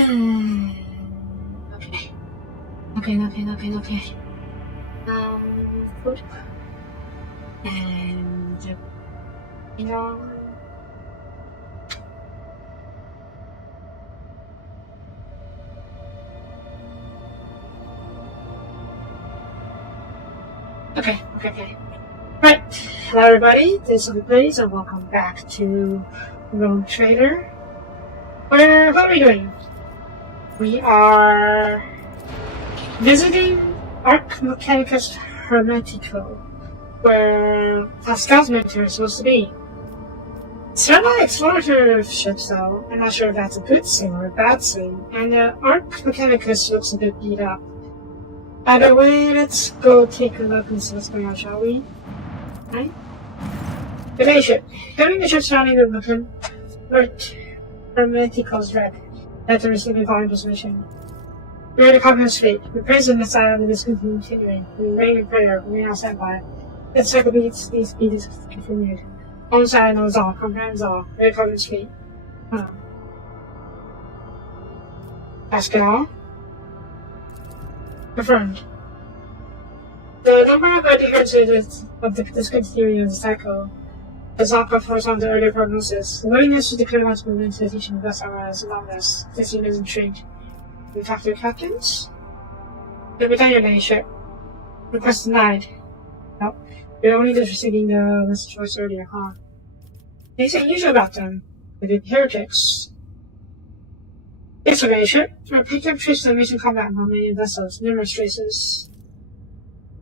Okay. Food. And, you know... Okay. Right. Hello everybody, this is Soapie, and welcome back to Rogue Trader. What are we doing? We are visiting Arc Mechanicus Hermetico, where Pascal's mentor is supposed to be. It's not my explorative ship, though. I'm not sure if that's a good thing or a bad thing, and Arc Mechanicus looks a bit beat up. Either way, let's go take a look and see what's going on, shall we? Right? The day ship. Having the ship surrounding the Hermetico's wreck. That's a receiving volume transmission. We are the Cognitive Fleet. We praise the Messiah of the discontinued. We remain in prayer. We now stand by. Let the cycle be discontinued. On side knows all, comprehends all. We are Cognitive Fleet. Pascal? Confirmed. The number of adherents of the discontinued cycle does not correspond to earlier prognosis. The willingness to declare multiple movements of thus as numbness. This unit is intrigued. We talk to the captains? Let me tell your name, ship. Request denied. Nope. You're only just receiving the message voice earlier, huh? Anything unusual about them? They're heretics. Yes, okay, ship. I picked up traces of recent combat among many vessels, numerous traces.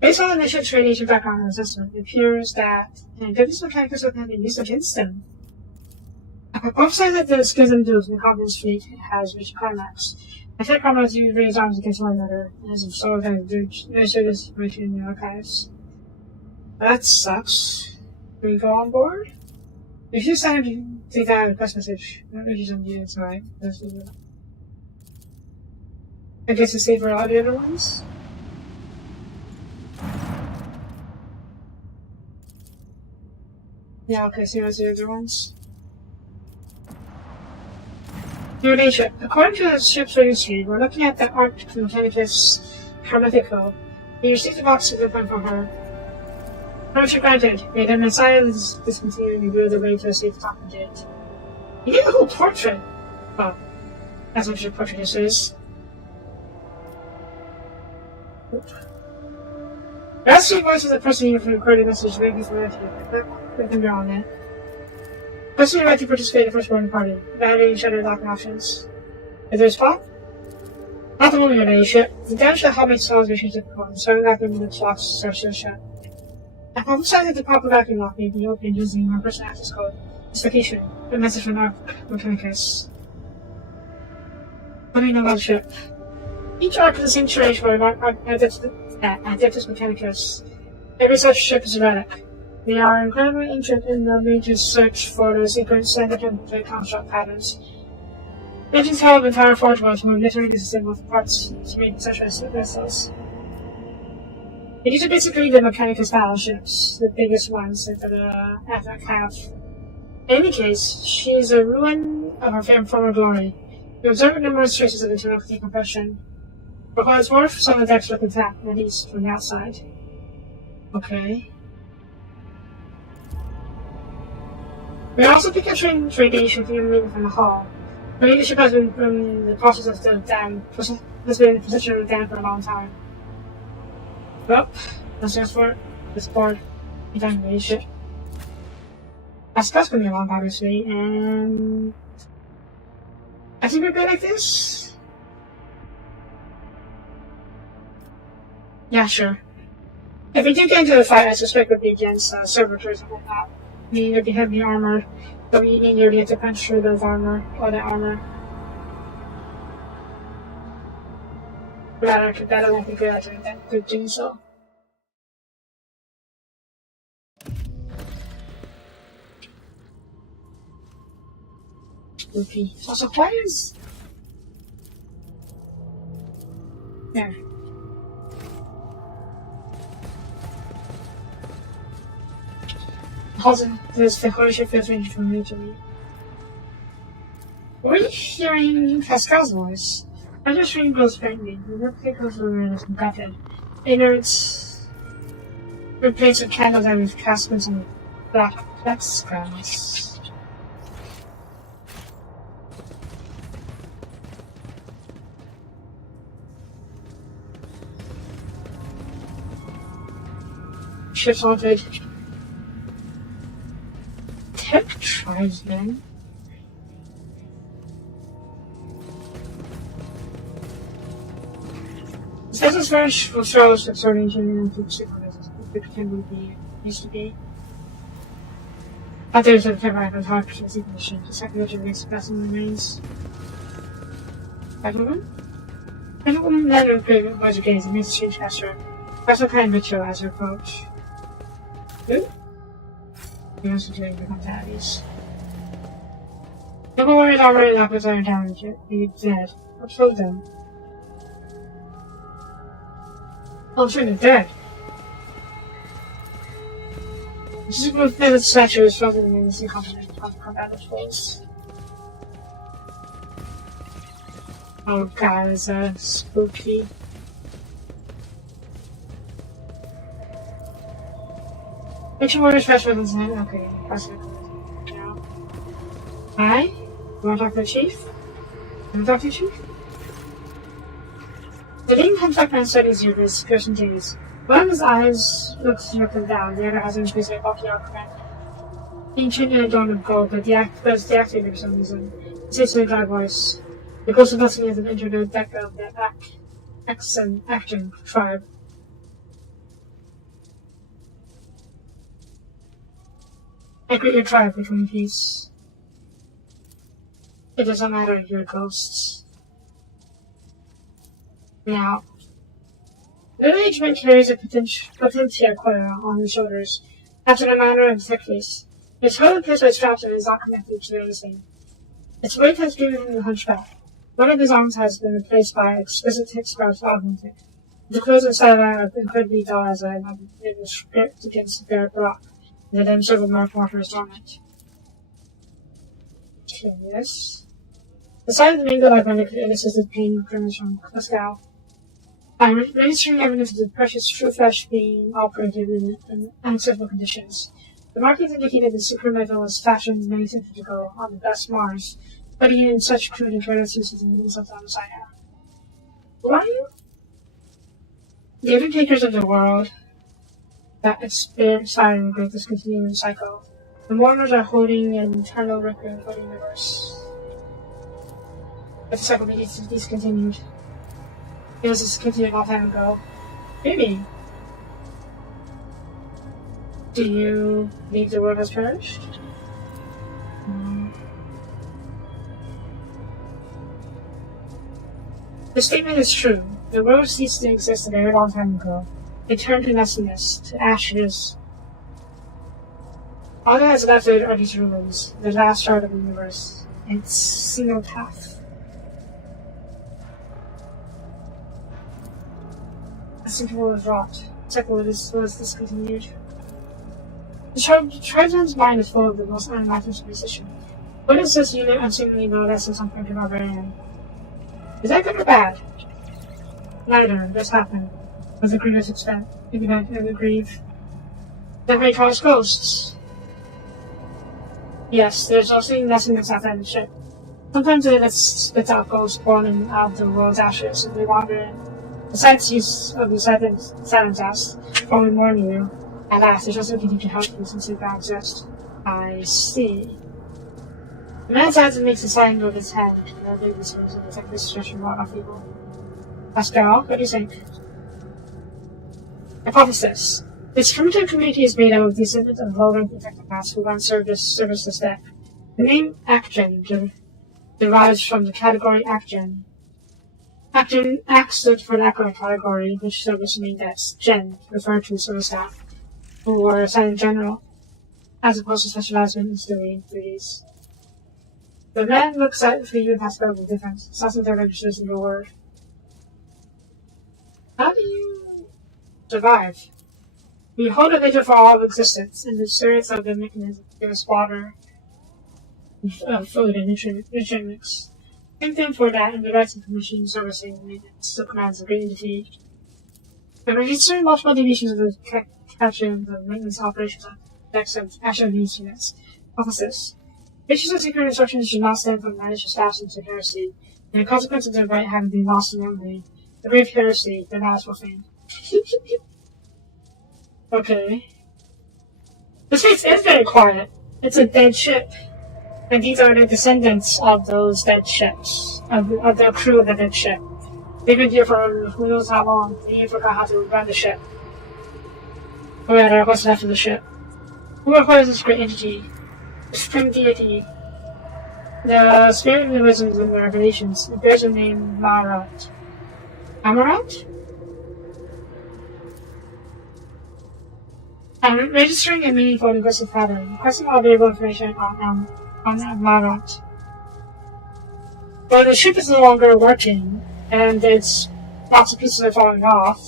Based on the ship's radiation background assessment, it appears that Antithesis Mechanicus have been used against them. Both sides of the schism duels in the Cognitive Fleet has reached climax. I think comrades use raised arms against one another, and as if so, there's this information in the archives. That sucks. Can we go on board? If you sign up, you take that request message. I don't know if you send you, it's alright. I guess it's safe for all the other ones? Yeah, okay, so here's the other ones. Your nation. According to the ship's registry, we're looking at the Arc Mechanicus Hermetico. You received a box of the point from her. Permission granted. May the Messiah is discontinued and reveal the way to a safe talking gate. You get a whole portrait! Well, that's what your portrait is. That's the voice of the person who recorded the message maybe for you. Let them draw on it. Person right to participate in the first boarding party. Evaluate each other locking options. Is there a spot? Not the moment your ship. The damage to the helmet cells is difficult, and starting back when the clocks start to shut. I publicized the pop-up vacuum lock may be opened using my personal access code. Dislocation. A message from Arc Mechanicus. What do you know about the ship? Each arc is the same terrain for Adeptus Mechanicus. Every such ship is a relic. They are incredibly ancient in the major's search for the secret independent construct patterns. Legends tell of entire forge worlds who literally disassemble the parts to make such vessels. These are basically the Mechanicus battleships, the biggest ones that the Athletic have. In any case, she is a ruin of her former glory. We observe numerous traces of internal decompression. For what it's worth, some of the decks look intact, at least from the outside. Okay. We are also picturing radiation emanating from the hull. The leadership has been in the process of the dam, has been in position of the dam for a long time. Well, let's just for this board. We done the leadership. That's gonna be a long, obviously, and I think we're good like this. Yeah, sure. If we do get into the fight, I suspect it would be against servitors and whatnot. We need to be heavy armor, but we need to get to punch through those armor, or the armor. Rather, that won't be good at doing that, good doing so. Repeat. So why is... There. Also, there's the holy ship feels ranged from me to me. Were you hearing Pascal's voice? I just hearing Bill's faintly. The replicas were gutted. Innards replaced with candles and with caskets and black plexiglass. Ships haunted. Tech tribesmen. This is very for Charles concerning engineering and supervisors. It can be used to be. Others of the camera have hard to see condition. The second of the expressing remains. Everyone then improved was against and makes a strange gesture. Special kind ritual as you approach. Who? He also doing the contactees. The warriors already left with iron damage. He's dead. What killed them? I'm sure they're dead. This is what the statue is rather than the sea continent of combat force. Oh god, it's spooky. Picture warriors fresh with his head. Okay, that's it. Now. Hi? You want to talk to the chief? You want to talk to the chief? The lean contract man studies you with piercing gaze. One of his eyes looks you up and down, the other has an increased bulky argument. Being trained in a dawn of gold, but was deactivated for some reason. He says to a dry voice. The ghost of blessing has entered the deck of the Action tribe. I greet your tribe between peace. It doesn't matter, you're ghosts. Now, Middle-aged carries a potentia coil on his shoulders, after the manner of his thick face. His whole pistol is strapped and is not connected to anything. Its weight has given him a hunchback. One of his arms has been replaced by exquisite thick-sprouts of augmented. The clothes inside are incredibly dull as I imagine it was scraped against the bare rock, and the dim silver mark water is dormant. Curious. The sight of the mingled augmented elicits pain grimace from Pascal. I'm registering evidence of the precious true flesh being operated in unacceptable conditions. The markings indicated the super metal was fashioned many centuries ago on the best Mars, but even in such crude and careless uses in the missiles on the side. Who are you? The undertakers of the world that experience the great discontinued cycle. The mourners are holding an eternal record for the universe. But the cycle needs to be discontinued. It was discontinued a long time ago. Maybe. Do you believe the world has perished? The statement is true. The world ceased to exist a very long time ago. It turned to nothingness, to ashes. All that has left it are these ruins, the last shard of the universe, its single path. The cycle was wrought. The cycle was discontinued. The tribesman's mind is full of the most unimaginable superstition. What is this unit unseemingly no less than something to barbarian? Is that good or bad? Neither. This happened. Was a grievous event of the grief. That may cause ghosts. Yes, there's also nothing that's outside the ship. Sometimes it spits out ghosts born out of the world's ashes, and they wander in. Besides use of the silence us, only more new. Alas, there's also getting to help you since they don't exist. I see. The man sighs and makes a sign with his hand, and the other whispers in the technical suggestion about off people. Pascal, what do you think? Hypothesis. This primitive community is made up of descendants of low-ranking technopaths who once served as serviceless deck. The name Acgen derives from the category Acgen. Acgen stood for an acronym category, which service means that's Gen, referred to service staff, who were assigned in general, as opposed to specialized in civilian duties. The man looks at for you and Pascal with difference. Something that registers in your word. How do you survive? We hold a vigil for all of existence, and the spirits of the mechanism give us water. food and nutrient mix. Same thing for that and the rest of the machine servicing and maintenance. So commands a great indeed. And registering multiple deviations of the capturing the maintenance operations on decks of actual needs units. Offices. Issues of secret instructions should not stand from managed staffs into heresy, and the consequence of their right having been lost in memory. The brave heresy, their knowledge profaned. Okay. This place is very quiet. It's a dead ship. And these are the descendants of those dead ships, of the crew of the dead ship. They've been here for who knows how long. They even forgot how to run the ship. Or rather, what's left of the ship. Who acquires this great entity? The supreme deity. The spirit of the wisdoms and the revelations. It bears the name Marat. Amarat? I'm registering a meaningful linguistic pattern, requesting all available information on Marat. Well, the ship is no longer working, and its lots of pieces are falling off.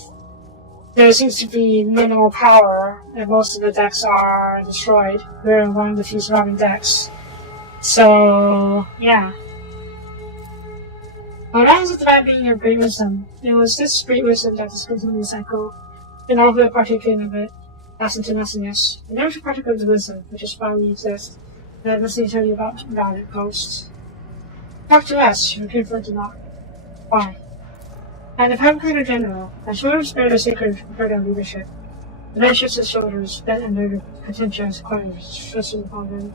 There seems to be minimal power, and most of the decks are destroyed. We're on one of the few surviving decks. So, yeah. Well, that was the divine being of great wisdom. It was this great wisdom that discontinued the cycle, and all who have partaken of it, lasted to nothingness. I never to partake of the wisdom, which is why we exist, and I have nothing to tell you about it, Ghost. Talk to us, you prefer to not. Why? And if I'm Commander General, I should have spared a secret compared to leadership. The man shifts his shoulders, bent under contentious questions, resting upon them.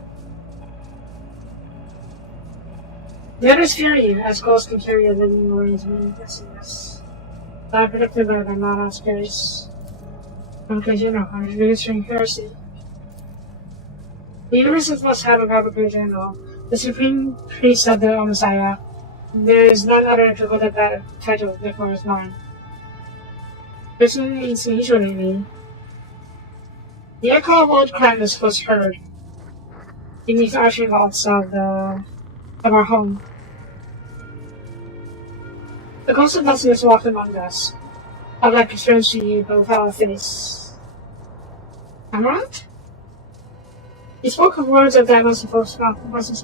The others fear you, as ghosts can carry a living away into many destinies. I am predicted by my Mana's grace. Okay, General, I'm registering heresy. The universe must have a Gabriel General, the supreme priest of the Messiah. There is none other to hold up that title before his mine. Personally, it's usually me. The echo of old kindness was heard beneath the arching vaults of our home. The ghost of nothingness walked among us. I'd like to turn to you, but without a face. Amarat? He spoke of words of that must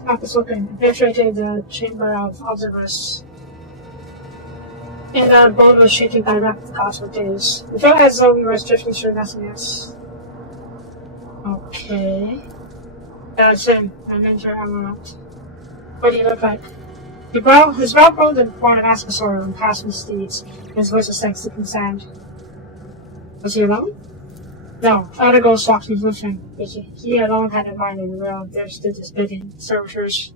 not be spoken, and penetrated the chamber of observers. And our boat was shaken by rapid gospel days. We felt as though we were drifting through nothingness. Okay. That's him, my mentor Amarat. What do you look like? His brow rolled and poured an ascosaur and passed his steeds, and his voice was like sleeping sand. Was he alone? No, other ghosts walked with him. He alone had a mind in the world. There stood his bidding servitors.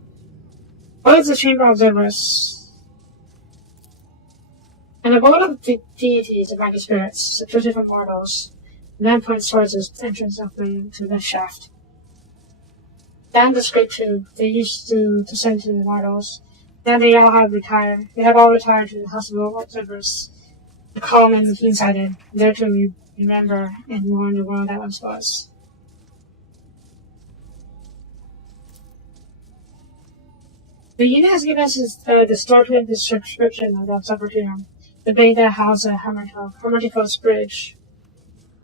What is the chamber observers? An abode of deities and mighty spirits, secluded from mortals. The man points towards his entrance of to the shaft. Down this great tube, they used to descend to the mortals. Now they all have retired. They have all retired to the hospital observers, the calm and the keen-sighted, there to remember and mourn the world that once was. The unit has given us the distorted description of the observatory, the bay that houses a Hermeticos bridge.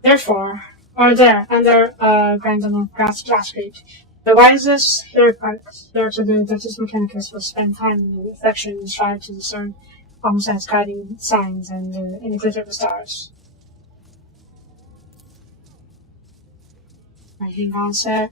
Therefore, or there, under Grand Glass Gate, the wisest spirits of the Duchess Mechanicus will spend time in the reflection and strive to discern almost as guiding signs and in the glitter of the stars. Hang on a sec.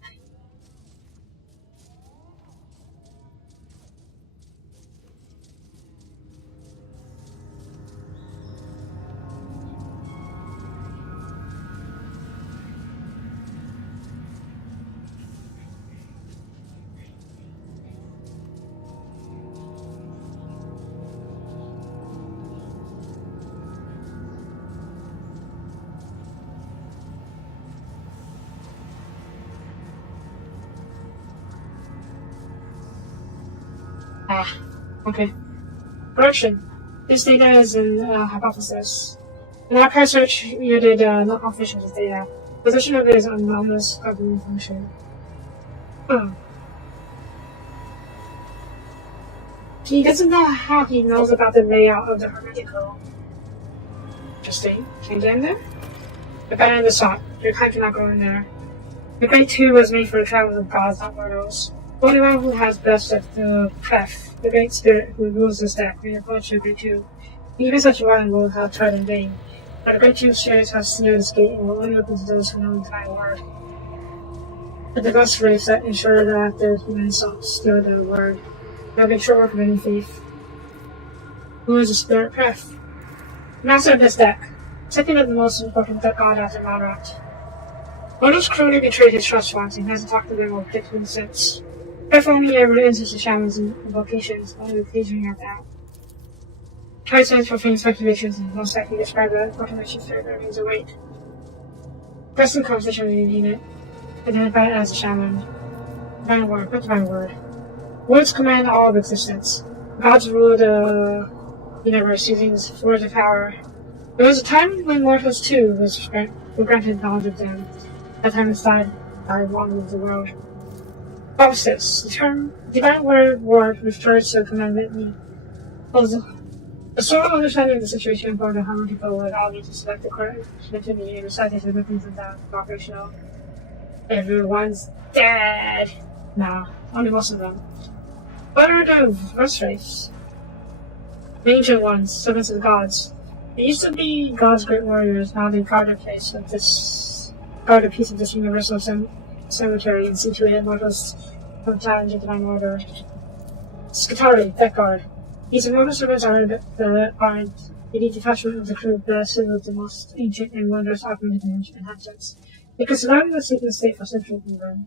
Okay. Correction. This data is a hypothesis. In our prior search, we did not official this data. Position of it is anomalous cognitive function. He doesn't know how he knows about the layout of the Hermetico. Interesting. Can you get in there? The better in the shop. Your kind cannot go in there. The Great Tube was made for the travel of gods, not mortals. Only one who has best of the Pref, the great spirit who rules this deck, may approach the Great Two. Even such a one will have tried in vain, but the Great Two spirits have sealed this gate and will only open to those who know the divine word. But the ghost race that ensure that their human souls steal their word. They'll make short work of any thief. Who is the spirit Pref? Master of this deck, second of the most important god after Monarch. Lotus cruelly betrayed his trust once and hasn't talked to them or picked them since. Pref only ever enters the shamans and invocations, only occasionally at that. Try stands for faint speculations and most likely describe the automation spirit that remains await. Question conversation with the unit. Identify it as a shaman. Divine word, what divine word? Words command all of existence. Gods rule the universe using words of power. There was a time when mortals too were granted knowledge of them. That time died by one of the world. Solstice. The term divine word refers to a commandment. A sort of understanding of the situation informed of how many people would all need to select the correct activity and recite it to the things of that operational. Everyone's dead. Nah, only most of them. What are the first race? The ancient ones, servants of the gods. They used to be God's great warriors, now they guard a piece of this universal cemetery and see to it mortals from challenge of divine order. Skatari, Death Guard. These immortal servants are the elite detachment of the crew blessed with the most ancient and wondrous augmented enhancements. They could survive the sleeping state for centuries in them.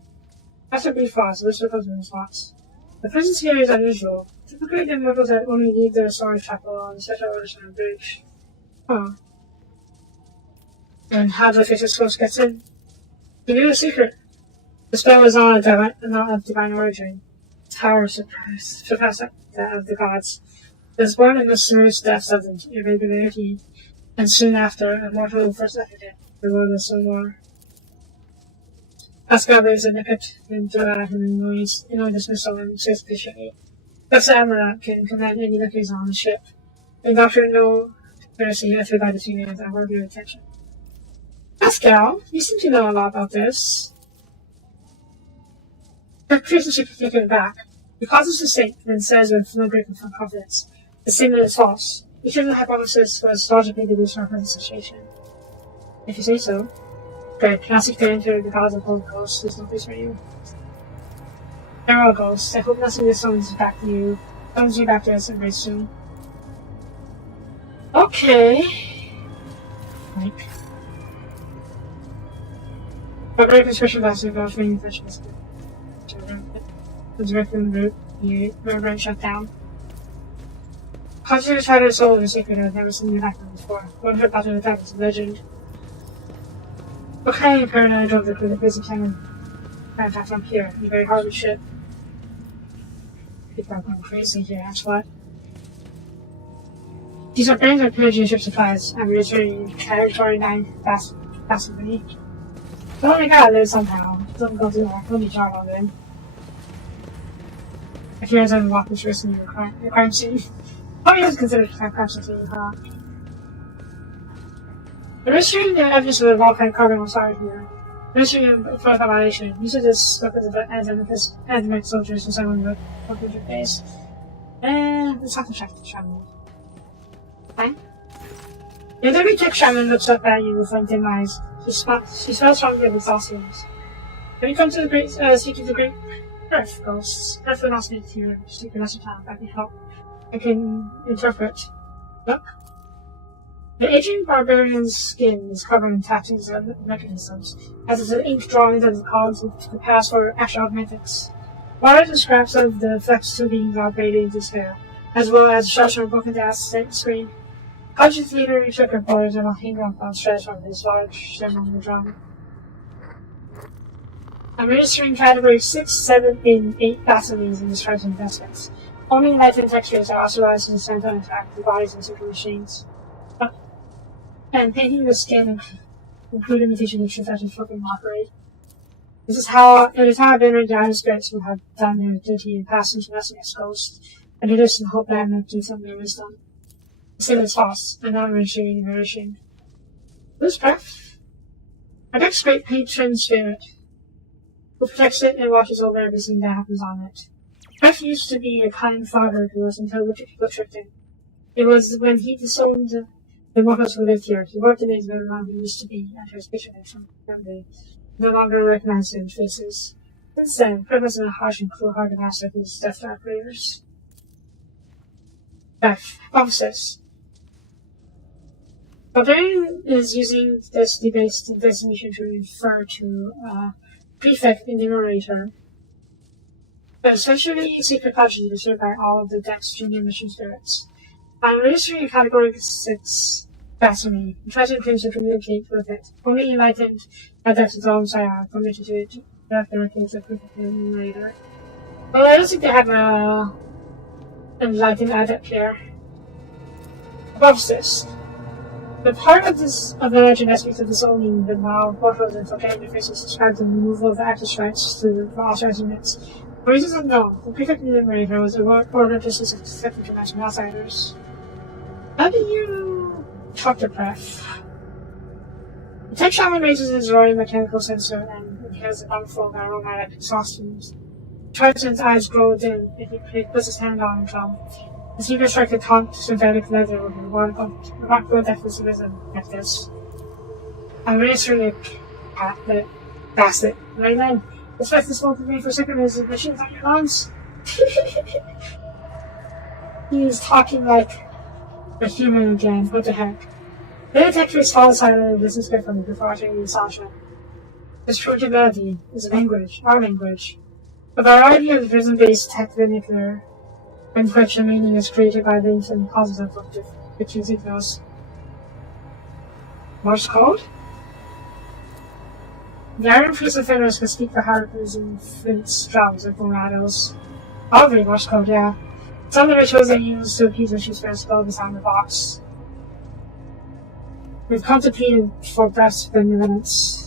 After a brief pause, Whisper comes in response. The presence here is unusual. Typically, the mortals that only leave their storage chapel on special orders on a bridge. Huh. And how the official's close gets in? He knew a secret. The spell was not of divine origin. Its power surpassed that of the gods. It was born in the smooth depths of the irregularity, and soon after, a mortal first entered it. The world was so more. Pascal lives in the pit and Dora who annoys dismissal and says patiently. Thus the Amaranth can command any lookers on the ship. The doctor no mercy after by the seniors and hold your attention. Pascal, you seem to know a lot about this. The appears the ship is taken back. He causes the state, then says with no great confidence, the statement is false. Each of the hypothesis was logically deduced from our present situation. If you say so. Good. Now seek to enter the gods of holy ghosts. There's no place for you. Farewell, ghosts. I hope nothing that summons you back to us very soon. Okay. Like. But very prescription vaccine about training infections. The direct route, the railroad shut down. Consider Shadow Soul is sacred and I've never seen an actor before. One heard about the attack is a legend. What kind of paranoid drove the crew that basic cannon attack from here? You're very hard to ship. People are going crazy here, that's what. These are bands of pillaging ship supplies. I'm returning Territory 9 passively. But only gotta live somehow. Doesn't go too long. We'll be jarred on them. I fear I'm walking this risk in the crime scene. Probably is considered a crime scene, huh? The registering the evidence of the volcanic carbon monoxide here. Registering for violation. Use of this weapons of anti-medic soldiers and someone with 100 days. And let's have to check the shaman. Fine. The other tech shaman looks up at you with dim eyes. She smells strongly of exhaustions. When you come to the great, seeking the great Earth ghosts, Earth will not speak to you. Speak the lesser tongue. I can help. I can interpret. Look. The aging barbarian's skin is covered in tattoos and mechanisms, as is the ink drawings of the columns of the past for actual augmentics. Wires and scraps of the flex tubing are braided into scale, as well as shells from a broken glass screen. Conscious leader sugar bars and a hanger on shreds from his large ceremonial drum. I'm registering categories 6, 7, and 8 facilities in describes investments. Only light and textures are authorized to send to interact with the bodies and circuit machines. And painting the skin include imitation of such fucking operate. It is how I've entered the island spirits who have done their duty and passed into messing as ghosts, and it is in hope that I may do something in wisdom. The same is false, and not registering and nourishing. Who's Pref? My next great patron spirit. who protects it and watches over everything that happens on it. Jeff used to be a kind father to us until wicked people tricked him. It was when he disowned the mortals who lived here. He worked the days of everyone who used to be, and his picture from memory. No longer recognized their faces. Since then, Fred was a harsh and cruel-hearted master whose death to our prayers. F. Officers. Barbarian is using this debased designation to refer to prefect in the narrator. But essentially, secret prodigy is served by all of the Dex junior mission spirits. I'm registering a category 6 blasphemy and try to communicate with it. Only enlightened adepts alongside are permitted to direct their case of prefect in the narrator. Well, I don't think they have an enlightened adept here. Above this. The part of the legend that speaks of disowning the mild portals and forgetting the faces describes the removal of the active rights to the authorized units. For reasons unknown, the prefect enumerator was ordered to accept international outsiders. How do you talk to Pref? The tech shaman raises his roaring mechanical sensor and inhales a mouthful of aromatic exhaustives. Triton's eyes grow dim if he puts his hand on him. The speaker strikes a taut synthetic leather with a remarkable definition like this. I'm registering a bastard. Right then, expect this won't be for second as the machines on your lungs. He's talking like a human again. What the heck? The detective follows silently and listens carefully before uttering the assumption. This true humility is a language, our language. A variety of prison-based tech vernacular and question meaning is created by the infant causes of which signals. Morse code? The Iron Priest offenders can speak for Harlequins and Flint's drums and tornadoes. I'll read Morse code, yeah. Some of the rituals they use to appease when she's first spelled behind the box. We've contemplated for breath's benevolence.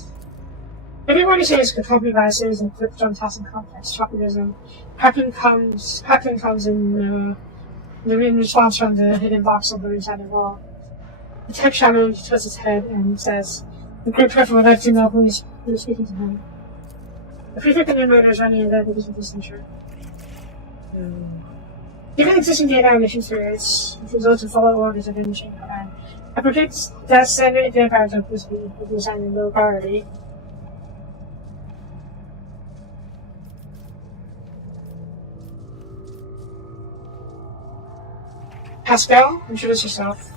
Everyone is accompanied by a series of quick, fantastic, complex tropism. Cracking comes in response from the hidden box over inside the wall. The tech shaman twists his head and says, "The great prefect would like to know who is speaking to him." The prefect enumerator is running a division of this nature. Given existing data on mission spirits, it results in follow orders of the mission command. I predict that standard data patterns will be assigned in low priority. Pascal, introduce yourself.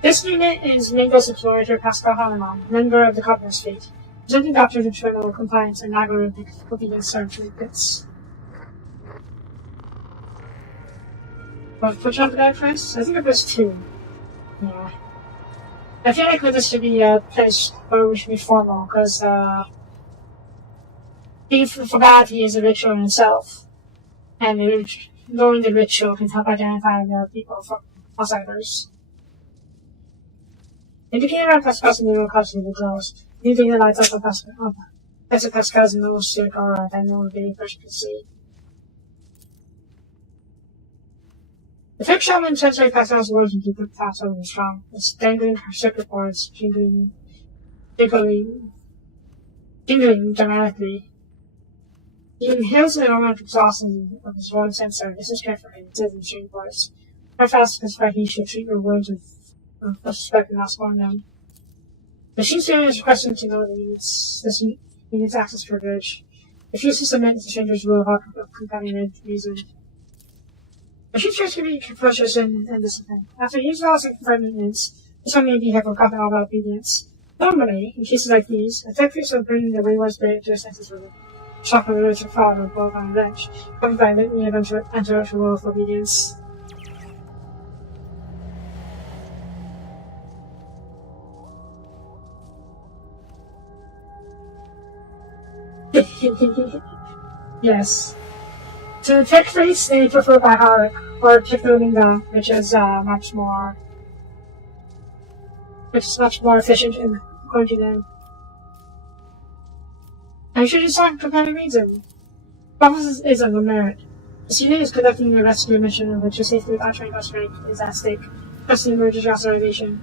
This unit is Mingo's explorator Pascal Hahnemann, member of the Copper's Fleet, presenting Doctor of Internal Compliance and Algorithmic Obedience Surgery Bits. Which one did I press? I think I pressed 2. Yeah. I feel like this should be a place where we should be formal, because being formality is a ritual in itself, and knowing the ritual can help identify the people from outsiders. Indicator on Pascal's neural cognitive glows. Using the lights up of Pascal's nose to aura that no living person can see. The fake shaman translates Pascal's words into quick thoughts over his drum, with dangling circuit boards jingling dramatically. He inhales the aroma of exhaustion of his one sensor, listens carefully, and says in a strange voice. How fast is why he should treat your words with respect and not scorn them. The Machine Spirit is requesting to know that he needs access to a bridge. Refuses to submit to the stranger's will without companion reason. Machine Spirits can be capricious and disciplined. After years of all sanctified maintenance, some may have forgotten all about obedience. Normally, in cases like these, a tech priest will bring the wayward spirit to their senses with it. Shock of the rich and father of both on a bench, covered by a litany of intellectual will of obedience. Yes. To tech priests, they prefer Biharic, or Chikdolinga, which is much more efficient in according to them. I should just talk for kind of reason. Prophecy is of a merit. The student is conducting a rescue mission in which the safety of trained bus rank is at stake, plus the emergency authorization.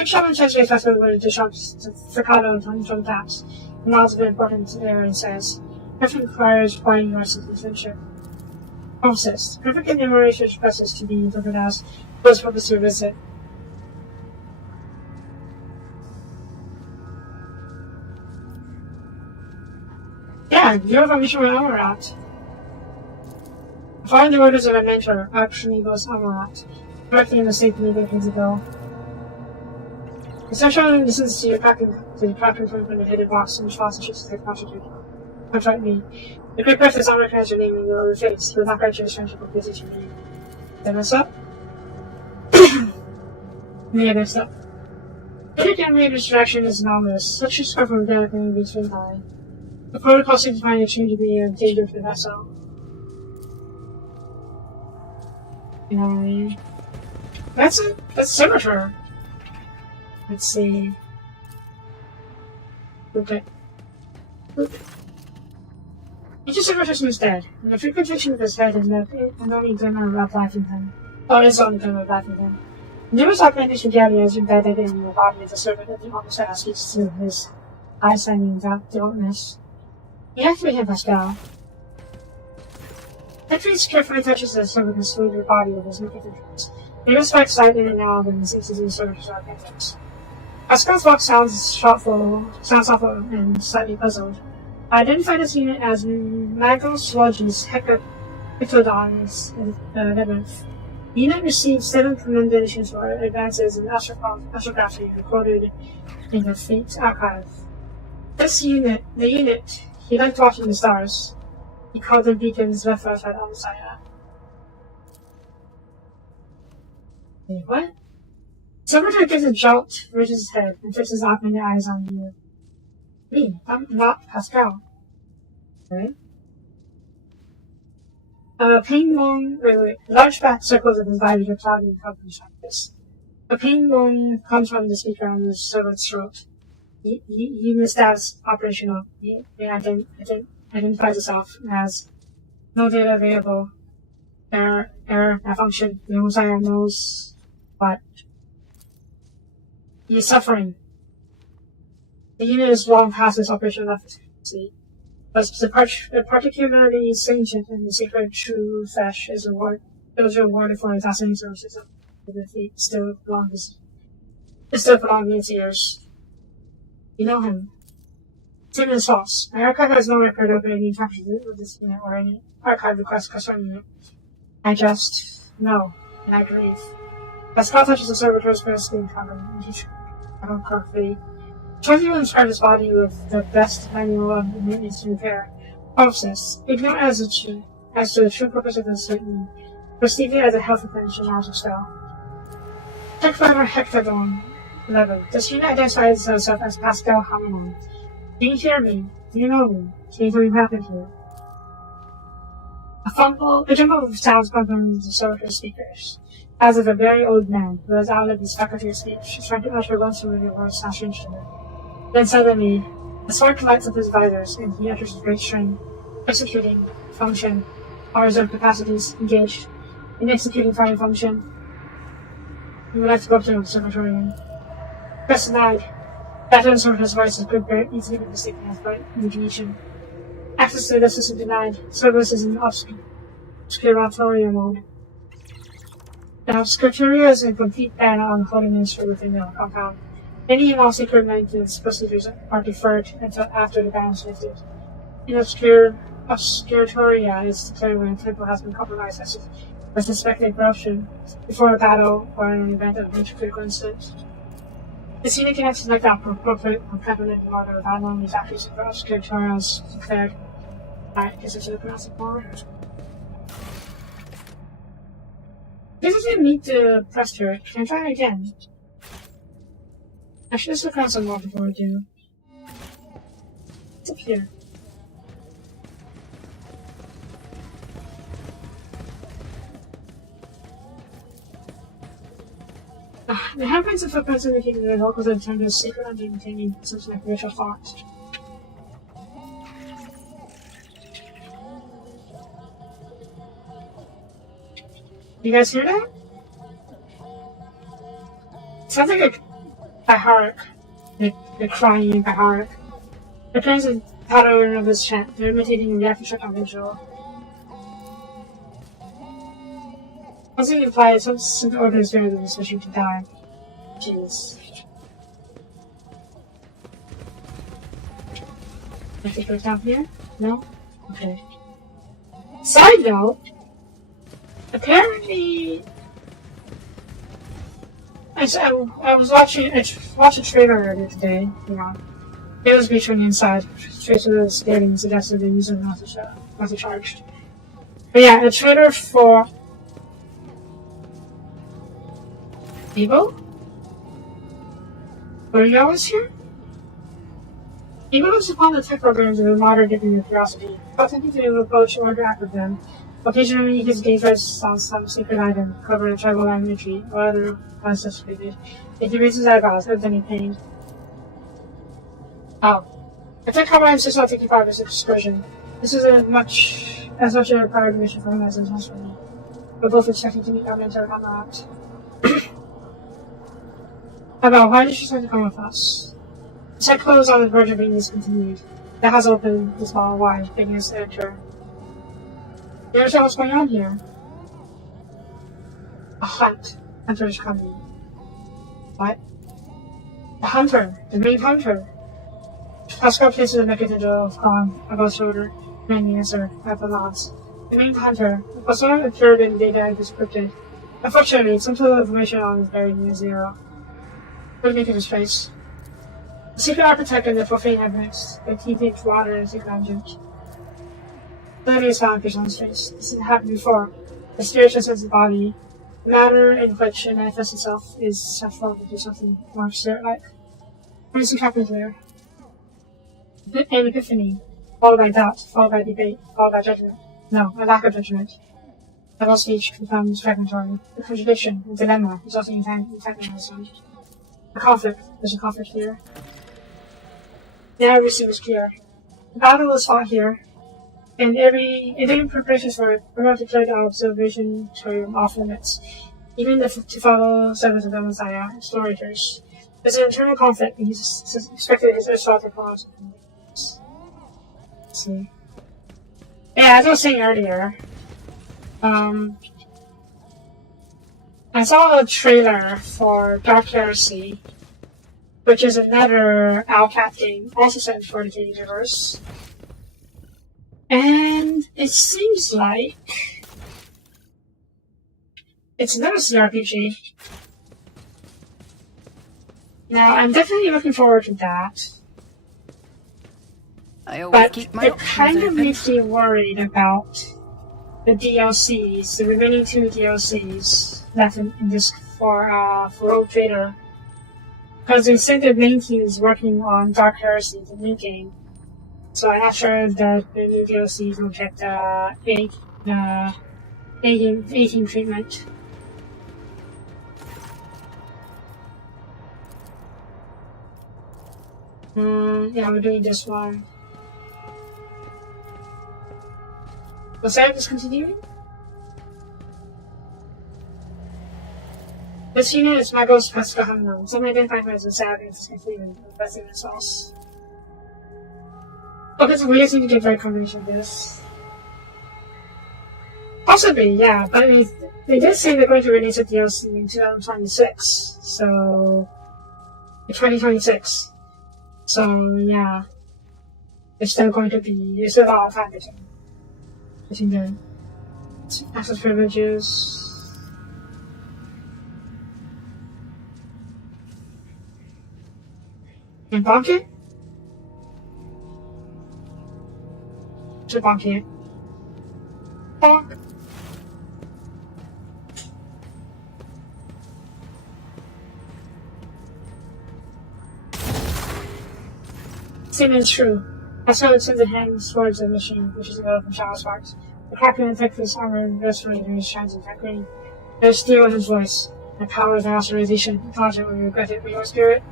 Big Shot intentionally effectively with disrupts the staccato and drum taps, and nods an important error and says, Perfect requires buying your citizenship. Pharmacist. Perfect enumeration expresses to be interpreted as close purpose to visit. Yeah, you're the mission where Amarat. Following the orders of a mentor, Action goes Amarat, directly in the state leader years ago. The session listens to your cracking from the hidden box in response to shoots like contract me. The quick breath is not recognize your name in your face. He will not grant you his friendship or visit you. Did I mess up? Yeah, messed up. Every generated distraction is anomalous. Such a score from death and between high. The protocol seems to find a extreme degree of danger for the vessel. That's a servitor. Let's see. Okay. Each servitor is dead, and the frequentation of his head is only glimmer about blacking him. Or is only glimmer blacking him. Numerous augmentation reality is embedded in the body of the servant that the officer asks to his eye-shining darkness. Deactivate him, Pascal. Patrice carefully touches the servant's smoother body with his naked fingers. He respects sight in and out and sees the servant's augmentations. Pascal's walk sounds thoughtful and slightly puzzled. I identify this unit as Magos Logis Hectodons Labyrinth. The unit received 7 commendations for advances in astrography recorded in the Fleet Archive. The unit, he liked watching the stars. He called them beacons left outside on the side. Wait, what? Servitor gives a jolt, raises his head, and fixes his augmented eyes on you. Me, I'm not Pascal. Okay. Large fat circles of his body are clouded in coverage like this. A pain moan comes from the speaker on the servant's throat. He misstabs operational. He identifies itself as no data available. Error, malfunction. The Messiah knows what. He is suffering. The unit is long past its operational efficacy. But the particularly sentient and the sacred true flesh is rewarded for assassinating services of the fleet still belongs in its ears. You know him. Statement is false. My archive has no record of any encounters with this unit or any archive requests concerning it. I just know, and I grieve. Pascal touches the servitor's first being covered, and he correctly. Tries to describe his body with the best manual of maintenance and repair. Pharmacist, ignorant as to the true purpose of this statement, perceive it as a health replenishing magic spell. Tech Fighter Hectodon 11. This unit identifies itself as Pascal Hamanon. Do you hear me? Do you know me? Can you tell me what happened here? A jumble of sounds come from the servitor's speakers, as of a very old man who has outlived his faculty of speech, trying to utter one familiar words not strange to him. Then suddenly, the spark lights up his visors, and he utters a great string. Executing function. Our reserve capacities engaged. In executing firing function. You would like to go up to the observatory. Press denied. That uncertain's voice is good, very easily to be mistaken as by indignation. Access to the system denied. Service is in obscuratoria mode. The obscuratoria is a complete ban on holding ministry within the compound. Any and all secret maintenance procedures are deferred until after the ban is lifted. In obscuratoria is declared when a temple has been compromised with suspected corruption before a battle or an event of major critical incident. The unit connects like that for appropriate and prevalent in order without knowing these actions for obscuratoria is declared. Alright, guess I should have pronounced it forward. This doesn't need to press turret. Can I try it again? I should just look around some more before I do. What's up here? The handprints and footprints indicating that the locals had turned to a secret dungeon containing something like ritual thoughts. You guys hear that? Sounds like by Harak. The crying by Harak. The parents and pattern of this chant. They're imitating a reaction on visual. Something implies some order is better than wishing to die. Jeez. I think it goes down here? No? Okay. Side note, apparently, I watched a trailer earlier today, you know. It was between inside. Tracer was getting suggested the user not to charged. But yeah, a trailer for Evo? Were you always here? Evo looks upon the tech programs with a moderate degree of curiosity, attempting to approach or interact with them. Occasionally, his gaze rests on some secret item, covered in tribal imagery, or other unsuspected. If he raises his eyebrows, there's any pain. Oh. I think Comrade insists on taking part in this excursion. This is as much a required mission for him as it is for me. We're both expecting to meet our mentor comrades. About why did she decide to come with us? The site closed on the verge of being discontinued. That has opened the small wide, making us enter. You understand what's going on here? A hunt. Hunter is coming. What? The hunter! The main hunter! Pascal places a mechanism of calm above shoulder, and the answer at the nods. The main hunter was not appeared in data I descripted. Unfortunately, some sort of information on is buried near zero. What do you make of his face? The secret architect and the profane evidence that he thinks water is acknowledged. Then is found on his face. This has happened before. The spirit transcends the body. The matter in which it manifests itself is transformed into something more spirit-like. What is happening there? An epiphany, followed by doubt, followed by debate, followed by judgment. No, a lack of judgment. Double speech becomes fragmentary. The contradiction, the dilemma, resulting in antagonism. A conflict. There's a conflict here. Now everything is clear. The battle is fought here, and in preparations for it, we're going to declare the observation term off limits, even to follow sevens of the Messiah storytellers. There's an internal conflict, and he's expected his assault upon us. Let's see. Yeah, as I was saying earlier, I saw a trailer for Dark Heresy, which is another Owlcat game, also set in the 40k universe. And it seems like it's another CRPG. Now, I'm definitely looking forward to that. But it kind of makes me worried about the DLCs, the remaining 2 DLCs left in this for Rogue Trader. Because they said the main team is working on Dark Heresy, the new game. So I'm not sure that the new DLCs will get 18 treatment. Yeah, we're doing this one. Was that discontinuing? This unit is my ghost Pascal Hamlin. Some identify me as a sad and discontinuing, investing in sauce. Okay, so we just need to get the right combination of this. Possibly, yeah, but they did say they're going to release a DLC in 2026, so... 2026. So, yeah. It's still going to be... It's a lot of time between the access privileges... And bonk it? To bonk it. Bonk! Statement true. I saw it sends a hand towards the machine, which is developed from shower sparks. The cracking effect of this armored respirators shines in fact green. There's steel in his voice. The power of the authorization. Intelligent when you regret it, but your spirit.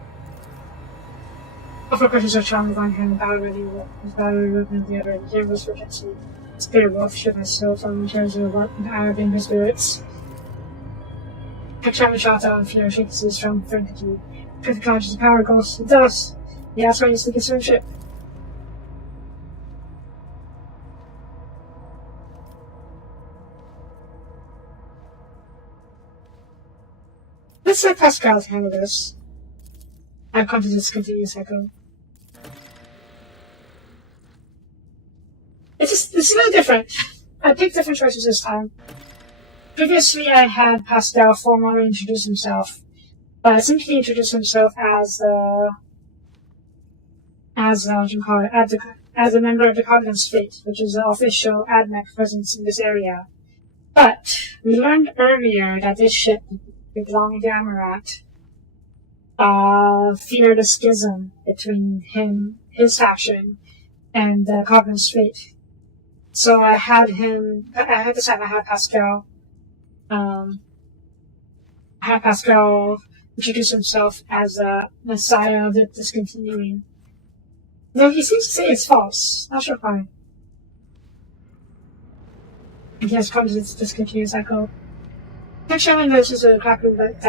Before questions of charm going hand, the battery weapon of the other, the canvas for Kenshi. Spirit wolf should myself on the terms of the work and Arab in his spirits. Hexam shot out in fear, shakes his strong frenzy. Perfect conscious power goes. It does. Yeah, that's why I used to concern ship. Let's let Pascal handle this. I've come to discontinue cycle. It's a little different. I picked different choices this time. Previously, I had Pascal formally introduce himself, but simply introduced himself as what you call it, as a member of the Cognizant's fleet, which is the official AdMech presence in this area. But we learned earlier that this ship, belonging to Amarat, feared a schism between his faction, and the Cognizant's fleet. So I had Pascal introduce himself as a messiah of the discontinuing. Though he seems to say it's false. Not sure why. And he has come to this discontinued cycle. Next showing notices a crackling that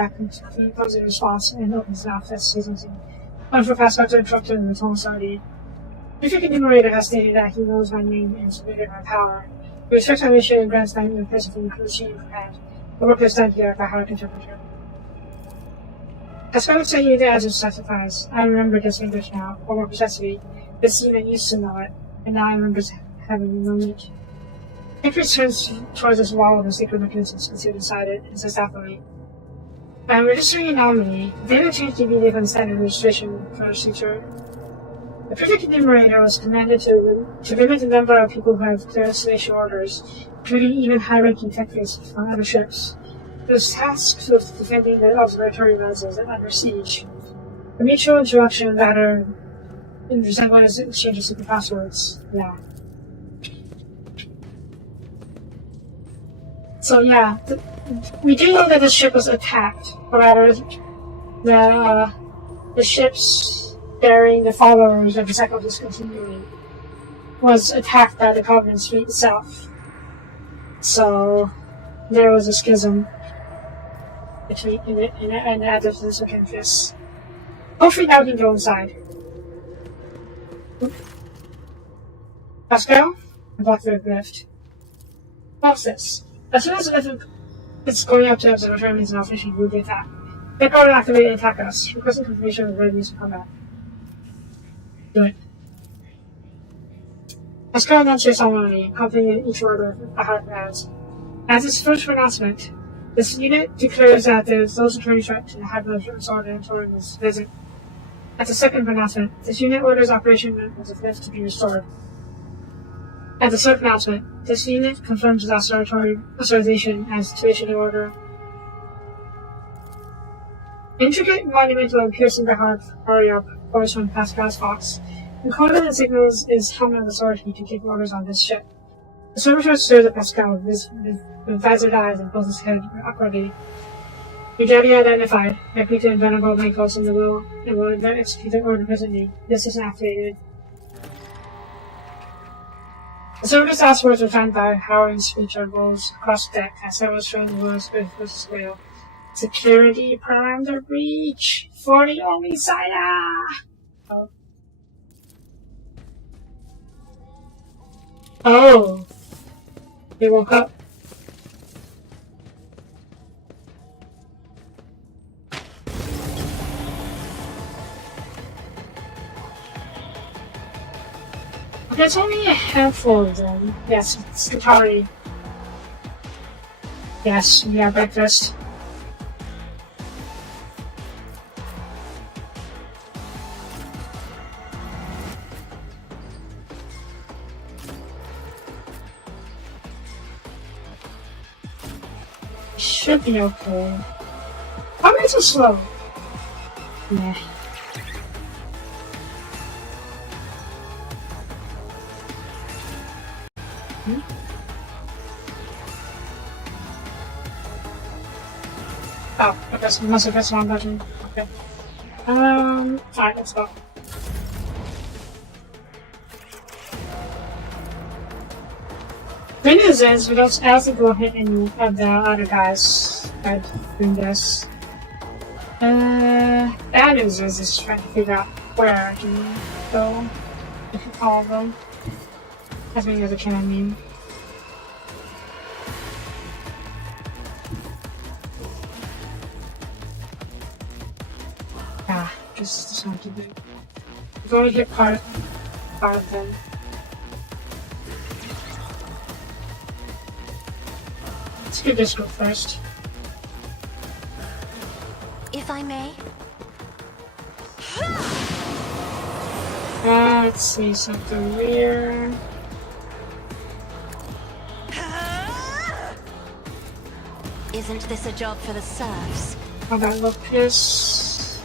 comes in response and opens his mouth as to say something. One for Pascal to interrupt him with authority. The freaking enumerator has stated that he knows my name and is submitted my power. He respects my mission and grants my new person from the chain of command. The work is done here by Howard Interpreter. Pascal would say you as it specifies. I remember this English now, or more precisely, the scene I used to know it, and now I remember having known it. Nicholas turns towards this wall of the sacred mechanisms and sits inside it and says happily, I am registering an anomaly. The data changed immediately from standard registration for our signature. The Prefect Enumerator was commanded to limit the number of people who have clear installation orders, including even high-ranking technics from other ships. It was tasked with defending the observatory vessels under siege. A mutual interruption rather in resemblance to exchange of secret passwords. Yeah. So yeah, we do know that the ship was attacked, or rather, the ships bearing the followers of the cycle discontinuing was attacked by the Covenant's fleet itself. So there was a schism between in the adepts and Circumfus. Hopefully now we can go inside. Pascal? I blocked the lift. What's this? As soon as the lift is going up to observatory means an official group attack. They probably activate and attack us, requesting confirmation of readiness for combat. Do it. Pascal announces ceremony, accompanying each order of high commands. As its first pronouncement, this unit declares that there is no security threat to the Hadlow's order during this visit. At the second pronouncement, this unit orders operation of the lift to be restored. At the third pronouncement, this unit confirms its authorization as situation order. Intricate, monumental, and piercing the heart hurry-up voice from Pascal's Fox. The coded and signals is Hamlet's authority to take orders on this ship. The servitor stares at Pascal with visored eyes and pulls his head awkwardly. Your daddy identified. I picked an venerable Michaels in the will and will then execute the order presently. This is activated. The servitor's last words were found by Howard's speech on rolls across the deck as several strange words with the squeal. Security parameter breach for the only side. Oh. They woke up. There's only a handful of them. Yes, it's Katari. Yes, we have breakfast. Should be okay. Why am I so slow? Nah. Oh, I must have pressed the wrong button. Okay. Alright, let's go. The news is, I don't think we'll hit any of the other guys by doing this. That is just trying to figure out where I can go. If you follow them. As many as I can, I mean. Ah, just not too big. We've only hit part of them. Let's do this go first. If I may. Let's see something weird. Isn't this a job for the serfs? How about Lopez?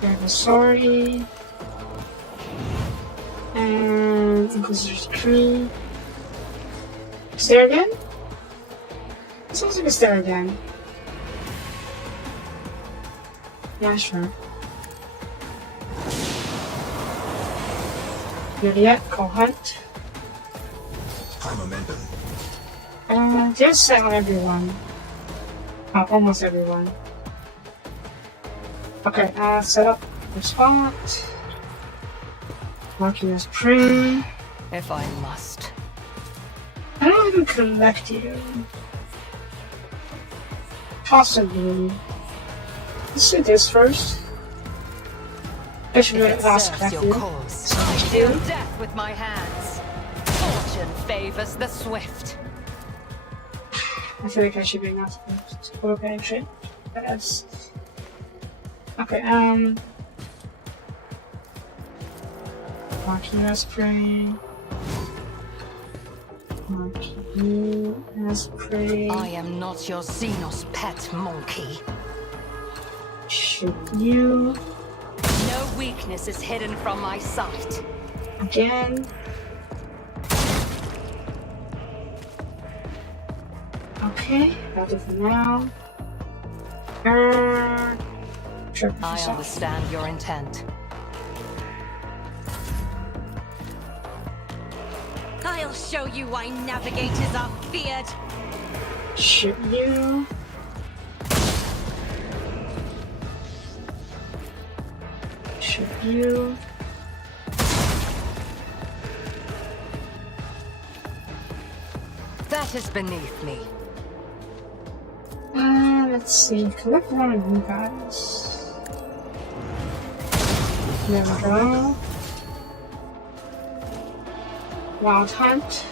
There's a sorry. And Inquisitor's Tree. Is there again? It sounds like it's there again. Yeah, sure. Idiot, go hunt. High momentum. Just set on everyone. Almost everyone. Okay, set up the spot. Marking as prey. If I must. I don't even collect you. Possibly. Let's do this first. I should really ask that your cause, I deal death with my hands. Fortune favors the swift. I feel like I should be enough to okay shit. Yes. Okay, Mark you as prey. Mark you as prey. I am not your Xenos pet monkey. Shoot you. No weakness is hidden from my sight. Again. Okay, that'll do for now. Sure. I understand your intent. I'll show you why navigators are feared. Shoot you. Shoot you. That is beneath me. Let's see. Collect one of you guys. There we go. Wild Hunt.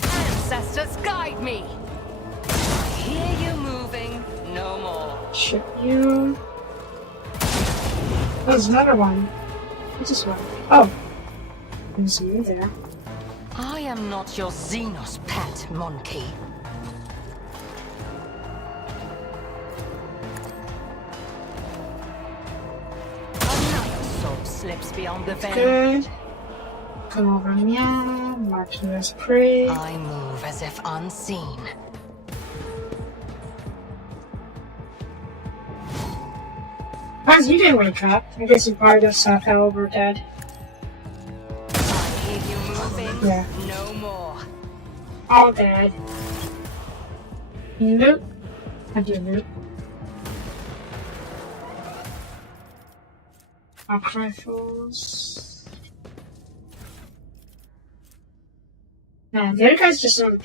Ancestors guide me. I hear you moving. No more. Shoot you. Oh, there's another one. What's this one? Oh. There's you there. I am not your Xenos pet monkey. Another soul slips beyond the veil. Good. Come over meow. Mark you as prey. I move as if unseen. As you didn't wake up. I guess you probably just fell over dead. I hear you moving. Yeah. No more. All dead. Nope. I do nope. Arc rifles. Man, the other guys just don't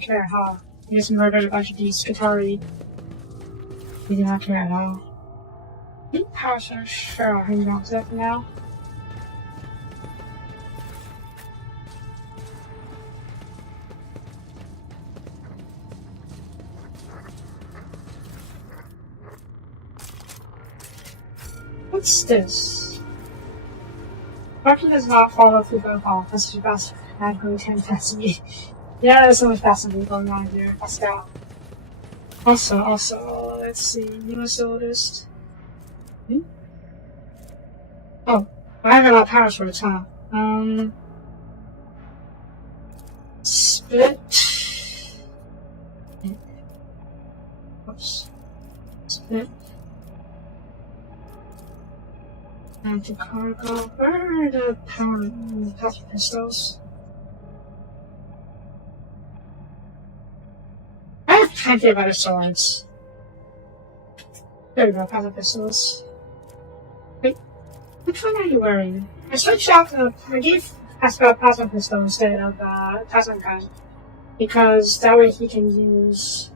care, huh? He just murdered a bunch of these Qatari. He did not care at all. Power Center, sure, I'll hang on to that for now. What's this? Parking does not follow through the hall. That's too fast. I'm going to test me. Yeah, there's so much faster going on here. Let's go. Also, let's see. You must noticed. Oh, I have a lot of power swords, huh? Split. Oops. Split. Anti-cargo. Where are the power pistols? have plenty of other swords. There we go, plasma pistols. Wait, which one are you wearing? I switched out I gave Pascal a plasma pistol instead of plasma gun. Because that way he can use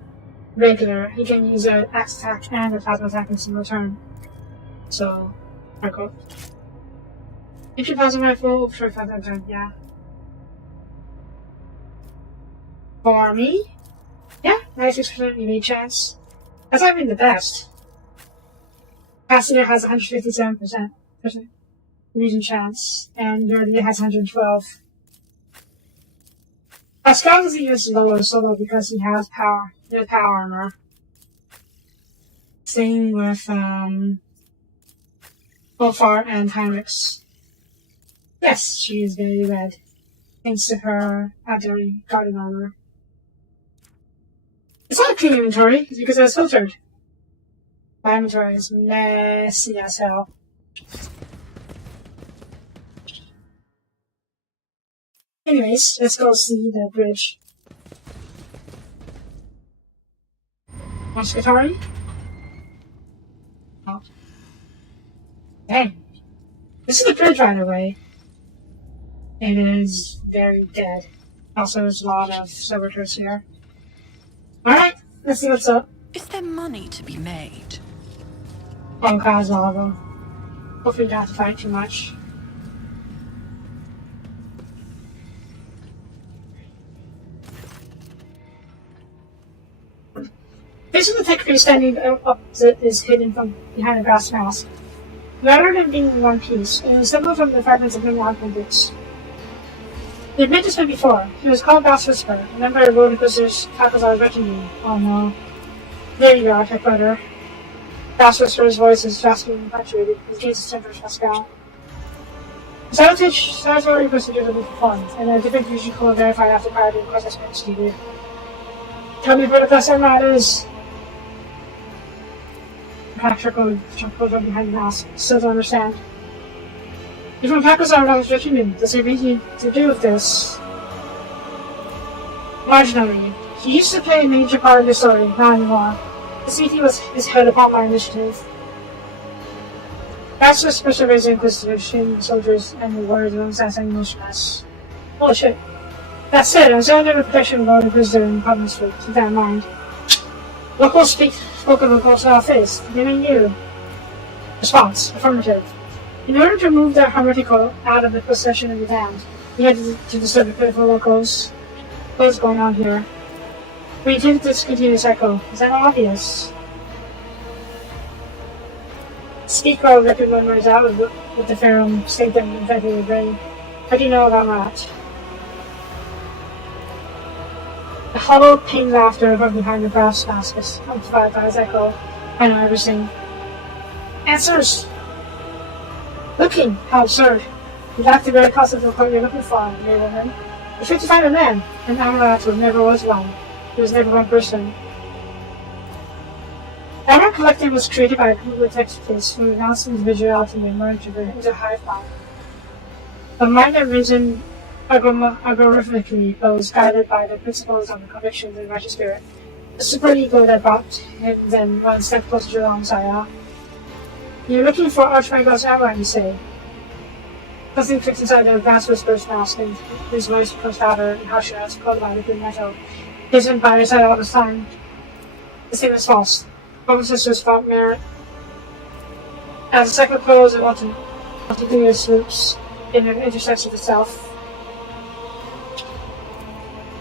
he can use an axe attack and a plasma attack in a single turn. So, cool. Entry plasma rifle, for plasma gun, yeah. For me? Yeah, 96% UV chance. That's not even the best. Cassidy has 157% reason chance, and Yurdi has 112. Pascal is even lower solo because he has power. He has power armor. Same with Wolfar and Heinrichs. Yes, she is very red, thanks to her Adderley Garden armor. It's not a clean inventory, it's because it was filtered. My inventory is messy as hell. Anyways, let's go see the bridge. Moskatari? Oh. Dang. This is the bridge right away. It is very dead. Also, there's a lot of servitors here. Alright, let's see what's up. Is there money to be made? Oh god, there's all of them. Hopefully you don't have to fight too much. Basically, the tech tree standing opposite is hidden from behind a brass mask. Rather than being in one piece, it is assembled from the fragments of many outbuildings. They've made this one before. It was called Brass Whisper, a member of Road Inquisitor's Kakazar retinue. Oh no. There you are, Tech Brother. Brass Whisper's voice is raspy and punctuated. His gaze is tempered Pascal. Saboteur Inquisitors will be performed, and a different fusion code will verified after prior to request expense needed. Tell me where the best armor is! Patrick goes behind the mask. Still don't understand. Even Packers are not regimented. Does he anything to do with this? Marginally. He used to play a major part of the story, not anymore. The city was his head upon my initiative. That's just specialized Inquisition soldiers and the warriors alongside and motionless. Holy shit. That said, I was under the protection of Lord Inquisitor in Public Street. Keep that in mind. Locals spoke of locals face, naming you. Response: affirmative. In order to move the hermetical out of the possession of the damned, we had to disturb the pitiful locals. What's going on here? We intend to discontinue this echo. Is that obvious? Speak or record memories out with the Pharaoh state them infected with brain. How do you know about that? The hollow, pained laughter from behind the brass mask is amplified by his echo. I know everything. Answers! Looking! How absurd! You lack the very concept of what you're looking for, dear woman. You're fit to find a man, and Amaranth never was one. He was never one person. Amaranth Collective was created by a group of detectives who renounced individuality and merged into a hive mind. A mind that reasoned algorithmically, but was guided by the principles of the convictions and righteous spirit. The superego that brought him then one step closer to the Messiah. You're looking for Archmago's Amaranth, you say? Something fixed inside the Brass Whisper's mask, and his voice becomes louder and harsher as called by liquid metal. His empire is all the time. The same is false. Both sisters fought merit. As the cycle closes, it multitudinous loops in an intersection of itself.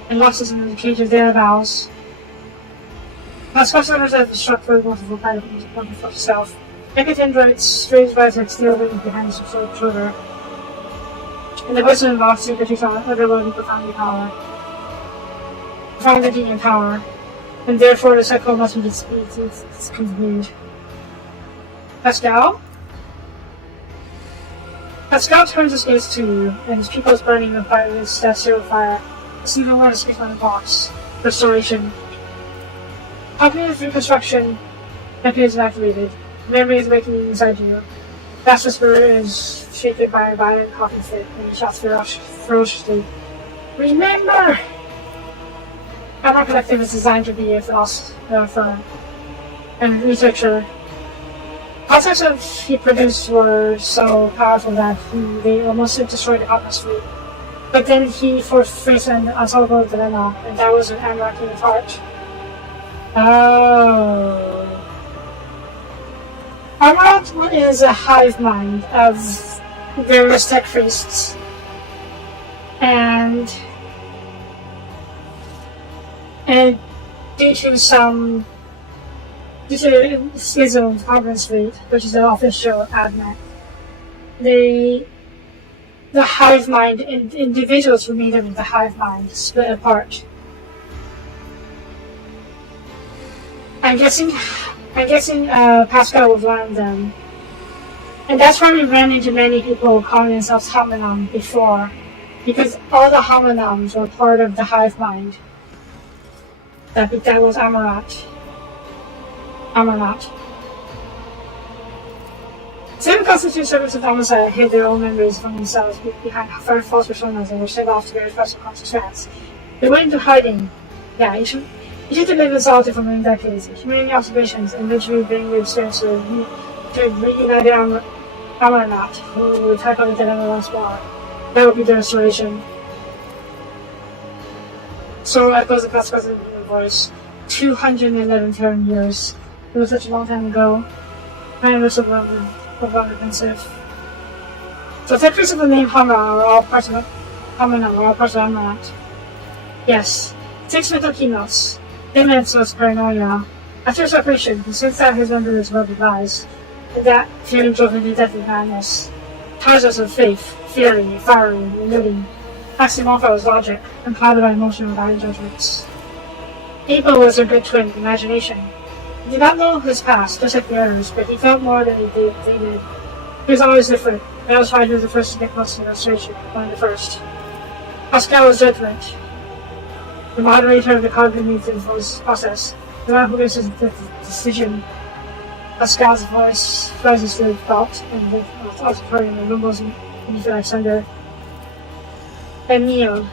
And losses in the cage of their vows. Pascal centers have the structure of multiple particles of itself. Naked androids, strange biotech steal them behind the shoulder. And the person involved secretly found overloading profoundly in power. And therefore the cycle must be discontinued. Pascal? Pascal turns his gaze to you, and his pupils burning with violence that zero fire. It's even more to speak on the box. Restoration. Cognitive reconstruction appears activated. Memory is awakening inside you. Brass Whisperer is shaken by a violent coughing fit, and he shouts ferociously. Remember! Amarat Collective is designed to be a philosopher and researcher. Concepts that he produced were so powerful that they almost destroyed the Cosmos fleet. But then he faced an unsolvable dilemma, and that was an Amarat in his heart. Oh. Amarat is a hive mind of various tech priests, and due to schism of Cosmos fleet, which is the official admin, the hive mind, individuals who made up of the hive mind split apart. I'm guessing Pascal was one of them. And that's why we ran into many people calling themselves homonym before, because all the homonyms were part of the hive mind. That was Amarat. Some constitute servants of homicide hid their own memories from themselves behind false personas and were sent off to various personal consequences. They went into hiding. Yeah, each of them lived exalted for many decades, accumulating observations and eventually bringing the experience to reunite Amarat, who would tackle the dilemma once more. That would be the restoration. So echoes the Pascal's voice. 211 years. It was such a long time ago. I was so offensive. So techniques of the name Hammer are all parts of Amarat. Yes. 6 mental keynotes. Immense was paranoia. After separation, he soon found his memories were revised, and that fear drove him to death and madness. Thousands of faith, fury, fiery, and living. Axiomofa was logic, and clouded by emotional value judgments. Abel was a good twin, imagination. He did not know his past, just like the others, but he felt more than they did. He was always different, and that was why he was the first to get close to the illustration, one of the first. Pascal was judgment, the moderator of the cognitive voice process, the one who gives his decision. Pascal's voice rises to thought, and the auditorium and rumbles beneath Alexander. And Neo.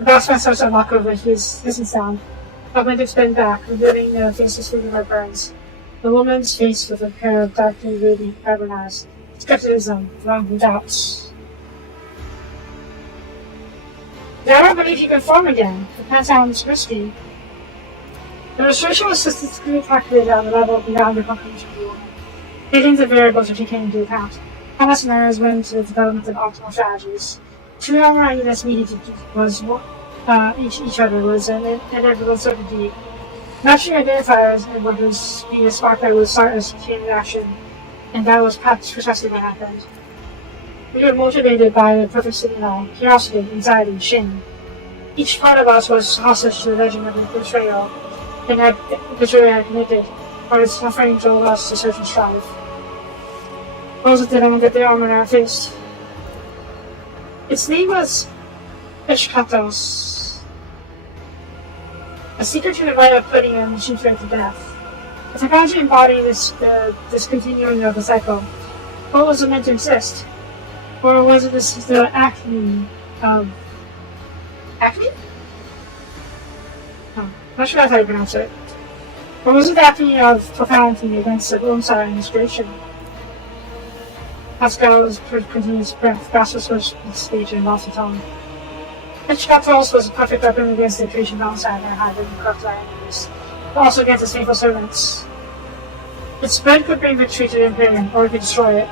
The bossman starts to knock over his hissing sound. Augmented spin back, revealing the faces through the burns. The woman's face with a pair of darkly radiant eyebrows. Skepticism, wrong with doubts. I don't believe you can form again. The plan sounds risky. The restriction was statistically calculated on the level beyond the comprehension rule. Millions of variables are taken into account. Common scenarios went into the development of optimal strategies. 2 Amarat units needed was each other was an inevitable certainty. Matching identifiers and what was being a spark that would start as a chain reaction, and that was precisely what happened. We were motivated by the perfect stimuli, curiosity, anxiety, shame. Each part of us was hostage to the legend of the betrayal, and that betrayal had committed, or its suffering drove us to search and strive. What was the dilemma that the Amarat faced? Its name was Eshkatos, a secret to the right of putting a machine to death. The technology embodying the discontinuing of the cycle. What was it meant to exist? Or was it the acme of... Acme? Oh, not sure how you pronounce it. Or was it the acme of profanity against the alongside in his creation? Pascal's continuous breath, gasped his speech and lost his tongue. Hitchcock's was a perfect weapon against the creation downside and had been corrupt by enemies, but also against its faithful servants. Its spread could bring victory to the Imperium, or it could destroy it.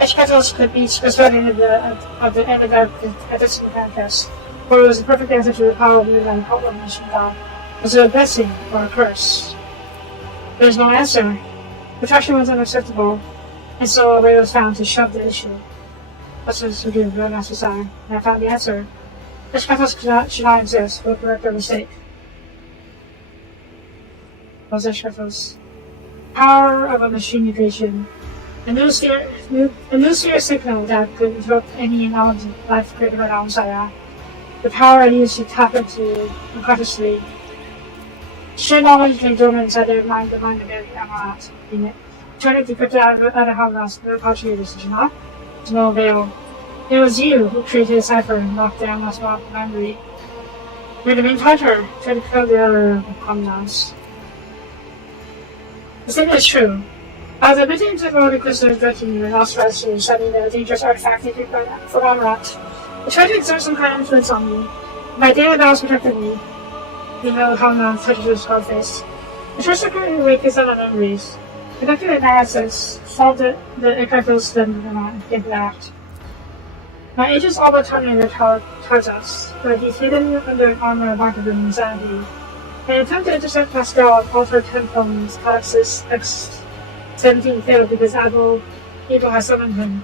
Hitchcock's could be custodian of the end of the destiny contest, for it was the perfect answer to the power of the proclamation God. Was it a blessing or a curse? There was no answer. Retraction was unacceptable, and so a way was found to shove the issue. That's what to do, the master sign, and I found the answer. Eshkatos should not exist, but correct their mistake. What was Eshkatos? Power of a machine mutation. A new sphere signal that could interrupt any knowledge of life created by Onsaya. The power I used to tap into unconsciously. Shared knowledge lay dormant inside their mind, the mind of every Amarat in it. Turn it to put out of house, no contributors, did you not? To no avail. It was you who created a cipher and locked down last memory. You're the main fighter, trying to kill the other commandants. The statement is true. As a bit into the Inquisitor directing you and authorized to study the dangerous artifact taken for Amarat, I tried to exert some kind of influence on me. My daily battles protected me. You know the commandant touches his hard face. The first secretary wake is on my memories. Conducted analysis, solved the Icarus then into act. My agents all but terminated towards us, but he's hidden under an armor of marked with insanity. An attempt to intercept Pascal and alter Tenphone's Galaxis X-17 failed because Admiral Eagle has summoned him.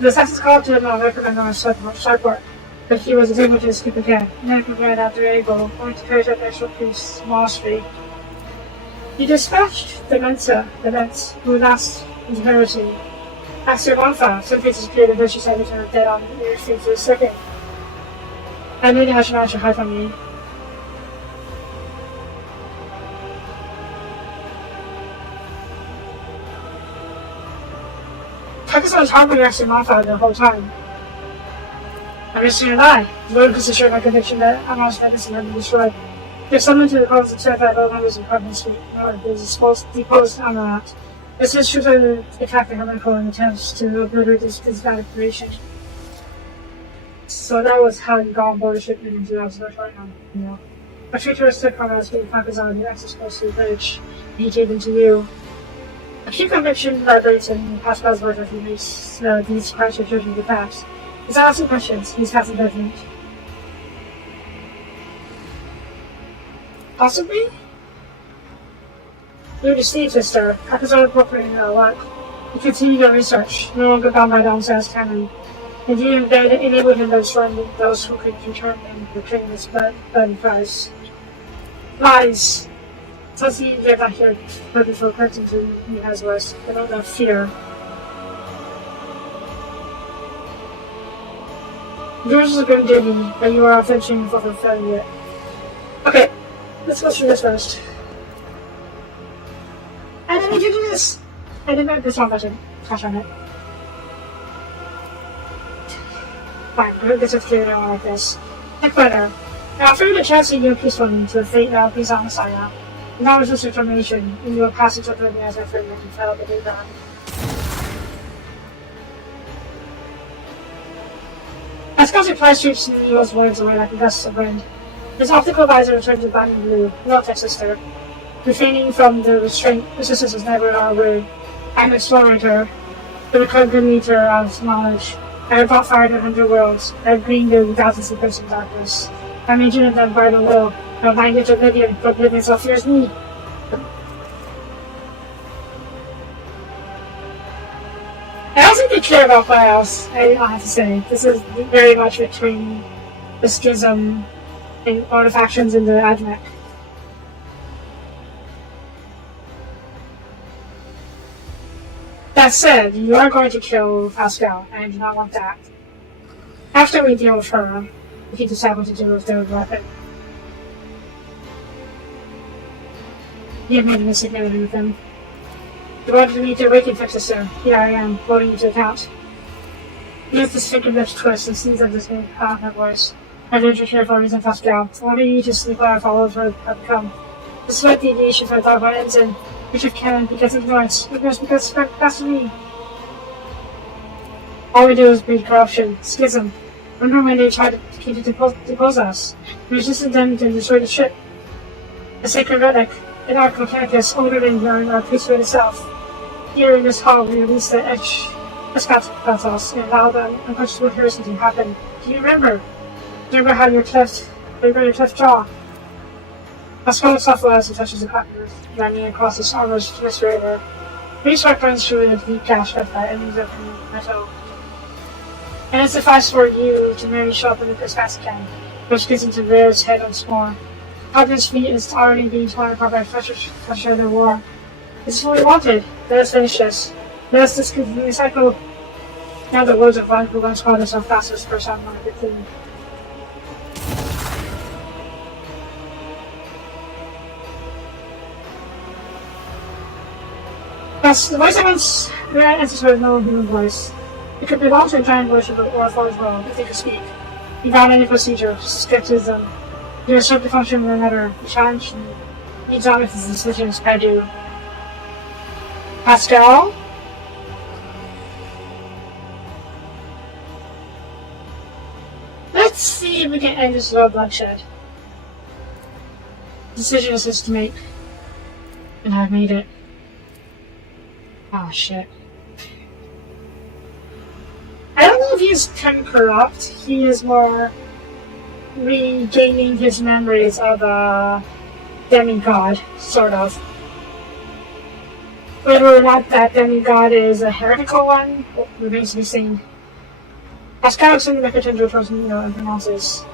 The assassins called to him and recommended on sharp work, but he was able to escape again, and then ran after Eagle, only to perish at National Priest's monastery. He dispatched the Ments, who lost his heresy. After Monfa, some faces appeared and then she said to her dead on the streets of the circuit. I knew how she managed to hide from me. Pakistan was harboring next to Monfa the whole time. I'm just here to lie. The Lord could assure my conviction that Amal's medicine had been destroyed. If someone to the cause of certified all members of Carbon Street, in order to depose Amarat, this is true to attack the Hermetical in attempts to obliterate this physical creation. So that was how you got on board the ship and into that right now, you know. A traitorous took from us being Pakistan and access close to the bridge, and he gave them to you. A key conviction vibrates in Pascal's words as he makes these crimes of judgment the past. He's asking questions, he's passing judgment. Possibly? You're deceived, sister. Pakistan incorporated our work. You continue your research, no longer bound by Dom's canon. Indeed, they enabled him to destroy those who could return and return this bloody prize. Lies. Tells you they're not here looking for curtain to he has worse. They don't know fear. Yours is a good duty, but you are finishing for fulfilling it. Okay, let's go through this first. I didn't do this! I didn't make this one button. Gosh on it. Fine, I'm gonna get a clear now like this. Heck better. Now, after the chance to give peacefully to the fate now peace on Messiah, acknowledge this determination, and you will pass it to the as my friend and fell the day down. Pascal's reply sweeps Neo's words away like a gust of wind. His optical visor returned to blinding blue. No, sister. Refraining from the restraint, resistance was never our word. I'm an explorator, the recognitor of knowledge. I have brought fire to 100 worlds. I have greened the thousands of secrets in darkness. I made you of them by the will. I bind you to oblivion, but oblivion itself fears me. I don't think they care about what else, I have to say. This is very much between the schism and all the factions in the Admech. That said, you are going to kill Pascal, and I do not want that. After we deal with her, we can decide what to do with the weapon. You have made a mistake with him. You wanted me to awaken Texas, here I am, holding you to account. He has this finger lips twist and sneezes at this new her voice. I learned your here for a reason, Pascal. I wanted you to sleep while our followers have become. This is what the deviation for thought what ends in. Which of canon because ignorance. Ignorance because blasphemy. All we do is breed corruption, schism. Remember when they tried to depose us? We resisted them to destroy the ship. A sacred relic, an arc mechanicus older than our priesthood itself. Here in this hall, we released the Eschatos and allowed the unconscionable heresy to happen. Do you remember? Do you remember how your cleft jaw? Pascal himself was and touches the cotton, running across his armor's respirator. Restock runs through the deep gash left by enemies of metal. And it suffices for you to merely show up in as fast as you can, which gets into Rare's head once more. Cognitive speed is already being torn apart by pressure of the war. This is what we wanted. Let us finish this. Let us discontinue the cycle. Now the words of one who once called himself fastest person on the thing. Yes, the voice of once ran ancestor with no human voice. It could belong to a giant voice of the Orphal's world if they could speak. Without any procedure, skepticism. You assert the function of another. The challenge needs on with his decisions. I do. Pascal? Let's see if we can end this without bloodshed. Decision is just to make. And I've made it. Ah, shit. I don't know if he's kind of corrupt. He is more regaining his memories of a demigod, sort of. Whether or not that demigod is a heretical one remains to be seen. Pascal looks in the pretender towards Nino and pronounces,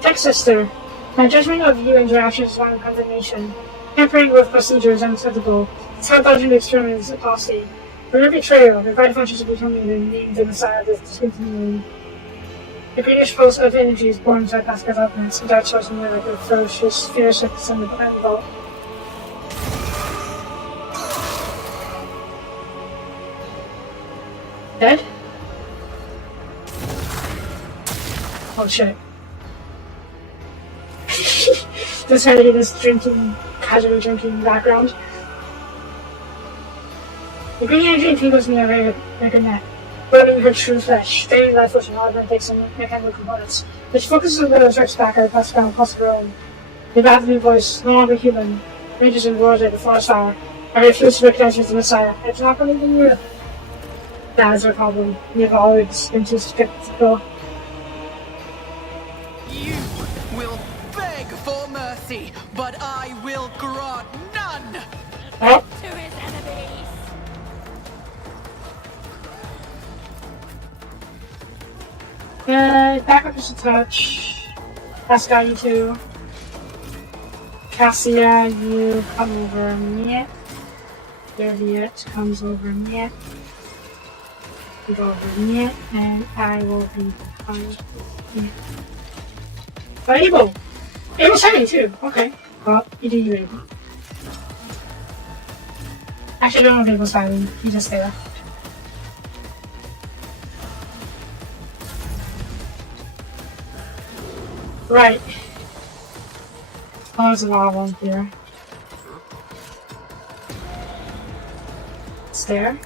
"Tech sister, my judgment of you and your actions is one of condemnation. Tampering with procedure is unacceptable. Sabotaging the experiment is apostasy. For your betrayal, the vital functions of becoming the name the Messiah of discontinued. The greenish pulse of energy is born inside Pascal's opponents, without choice in like a ferocious, fierce descendant behind the vault. Dead? Oh shit. Just had to hear this drinking, casually drinking background. The green energy tingles me like a net, burning her true flesh, fading life force and hard takes some mechanical components, which focuses on the strikes back at Pascal and plus her own. The baffling voice, no longer human, rages and roars like the forest fire. I refuse to recognize you as the Messiah. I do not believe in you. That is our problem. We have always been too skeptical. You will beg for mercy, but I will grant none. Oh. To his enemies. Back up just a touch. Pascal, you too. Cassia, you come over me. Derviet comes over me. You go over me, and I will be behind me. But Abel! Abel's heavy too, okay. Well, you do you, Abel. Actually, I don't know if Abel's heavy, he's just there. Right. Oh, there's a lot of them here. It's there.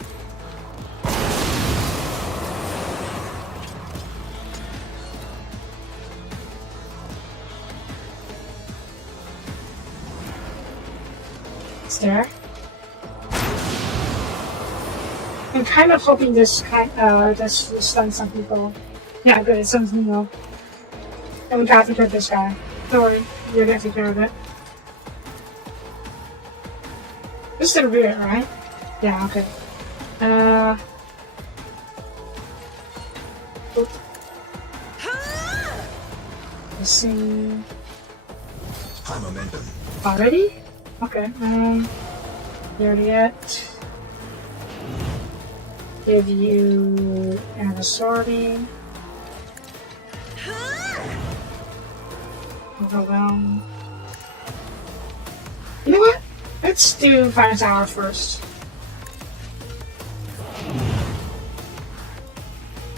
It's there. I'm kind of hoping this will stun some people. Yeah, good, it stuns Nemo. And we got to get this guy. Don't worry, you're gonna take care of it. This didn't do it, right? Yeah, okay. Oops. Let's see. High momentum. Already? Okay, Derviet. Give you an sorting. Overwhelm. You know what? Let's do Fire Tower first.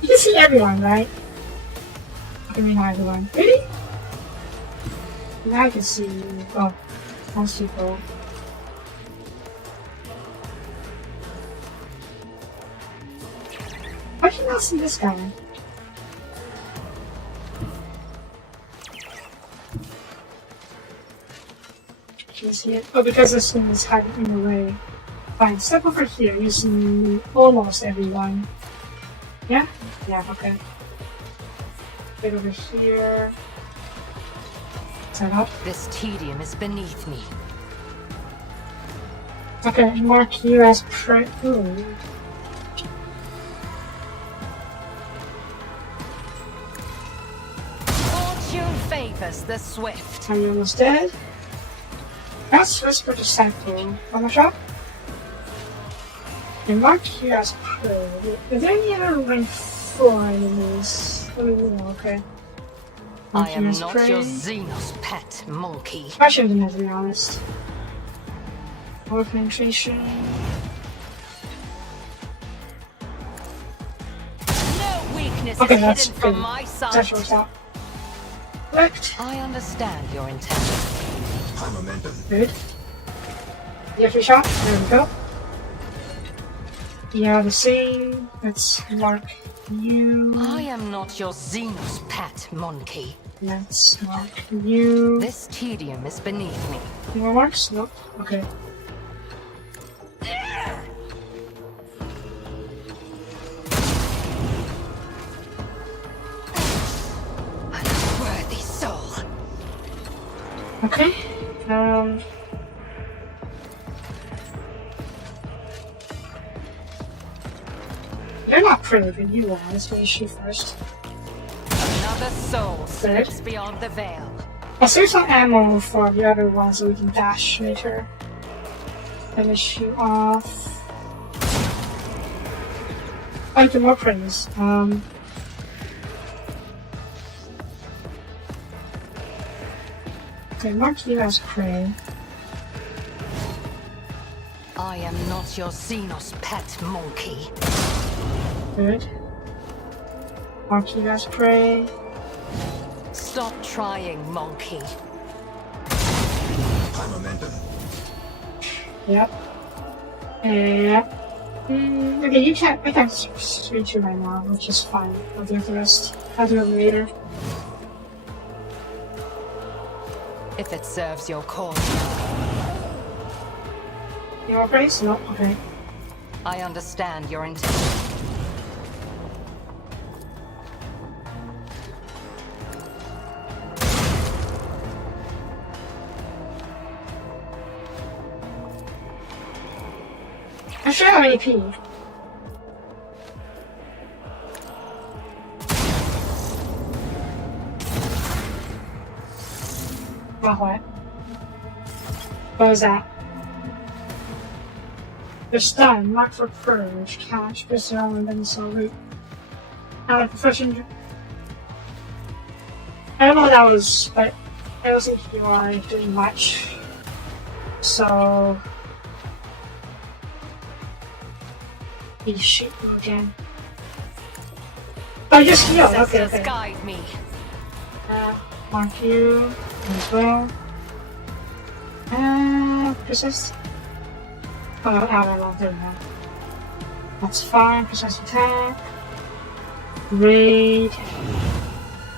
You can see everyone, right? I mean, not everyone. Really? Now I can see, well, most people. Why can you not see this guy? Can you see it? Oh, because this thing is hiding in the way. Fine, step over here. You see almost everyone. Yeah? Yeah, okay. Get over here. Set up. This tedium is beneath me. Okay, mark you as prey. Ooh. Fortune favors the swift. Are you almost dead? That's Whisper Disciple. On the shop? And mark here as prey. Is there any other rank 4 enemies? Oh, okay. Mark I here am as not prey. your Xenos pet monkey. I should have been, to be honest. More penetration. No weakness Okay, is that's hidden good. from my That sight. shows out. Correct. I understand your intent. High momentum. Good. You have your shot. There we go. Yeah, the same. Let's mark you. I am not your Xenos pet, monkey. Let's mark you. This tedium is beneath me. Any more marks? Nope. Okay. An unworthy soul. Okay. You're not pretty, but you are. Let's finish you first. Another soul slips beyond the veil. I'll save some ammo for the other one so we can dash later. Finish you off. Oh, you more praise. Okay, mark you as prey. I am not your Xenos pet, monkey. Good. Mark you as prey. Stop trying, monkey. High momentum. Yep. Yep. Okay, you can't. I can't reach you right now, which is fine. I'll do the rest. I'll do it later. If it serves your cause. You want praise? No. Okay. I understand your intent. I should have AP. What? What was that? They're stunned, marked for purge, catch, pistol, and then salute. Out of profession. I don't know what that was, but I don't think you are doing much. So. You shoot you again. Oh, just heal. Okay, okay. Guide me. Mark you as well. Persist. Oh, no, there we go. That's fine. Persist attack. Raid.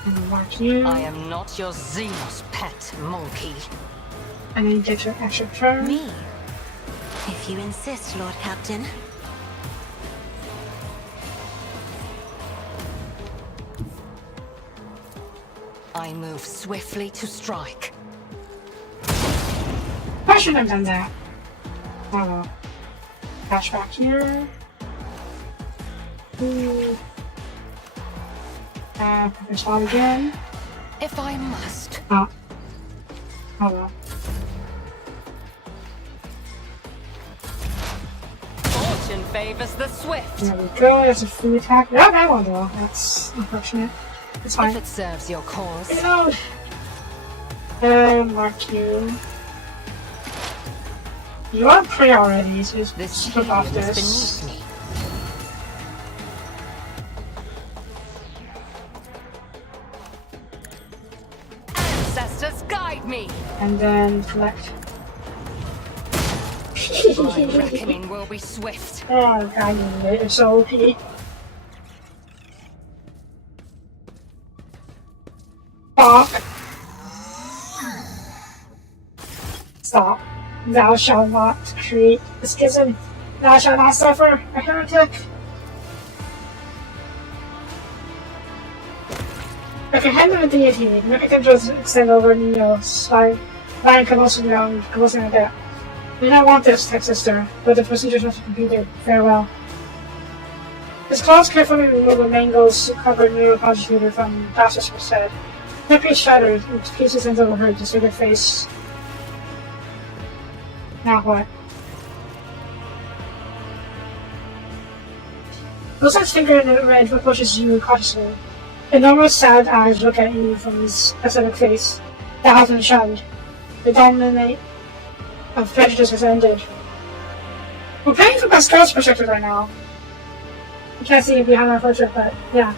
And mark you. I am not your Xenos pet, monkey. And then get your extra turn. Me? If you insist, Lord Captain. I move swiftly to strike. I should have done that. Oh well. Dash back here. Perfect spot again. If I must. Oh. Oh well. Fortune favors the swift. There we go. That's a free attack. No, that one though. That's unfortunate. It's fine. If it serves your cause. Reload. Mark you. You are free already, so just This flip off tedium is this. beneath me. Ancestors guide me. And then collect. My reckoning will be swift. Oh god, you made it so OP. Fuck. Stop. Thou shalt not create a schism. Thou shalt not suffer a heretic. If you handle a deity, you can just extend over Neos. Lion can also be on closing like that. We don't want this, Tech Sister, but the procedures must be completed. Farewell. His claws carefully remove the mangoes to cover neuroconjugator from Pastor's said. Happy shattered, its pieces ends over her disfigured face. Now what? Rose's finger in the red approaches you cautiously. Enormous sad eyes look at you from his acidic face. That has been shunned. The dominate of prejudice has ended. We're playing from Pascal's perspective right now. You can't see it behind our portrait, but yeah.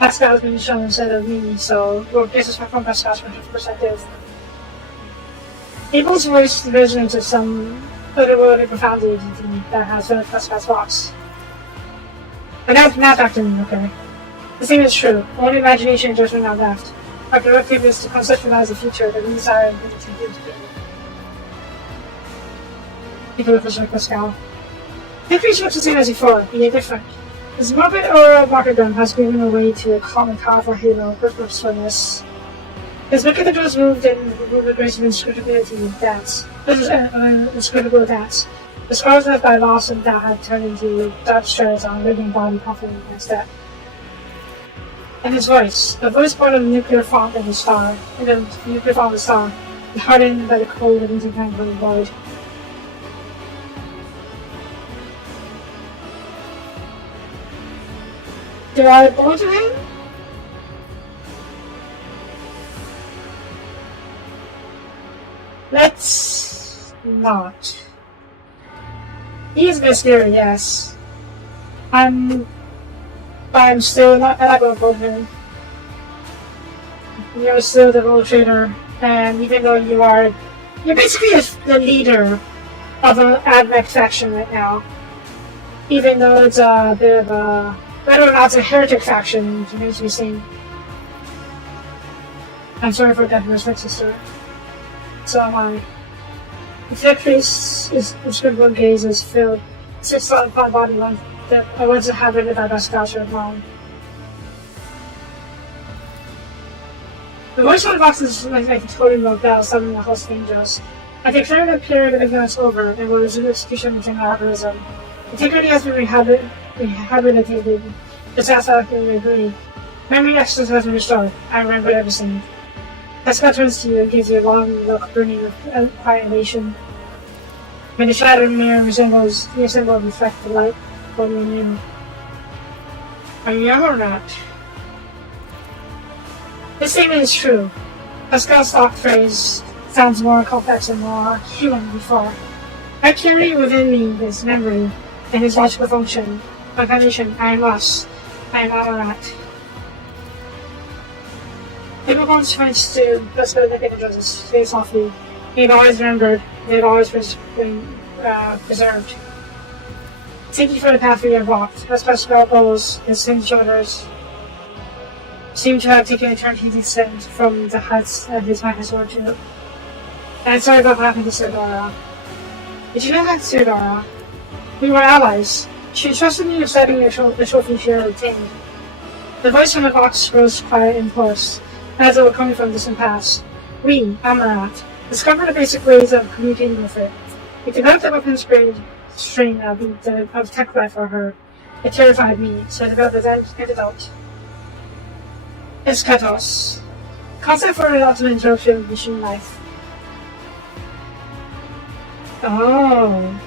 Pascal is being shown instead of me, so this is from Pascal's perspective. Abel's voice resonates with some otherworldly profound entity that has been Pascal's thoughts. But that's not acting, okay? The same is true. Only imagination and judgment are left. Our directive is to conceptualize the future that we desire and bring to be. People with Mr. Pascal. Victory's much the same as before, yet different. His morbid aura of martyrdom has given way to a calm and powerful halo of purposefulness. His wicked was moved in the grace of inscrutability dance. This is an inscrutable dance. The scars left by loss and doubt have turned into dark shreds on a living body confident against death. And his voice, a voice born of the nuclear font of the star, hardened by the cold and intertangling void. Do I belong to him? Let's not. He is a bit scary, yes. But I'm still not going to vote him. You're still the role trader, and even though you're basically the leader of an AdMech faction right now. Even though it's a bit of a, whether or not it's a heretic faction, it remains to be seen. I'm sorry for that, respect, sister. So am I. The thick face is inscrutable gaze is filled 6 on my body length that I was inhabited by Pascal showed mine. The voice on the box is like a totem of bells summoning a host of angels. I declare the period of ignorance over and will resume execution of general algorithm. Integrity has been rehabilitated. The task I can agree. Memory access has been restored. I remember everything. Pascal turns to you and gives you a long look burning with annihilation. When the shattered mirror resembles your symbol reflect the light from your name. Are you young or not? This statement is true. Pascal's stock phrase sounds more complex and more human than before. I carry within me his memory and his logical function. By foundation, I am us. I am Amarat. People once tries to Pascal the images say softly. They've always remembered. They've always been preserved. Thank you for the path we have walked. As Pascal goes, his thin shoulders seem to have taken a turn to descend from the heights of his mind has soared to. And sorry about what happened to Theodora. Did you know that Theodora? We were allies. She trusted me with setting the trophy she had obtained. The voice from the box rose quiet and hoarse, as it were coming from distant past. We, Amarat, discovered the basic ways of communicating with it. We developed a weapons grade strain of tech life for her. It terrified me, so I developed an antidote. Eschatos. Concept for an ultimate interruption of machine life. Oh.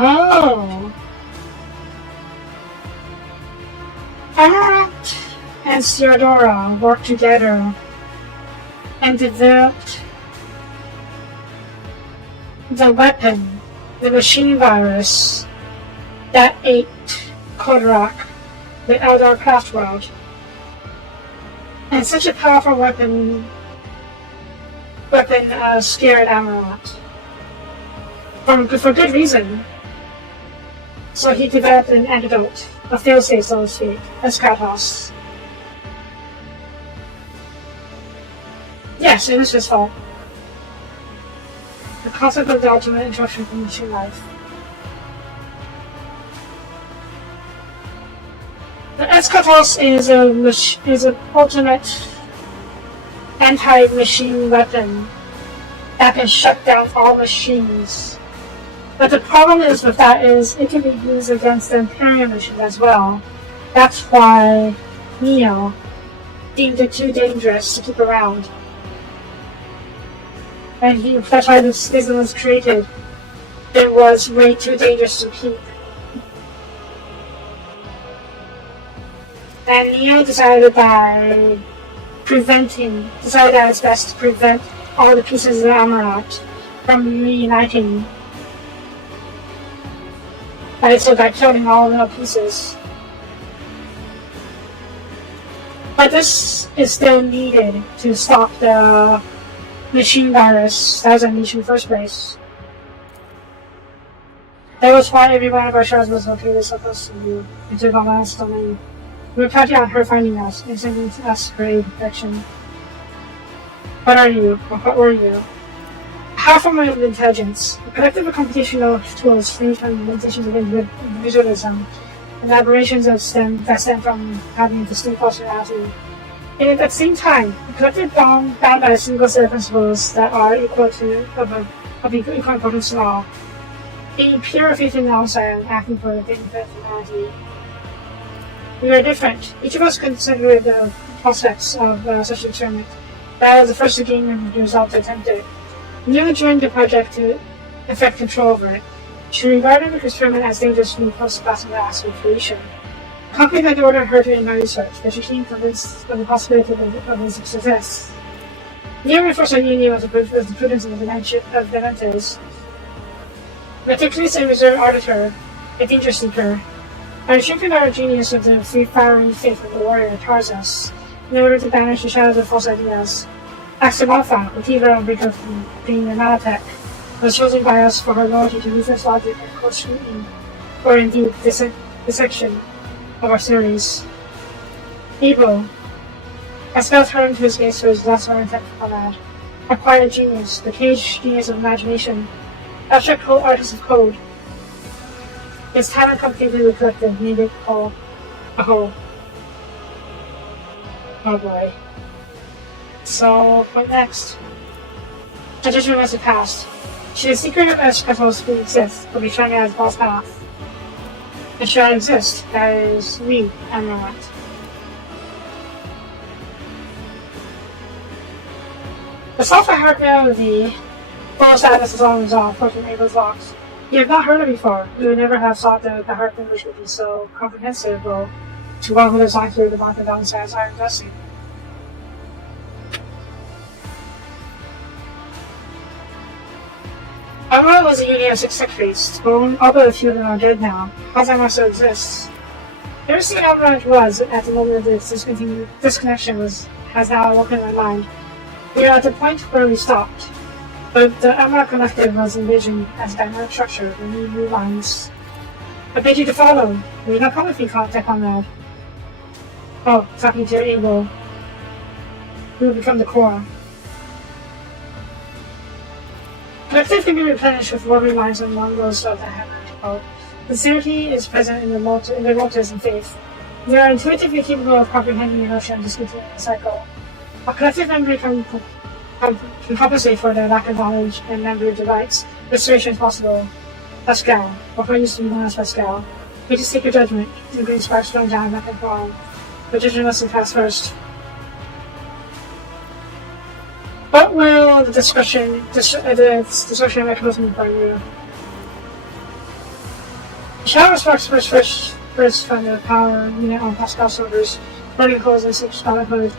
Oh. Amarat and Theodora worked together and developed the weapon, the machine virus, that ate Kodrak, the Eldar craft world. And such a powerful weapon scared Amarat. For good reason. So he developed an antidote, a failsafe, so to speak, Eschatos. Yes, it was his fault. The concept of the ultimate interruption from machine life. The Eschatos is an ultimate anti-machine weapon that can shut down all machines. But the problem is with that is it can be used against the Imperial mission as well. That's why Neo deemed it too dangerous to keep around. And that's why this system was created. It was way too dangerous to keep. And Neo decided that it's best to prevent all the pieces of Amarat from reuniting And it's like killing all the pieces. But this is still needed to stop the machine virus that was unleashed in the first place. That was why every one of our shards was located so close to you, into the last domain. We were counting on her finding us and sending us her aid protection. What are you, or what were you? A powerful of intelligence, a collective of computational tools ranged from limitations of individualism and aberrations that stem from having a distinct personality. And at the same time, a collective bound by a single set of principles that are equal importance to all. Being pure faith in the outside and acting for the benefit of humanity. We are different. Each of us considered the prospects of such an experiment. That was the first to gain the result to attempt it. We never joined the project to effect control over it. She regarded the experiment as dangerous from the post-classical act of creation. The company had ordered her to end my research, but she became convinced of the possibility of its success. Near reinforced our union with the prudence of the Dementors. Meticulous and reserved auditor, a danger seeker, and strengthened our genius with the free-firing faith of the warrior Tarzas, in order to banish the shadows of false ideas. Axamalfa, the hero on brink of being a Malatech, was chosen by us for her loyalty to ruthless logic and close scrutiny, or indeed dissection of our series. Abel, as Spell turned to his gaze for his last romantic comrade, a quiet genius, the caged genius of imagination, abstract artist of code. His talent completely collective made it whole. A whole. Oh boy. So, what next? A judgment must have passed. She is secret of Eschatos who exists, but be shining as false path. It shall exist, that is, we, and not. The software hardware of the full sadness is all resolved, from Abel's locks. You have not heard it before. You would never have thought that the hardware which would be so comprehensive, or to one who lives on here the market downsides are investing. Amara was a union of 6 secretaries, although a few of them are dead now. Alzheimer's still exists. Everything Amara was at the moment of this disconnection has now awoken my mind. We are at the point where we stopped. But the Amara Collective was envisioned as a dynamic structure with new lines. I bid you to follow. We will not come with you, comrade. Oh, talking to your Abel. We will become the core. Collective can be replenished with warming lines and long rows of the hammer. Oh, sincerity is present in the motives and faith. We are intuitively capable of comprehending the notion and discontinuing the cycle. A collective memory can compensate for the lack of knowledge and memory delights. Restoration is possible. Pascal, or what used to be known as Pascal. We just take your judgment. The green sparks flowing down, nothing wrong. But judgment must pass first. What will the discussion mechanism bring you? The shower sparks first from the power unit on Pascal servers, burning holes in such hood.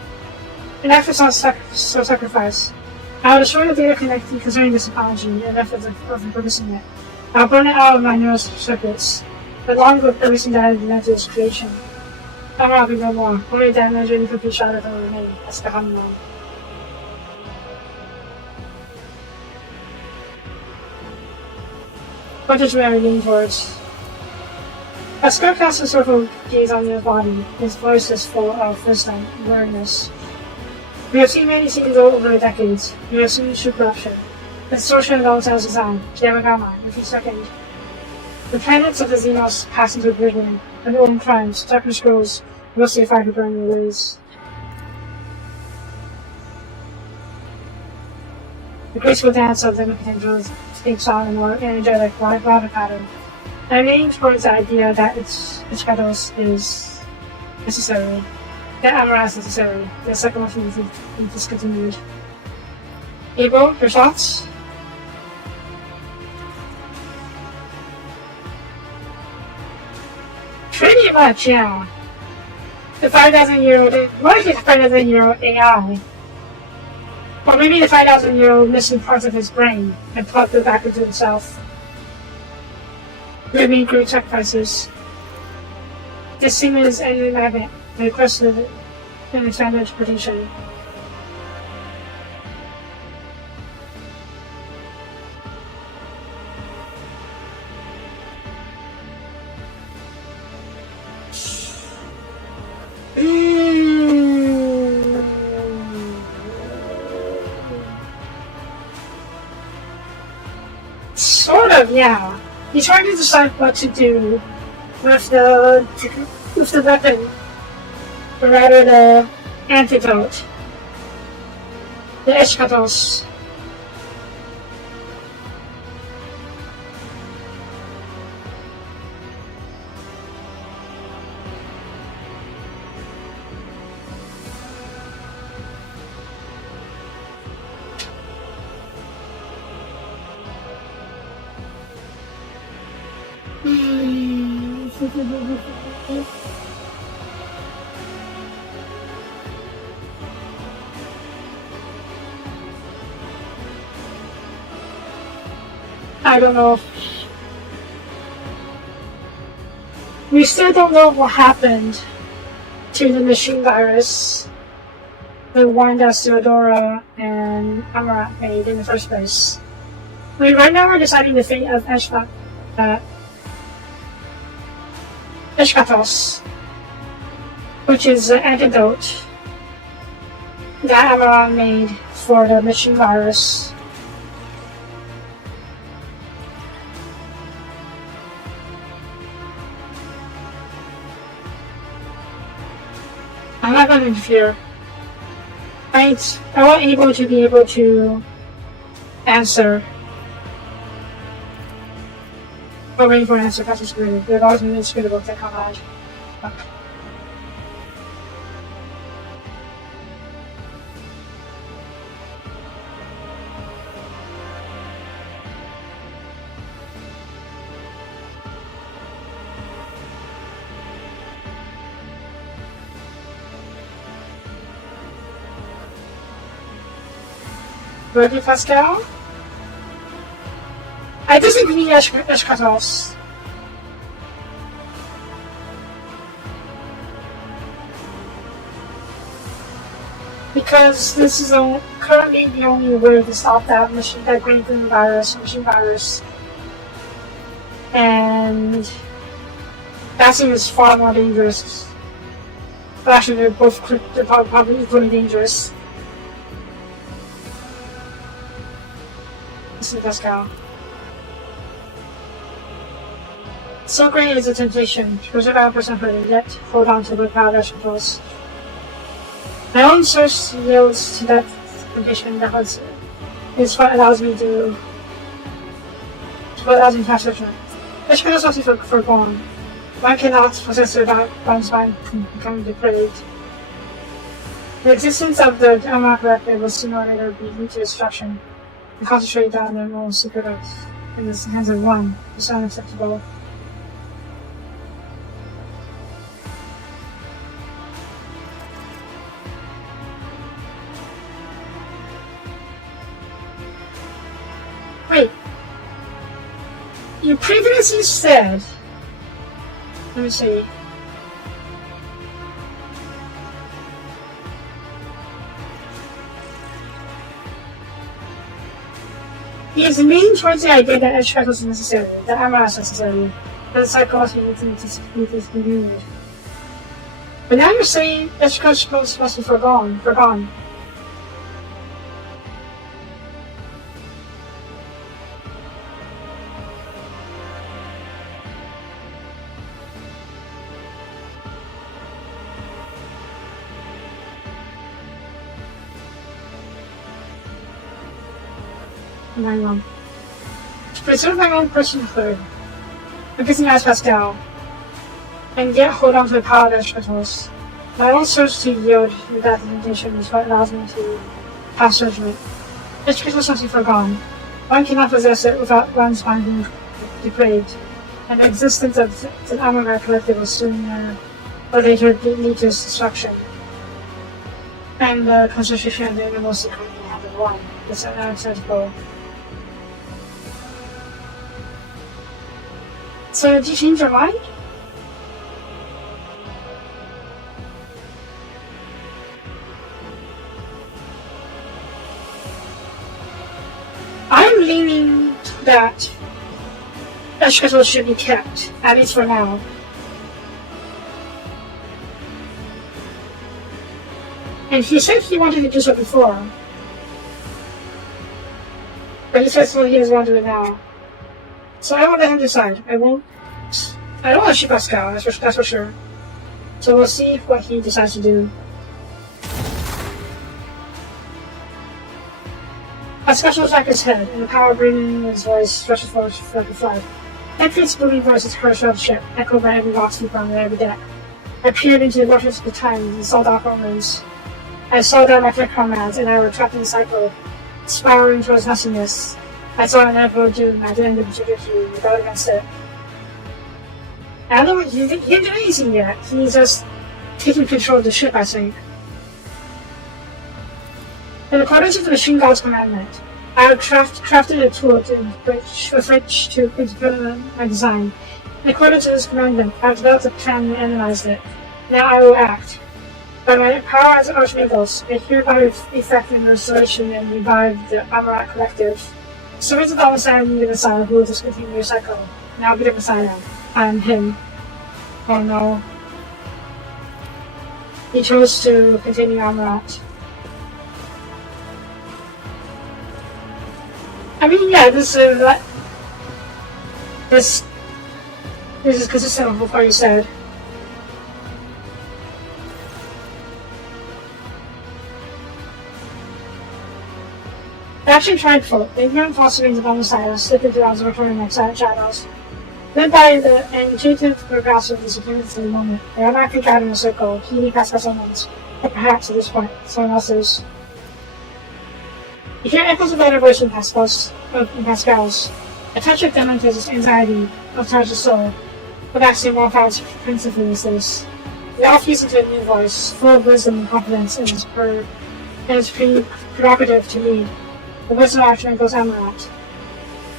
An act of self-sacrifice. I will destroy the data connected concerning this apology and method of repurposing it. I will burn it out of my neural circuits, along with everything that has led to its creation. I will be no more. Only damage and complete shadow that will remain. That's the Hamnon. What is Mary leaning towards? As Scott casts a circle gaze on your body, his voice is full of wisdom and awareness. We have seen many scenes over the decades. We have seen true corruption, distortion of all sounds design, Yamagama, every second. The planets of the Xenos pass into oblivion, and old crimes, darker scrolls, mostly fire to burn their ways. The graceful dance of the Mechangels takes on a more energetic, louder pattern. I'm leaning towards the idea that its petals is necessary. That Amara is necessary. The second one needs to be discontinued. Abel, your thoughts? Pretty much, yeah. The 5,000-year-old, what if it's 5,000-year-old AI? Or maybe the 5,000-year-old missing parts of his brain and plugged it back into himself. There being great sacrifices. The Siemens and magnet requested an expanded interpretation. Sort of, yeah. He's trying to decide what to do with the weapon, or rather the antidote, the eschatos. I don't know. We still don't know what happened to the machine virus that Wanda, Theodora, and Amaranth made in the first place. I mean, right now we're deciding the fate of eschatos, which is the antidote that Amaranth made for the machine virus. I'm not going to interfere. I want able to answer. We're waiting for an answer. That's screwed. There's always been screwed about that comment. Ready, Pascal? I disagree, eschatos. Because this is currently the only way to stop that machine virus. And that seems far more dangerous. But actually, they're probably equally dangerous. Listen, Pascal. So great is the temptation to preserve our person for the yet hold on to the power vegetables. My own source yields to that condition that is what allows me to pass judgment. Which can also be foregone. One cannot possess without one's mind becoming depraved. The existence of the Amaranth Reactor will sooner or later be due to destruction. And concentrate down their moral secret in the hands of one is unacceptable. Wait. You previously said... Let me see. He is leaning towards the idea that eschatos is necessary, that Amaranth is necessary, that the psychology needs to be discontinued. But now you're saying eschatos must be forgone. To preserve my own personhood, I'm guessing as Pascal, and yet hold on to the power of eschatos. My own search to yield to that temptation is what allows me to pass judgment. Eschatos must be forgone. One cannot possess it without one's mind being depraved, and the existence of the Amaranth Collective will sooner or later lead to its destruction. And the concentration of the innermost economy have been one. It's unacceptable. So did you change your mind? I'm leaning that schedule should be kept, at least for now. And he said he wanted to do so before. But he says he doesn't want to do it now. So I won't let him decide. I don't want to shoot Pascal, that's for sure. So we'll see what he decides to do. Pascal shows back his head, and the power breathing in his voice stretches forward like a flag. Edford's booming voice is heard throughout the ship, echoed by every lock sleeper on every deck. I peered into the waters of the times and saw dark omens. I saw that my comrades and I were trapped in a cycle, spiraling towards nothingness. I saw an inevitable doom at the end of the trajectory and rebelled against it. I don't know, he didn't do anything yet. He's just taking control of the ship, I think. In accordance with the Machine God's commandment, I have crafted a tool with which to implement my design. In accordance with this commandment, I have developed a plan and analyzed it. Now I will act. By my power as Archangels, I hereby effect the restoration and revive the Amarat Collective. Servants of the Messiah need a Messiah who will discontinue your cycle. Now be the Messiah. I am him. Oh no. He chose to continue Amarat. I mean, yeah, this is consistent with what you said. Action Trideful, the ignorant fossils of Osiris, slipping through observatory like silent shadows. Led by the intuitive progress of the significance of the moment, they are not guided in a circle, heeding Pascal's summons, or perhaps at this point, someone else's. You hear echoes of better voice in Pascal's. A touch of them enters his anxiety, upcharges his soul, but actually more found principally is this. We all fuse into a new voice, full of wisdom and confidence, and is prerogative to me. The voice of Archer goes Amarat.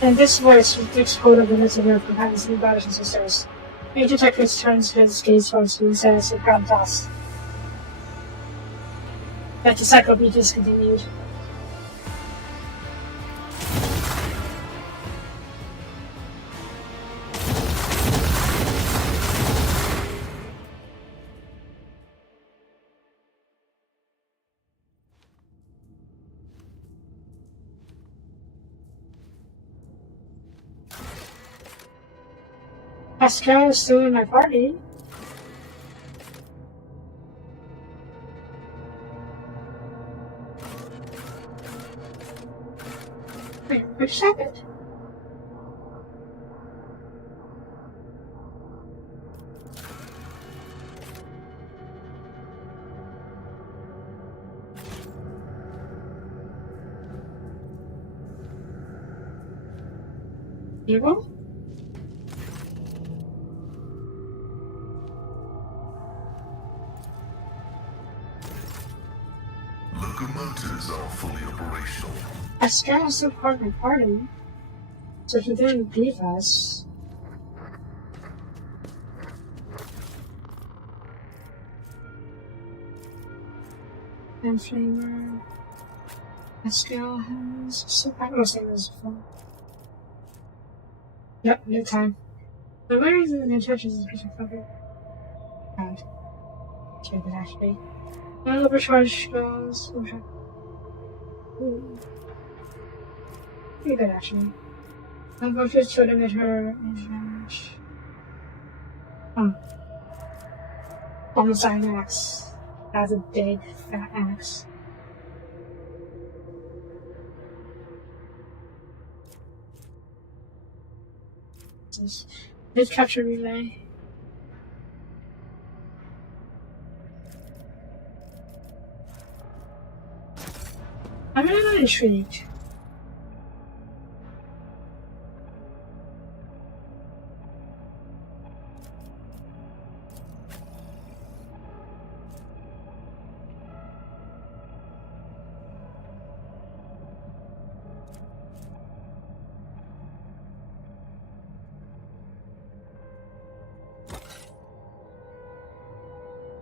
And this voice takes hold of the midst of your companions and brothers and sisters. Major Technics turns his gaze towards you and says with proud thoughts that the cycle be discontinued. Pascal is still in my party. Wait, which second? Evil? Locomotives are fully operational. Pascal is still part of my party, so he didn't beat us. And Flamer. Pascal has so I was saying this before. Yep, new time. But where is it in the churches is Bishop Fucker? God. Stupid actually. No overcharge goes. Ooh. Pretty good actually. I'll go to emitter and homicide axe. That's a big fat axe. This capture relay. I'm really not intrigued.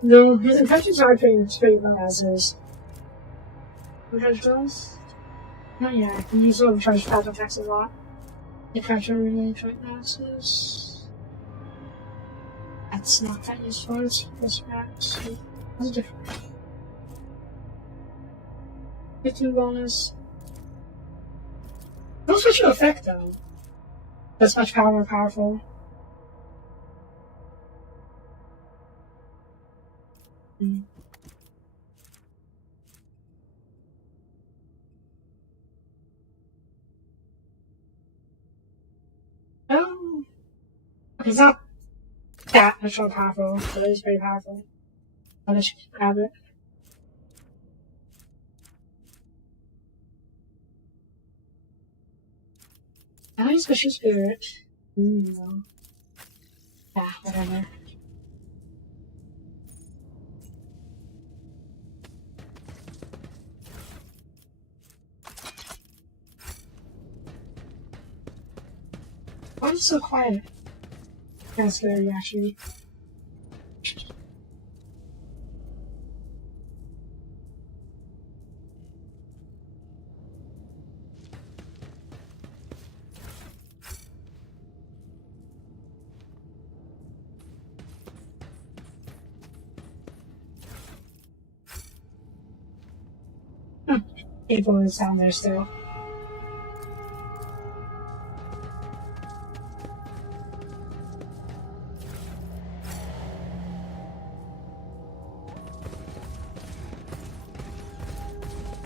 No, his intentions are pretty well as is. $100? Not yet. He's only charged patent tax a lot. The capture related joint masses. That's not that useful. It's this max. What's different? 15 bonus. No special effect though. That's much more powerful. Oh, it's not that much more powerful, but it is very powerful. I'll just grab it. I use Special Spirit. No. Yeah, whatever. Why is it so quiet? Kind of scary, actually. April is down there still.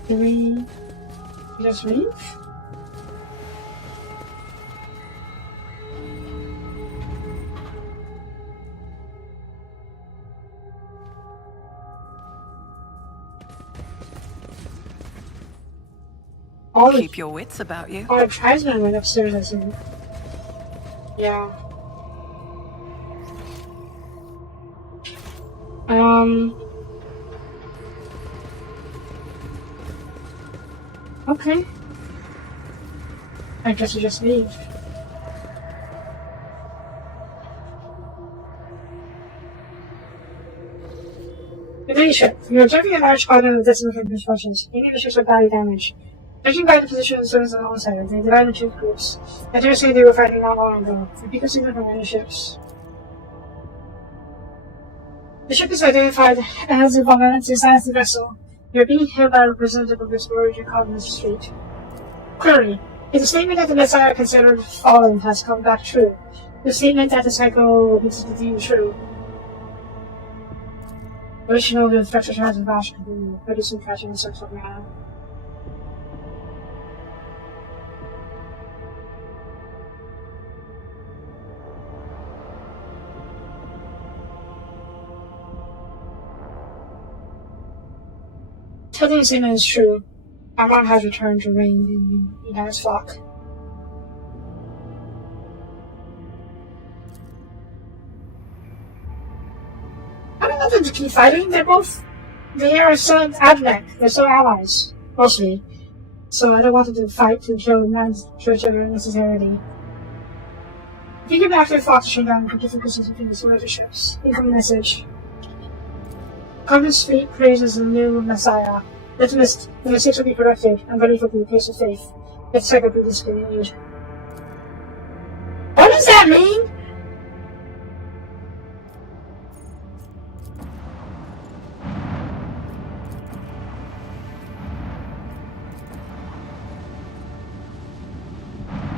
Do we just leave? Keep your wits about you. Oh, tribesmen went upstairs, I think. Yeah. Okay. I guess we just leave. Information. You're observing a large quantity of decimal misfortunes. Any missions are body damage. Judging by the position of the servants on the outside, they divide into two groups. I dare say they were fighting not long ago. The people seem to from many ships. The ship is identified as a Vomit designed the vessel. You're being held by a representative of this origin called Mr. Street. Query. Is the statement that the Messiah considered fallen has come back true? The statement that the cycle will be discontinued true? Wish to know the structure has a vast continue, producing catching in search of mana. Telling the statement is true. Amon has returned to reign in United's flock. I don't know if they keep fighting. They are so advent. They're so allies, mostly. So I don't want them to fight to kill each other unnecessarily. If you get back to the flock to shut down the different things with the ships, incoming message. Congress fleet praises the new Messiah. The mistakes will be corrected and ready for the case of faith. Let's check up with this continued. What does that mean?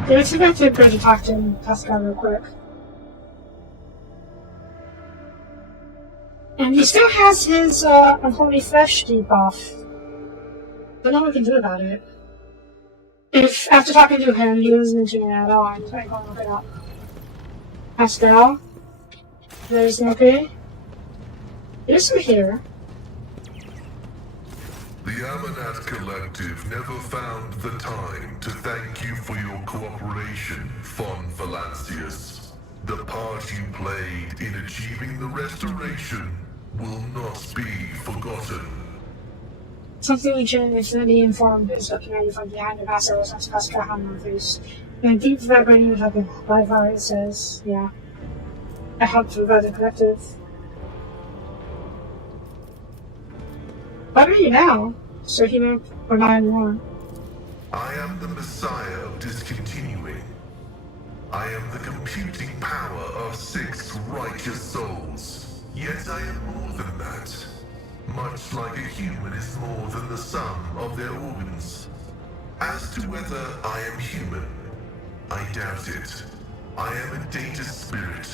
Okay, let's go back to the bridge and talk to Pascal real quick. And he still has his unholy flesh debuff. But nothing we can do about it. If, after talking to him, he doesn't mention it at all, I'm trying to look it up. Pascal? There's okay? Yes, we're here. The Amanat Collective never found the time to thank you for your cooperation, Von Valancius. The part you played in achieving the restoration will not be forgotten. Something we genuinely informed is documented from behind the master was Pascal on face. And deep vibrating like a live wire, it says, yeah. I helped revive the collective. What are you now? So he meant or not anymore. I am the Messiah of discontinuing. I am the computing power of 6 righteous souls. Yet I am more than that. Much like a human is more than the sum of their organs. As to whether I am human, I doubt it. I am a data spirit,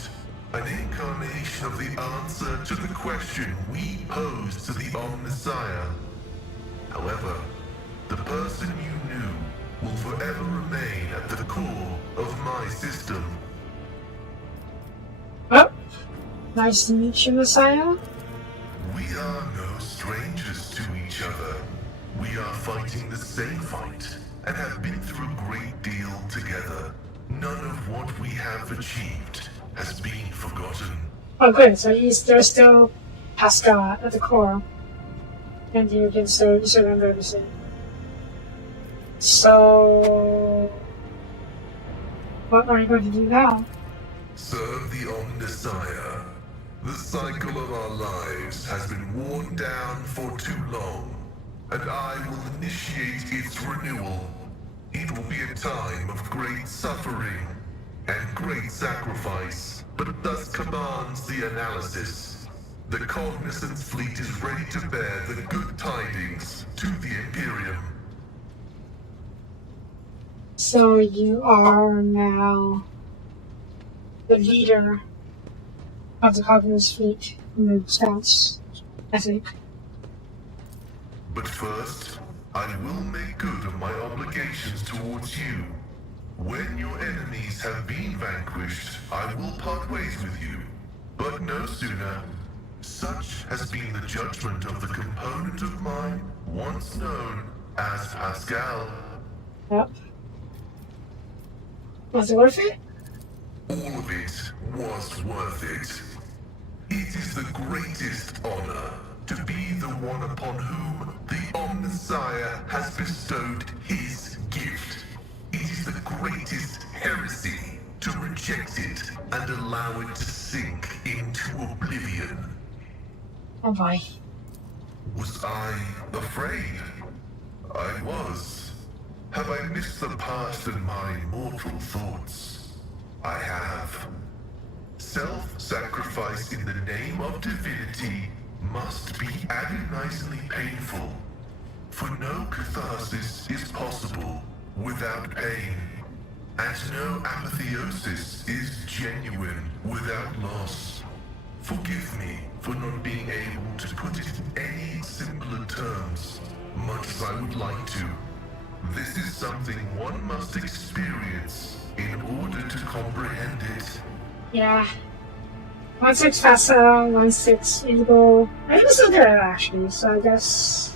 an incarnation of the answer to the question we pose to the Omnissiah. However, the person you knew will forever remain at the core of my system. Oh, nice to meet you, Messiah. We are no strangers to each other. We are fighting the same fight and have been through a great deal together. None of what we have achieved has been forgotten. Oh, good. So there's still Pascal at the core, and you can still remember everything. So, what are you going to do now? Serve the Omnissiah. The cycle of our lives has been worn down for too long, and I will initiate its renewal. It will be a time of great suffering and great sacrifice, but it thus commands the analysis. The Cognizance fleet is ready to bear the good tidings to the Imperium. So you are now the leader of the Cognizance fleet in the Scouts, I think. But first, I will make good on my obligations towards you. When your enemies have been vanquished, I will part ways with you. But no sooner. Such has been the judgment of the component of mine, once known as Pascal. Yep. Was it worth it? All of it was worth it. It is the greatest honor to be the one upon whom the Omnissiah has bestowed his gift. It is the greatest heresy to reject it and allow it to sink into oblivion. Oh boy. Was I afraid? I was. Have I missed the past and my mortal thoughts? I have. Self-sacrifice in the name of divinity must be agonizingly painful, for no catharsis is possible without pain, and no apotheosis is genuine without loss. Forgive me for not being able to put it in any simpler terms, much as I would like to. This is something one must experience in order to comprehend it. Yeah. 1-6 Fassa, 1-6 Indigo. I was still there actually, so I guess.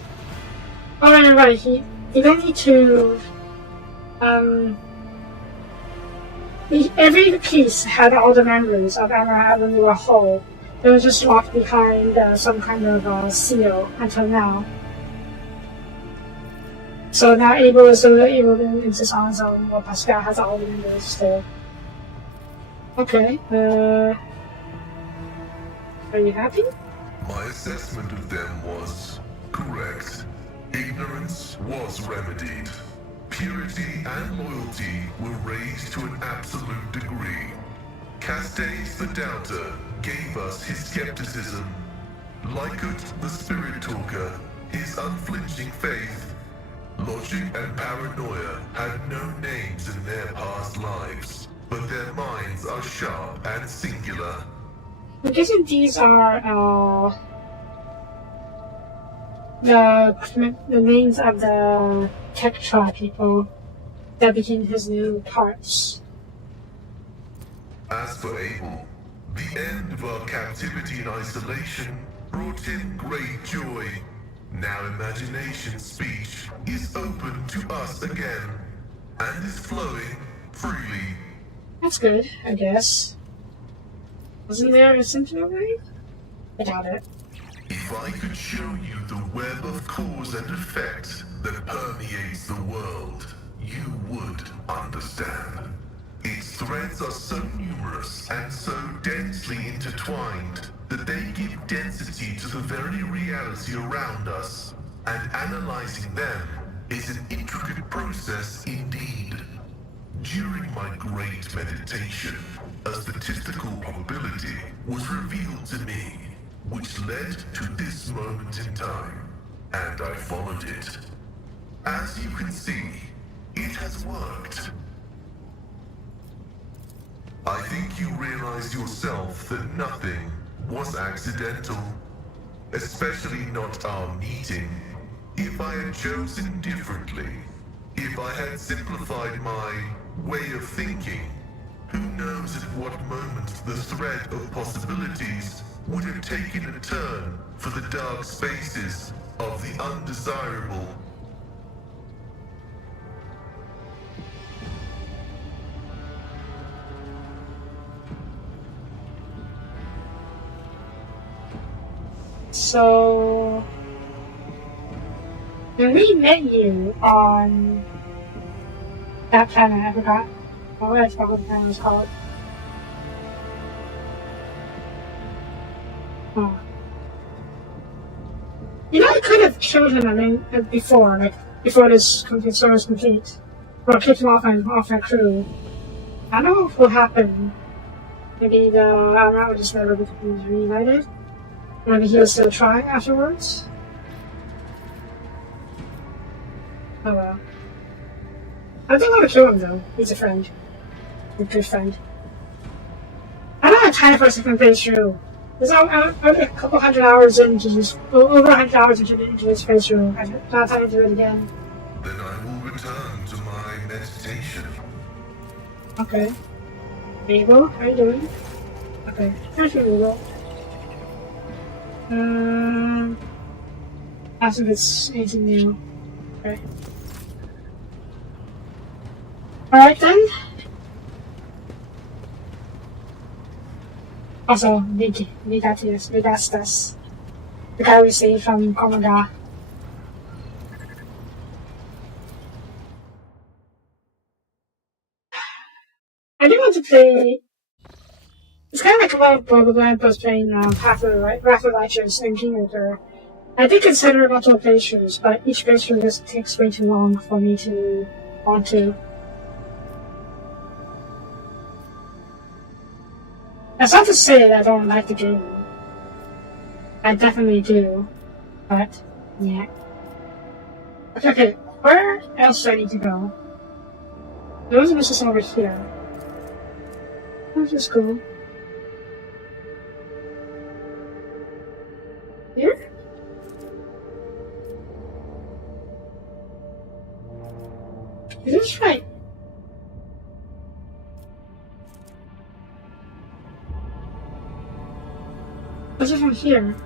Oh right. He don't need to. Every piece had all the members of Emma when they were whole. They were just locked behind some kind of seal until now. So now Abel is able to insist on his own, while Pascal has all the members still. Okay, are you happy? My assessment of them was correct. Ignorance was remedied. Purity and loyalty were raised to an absolute degree. Castes the Doubter gave us his skepticism. Lycut the Spirit Talker, his unflinching faith. Logic and paranoia had no names in their past lives, but their minds are sharp and singular. I'm guessing these are the names of the Tektra people that became his new parts. As for Abel, the end of our captivity and isolation brought him great joy. Now imagination's speech is open to us again, and is flowing freely. That's good, I guess. Wasn't there a simpler way? I doubt it. If I could show you the web of cause and effect that permeates the world, you would understand. Its threads are so numerous and so densely intertwined that they give density to the very reality around us, and analyzing them is an intricate process indeed. During my great meditation, a statistical probability was revealed to me, which led to this moment in time, and I followed it. As you can see, it has worked. I think you realize yourself that nothing was accidental, especially not our meeting. If I had chosen differently, if I had simplified my way of thinking, who knows at what moment the thread of possibilities would have taken a turn for the dark spaces of the undesirable. So, when we met you on that planet, I forgot what the planet was called. Oh. You know, I could have killed him, I mean, before this complete story was complete. Or kicked him off my crew. I don't know what happened. Maybe the Armor would just never become reunited. Maybe he'll still try afterwards. Oh well. I don't want to kill him though. He's a friend. A good friend. I don't have time for a second playthrough. There's only a couple hundred hours into this, over 100 hours into this playthrough. I don't have time to do it again. Then I will return to my meditation. Okay. Mabel, how are you doing? Okay. Thank you, Mabel. Ask if it's anything new. Okay. Alright then. Also, Vegastas. The guy we saved from Komoda. I do want to play. It's kind of like what Borderlands was playing Path of the Righteous and Kingmaker. I did consider multiple playthroughs, but each playthrough just takes way too long for me to want to. That's not to say that I don't like the game. I definitely do. But, yeah. Okay, where else do I need to go? There was a mission over here. Let's just go. Here? Is this right? What's it from here?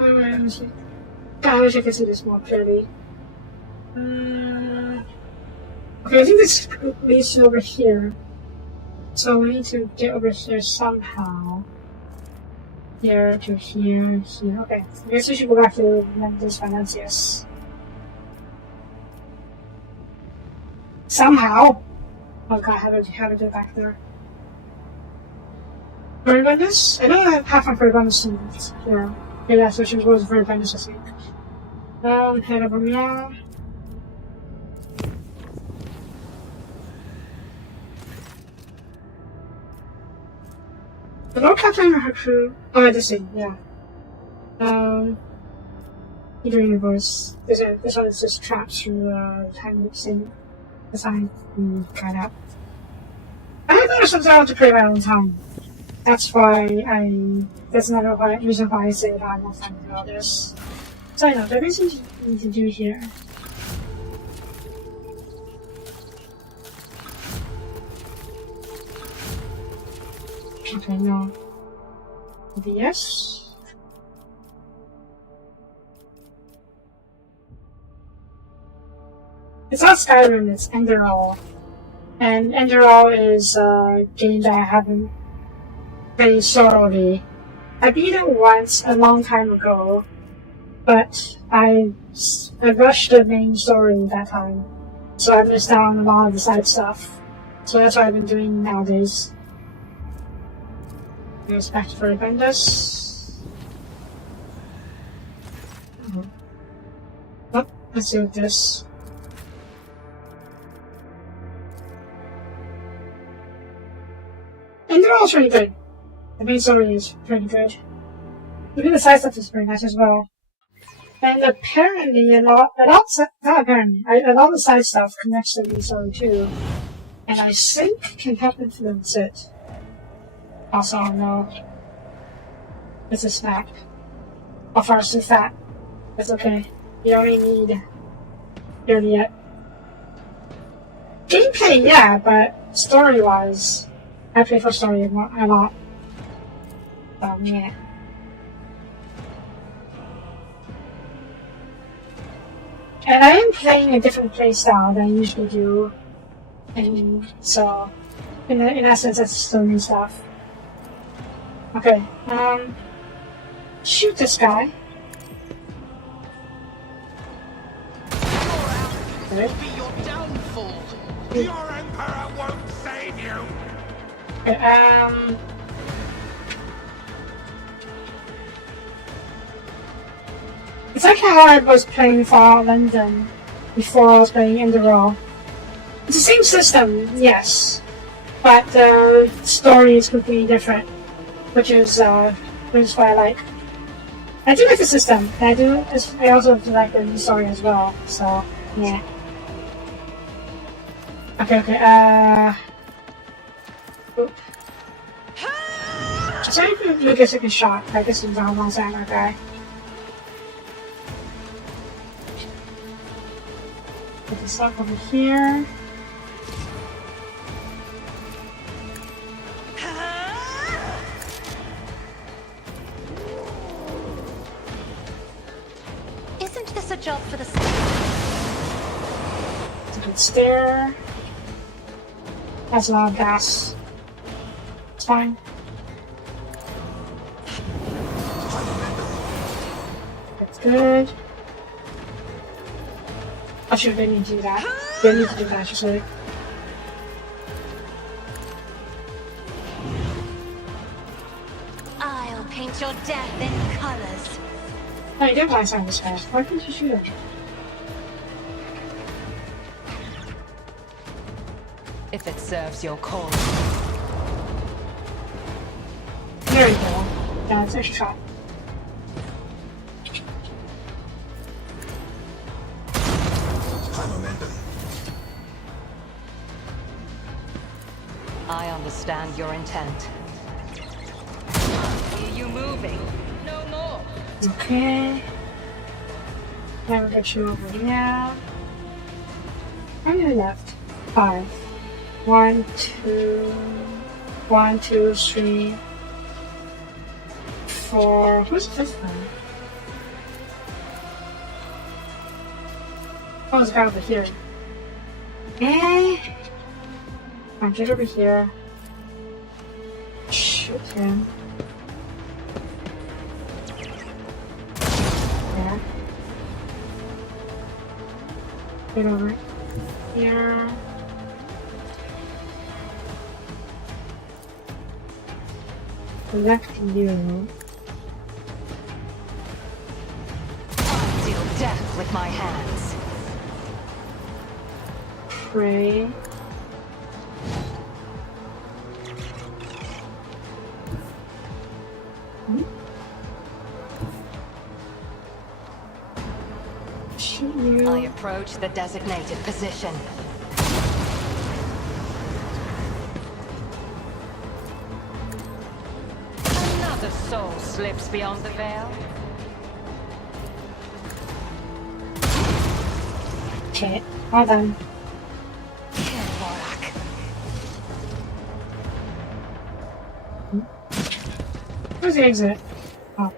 Alright, let me see. God, I wish I could see this more clearly. Okay, I think this leads to over here. So we need to get over here somehow. Here to here, here. Okay, I guess we should go back to Discontinues. Somehow! Oh god, how to get back there? Very bonus? I know I have half my very bonus things here. Yeah, so she was very bonus, I think. Head over here. The Lord Captain and her crew. Oh, this thing, yeah. You're doing your voice. This one is just trapped through time mixing. That's how I got out. I think there's something I want to play my own time. That's that's another reason why I say that I'm not fun with all this. So I know, there is something you need to do here. Okay, no. Yes. It's not Skyrim, it's Enderall. And Enderall is a game that I haven't played thoroughly. I beat it once a long time ago, but I rushed the main story that time, so I missed out on a lot of the side stuff. So that's what I've been doing nowadays. Goes back for Vendors. Oh, let's do this. And they're all pretty good. The main story is pretty good. Even the side stuff is pretty nice as well. And apparently a lot of the side stuff connects to the main story too. And I think can help influence it. Also, no. It's a snack. How far is too fat? It's okay. You don't really need dirty yet. Gameplay, yeah, but story-wise, I play for story a lot. Yeah. And I am playing a different playstyle than I usually do. And so, in essence, it's still new stuff. Okay, shoot this guy. Good. Be your downfall. Your emperor won't save you! Okay, it's like how I was playing Fallout London before I was playing Enderall. It's the same system, yes, but the story is completely different, which is what I like. I do like the system, and I also like the story as well, so, yeah. Okay, oop. So I can do a second shot, I guess it's on one side of that guy. Put this up over here. Isn't this a job for the... It's a good stair. That's a lot of gas. It's fine. That's good. I should really need to do that. They need to do that, actually. I'll paint your death in colors. No, you did buy some of this fast. Why couldn't you shoot it? If it serves your cause. There you go. Yeah, it's a shot. I understand your intent. Are you moving? No more. Okay. Now we'll get you over here. How many left? 5. 1, 2, 1, 2, 3, 4. Who's this one? Oh, this guy over here. Okay. I'll get over here. Shoot him. Yeah. Get over here. Select you. I'll deal death with my hands. Pray. Shoot you. I approach the designated position. Another soul slips beyond the veil. Okay, all done. Where's the exit? Oh.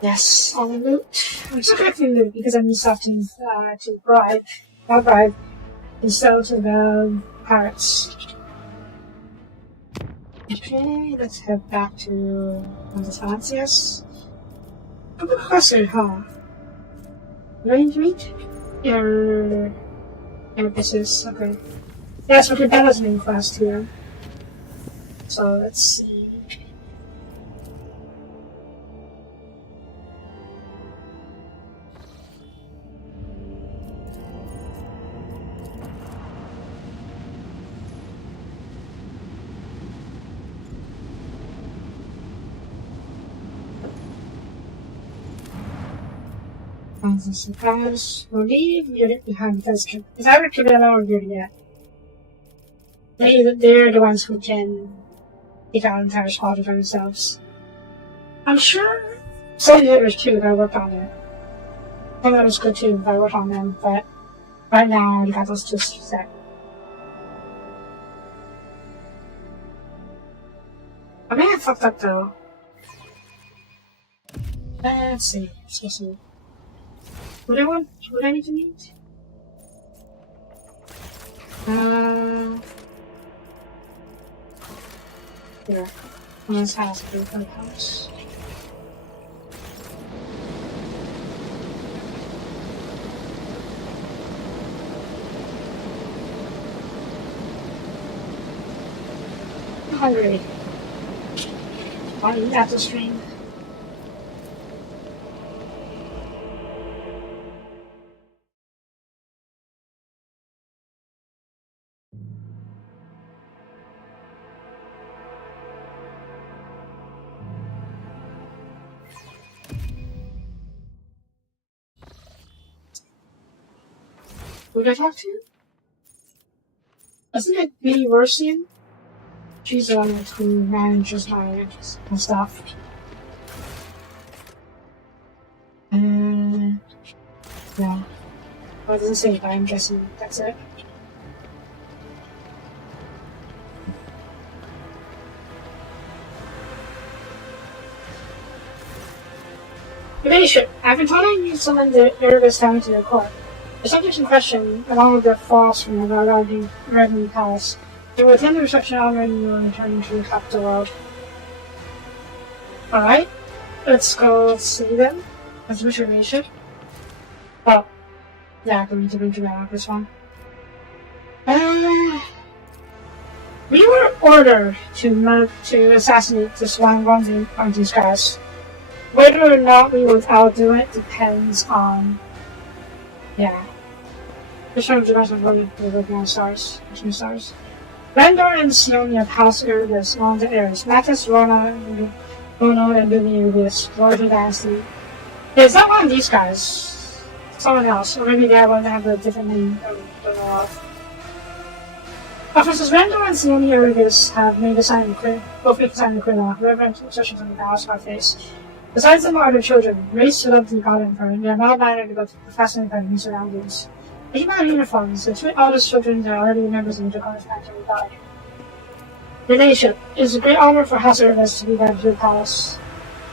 Yes, all the loot. I'm still collecting loot because I need stuff to bribe, not bribe, and sell to the pirates. Okay, let's head back to Valencias. Good question, huh? Range meet? this is okay. Yeah, so Cabela's main quest here. So let's see. As a surprise, we'll leave Unit behind because either Cabela or Unit. They're the ones who can take out an entire squad by themselves. I'm sure some of the others too that I worked on it. I think that was good too if I worked on them, but right now I already got those two set. I may have fucked up though. Let's see. Would I need to meet? Here. Let's ask you for the house. I'm hungry. I'll eat after stream. Who did I talk to? Isn't it Biddy Worsian? She's the one who manages my stuff. Yeah. Well, it doesn't say, but I'm guessing that's it. Evadation. I've been told I need someone to nervous down to the court. The subject in question, along with the false from the Revenue Palace, they will attend the reception already and returning to the capital world. Alright, let's go see them. Let's wish your nation. Oh, yeah, we need to bring out this one. We were ordered to assassinate this one of these guys. Whether or not we will outdo it depends on, yeah. This one of the rest of the working on stars. Rendor and Sione of House Erebus along the heirs. Matus, Rona, and Billy Erebus, Lord of the Dynasty. Yeah, it's not one of these guys. Someone else. Or maybe they want to have a different name. I don't know of. Officers Rendor and Sione Erebus have made a sign of clear. Both make a sign of clear law. Reverent expressions on the palace by face. Besides them are their children, raised to love the God Emperor, and they are mild-mannered about the fascinating by their surroundings. They came out in uniforms, the two eldest children are already members of the Draconis Phantom God. The nation is a great honor for House Erebus to be led to the palace.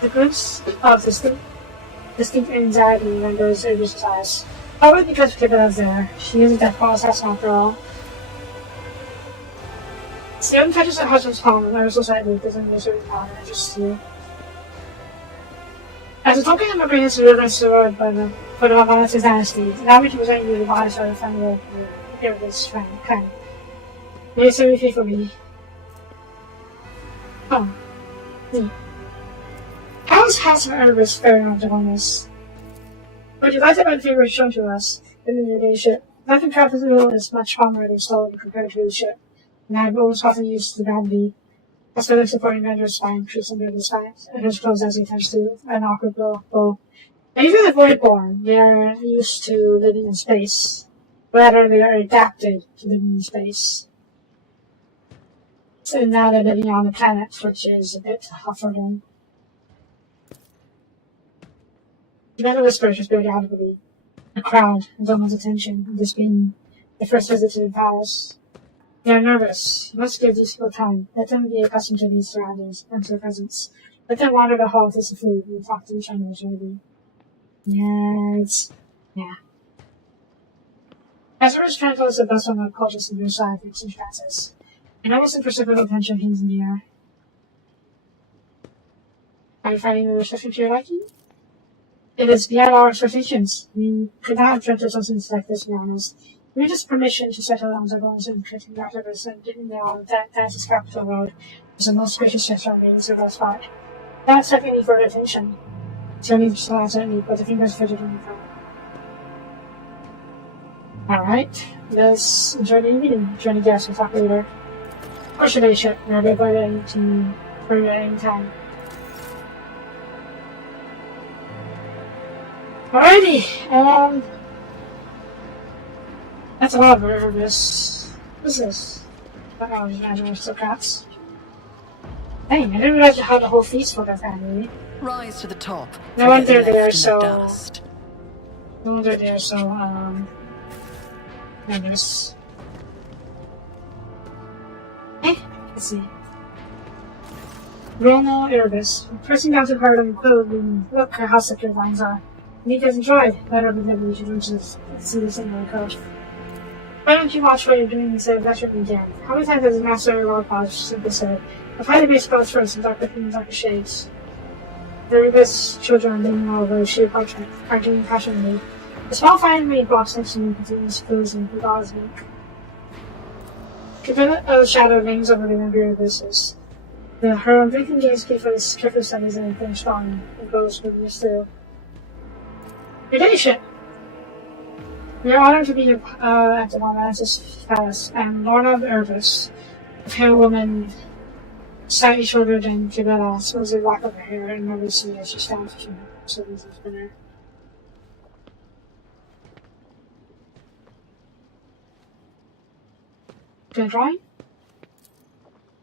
The groups of distinct anxiety renders Erebus' eyes. Probably because Kibba is there. She is a deathfall assassin after all. Sion touches her husband's palm and never so slightly doesn't use her power and just you. As a token of remembering his deliverance to the Lord for the Valentine's dynasty, now we can present you the bodies of the family of Erebus' friend. May you save me for me. Oh. How is House of Erebus faring on Draconis? Would you like to have the favor shown to us in the day ship? Nothing capital is much calmer than slow compared to the ship, and I have always often used the gravity. As for the supporting Render's spine, creeps under the spine, and his clothes as he tends to an awkward bow. And even the Voidborn, they are used to living in space. Rather, they are adapted to living in space. So now they're living on the planet, which is a bit tougher than. The man whispers just barely audibly. A crowd, and someone's attention, this being the first visit to the palace. They are nervous. You must give these people time. Let them be accustomed to these surroundings and to their presence. Let them wander the hall, taste the food, and talk to each other reasonably. Yes. Yeah. Ezra is trying to list the best on the cultures of your side for St. Francis. An almost imperceptible tension hangs in the air. Are you finding the reception to your liking? It is beyond our expectations. We could not have dreamt of something like this, to be honest. We just permission to settle on the bones and continue after this, and didn't know that this capital road was the most gracious gesture on the our spot. That set any further attention. Tony smiled at me, but the fingers fidgeted on the phone. Alright, let's enjoy the evening. Journey guests will talk later. Or should I ship? We're good by the for any time. Alrighty, that's a lot of nervous. What's this? I don't know, imagine we're still cats. Dang, I didn't realize how the whole feast for their family. Rise to the top. No wonder they're so, nervous. Let's see. Rono Erebus. Pressing down to part of the quill, look at how sick your lines are. And he doesn't try. Better than we should just see this in the code. Why don't you watch what you're doing instead of lecturing me again? How many times has the master of our college simply said, apply the base spells first and Dr. King and Dr. Shades. The Erebus children are leaning over a sheer parchment, arguing passionately. The small fine maid blocks next to me continues closing with all his weak. A shadow hangs over the Imperial Abysses. Her unblinking gaze keep for this careful studies and finish strong and goes with me still. Your ladyship! We are honored to be at the Monastics Palace, and Lorna of Erebus, a pale woman, slightly shorter than Gibella, smooths the lock of her hair and nervously as she stands between her siblings and spinner. Good drawing?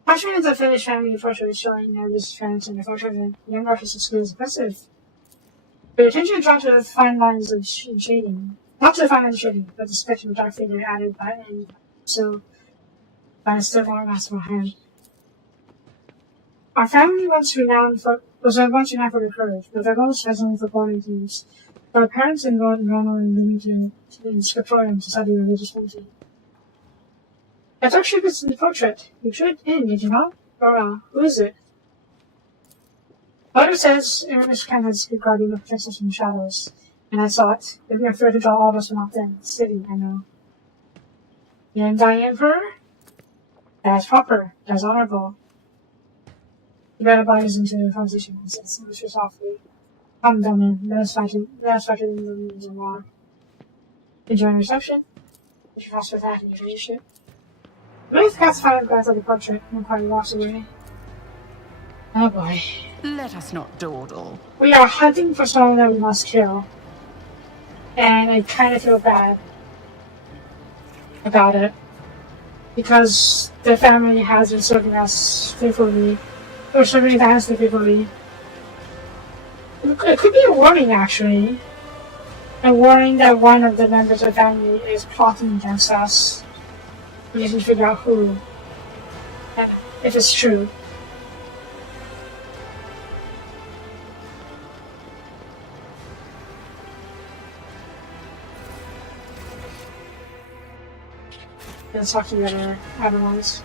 Portrait of the Finnish family portrait showing nervous parents and the portrait of the young artist's school is impressive. But your attention is drawn to the fine lines of shading. Not to the fine lines of shading, but the spectrum of dark figure added by a still more masterful hand. Our family was renowned for the courage, but their most resonant for boarding teams. Our parents enrolled in Roman in scriptorium to study religious painting. I took Shepard's in the portrait. You drew it in, did you not? Laura, who is it? Mother says Aramis can has good guardian that protects us from the shadows. And I saw it. If you're afraid to draw all of us from out there in the city, I know. The undying emperor? That's proper. That's honorable. You better bodies into the conversation and says Mr. softly. Come, Dummy. Let us fight in the rooms and war. Enjoying reception? Did you pass with that in your leadership? Ruth casts a final glance at the portrait and quietly walks away. Oh boy. Let us not dawdle. We are hunting for someone that we must kill. And I kind of feel bad about it. Because the family has been serving us faithfully. Or serving the house faithfully. It could be a warning, actually. A warning that one of the members of the family is plotting against us. We need to figure out who. And if it's true. Let's talk to the other ones.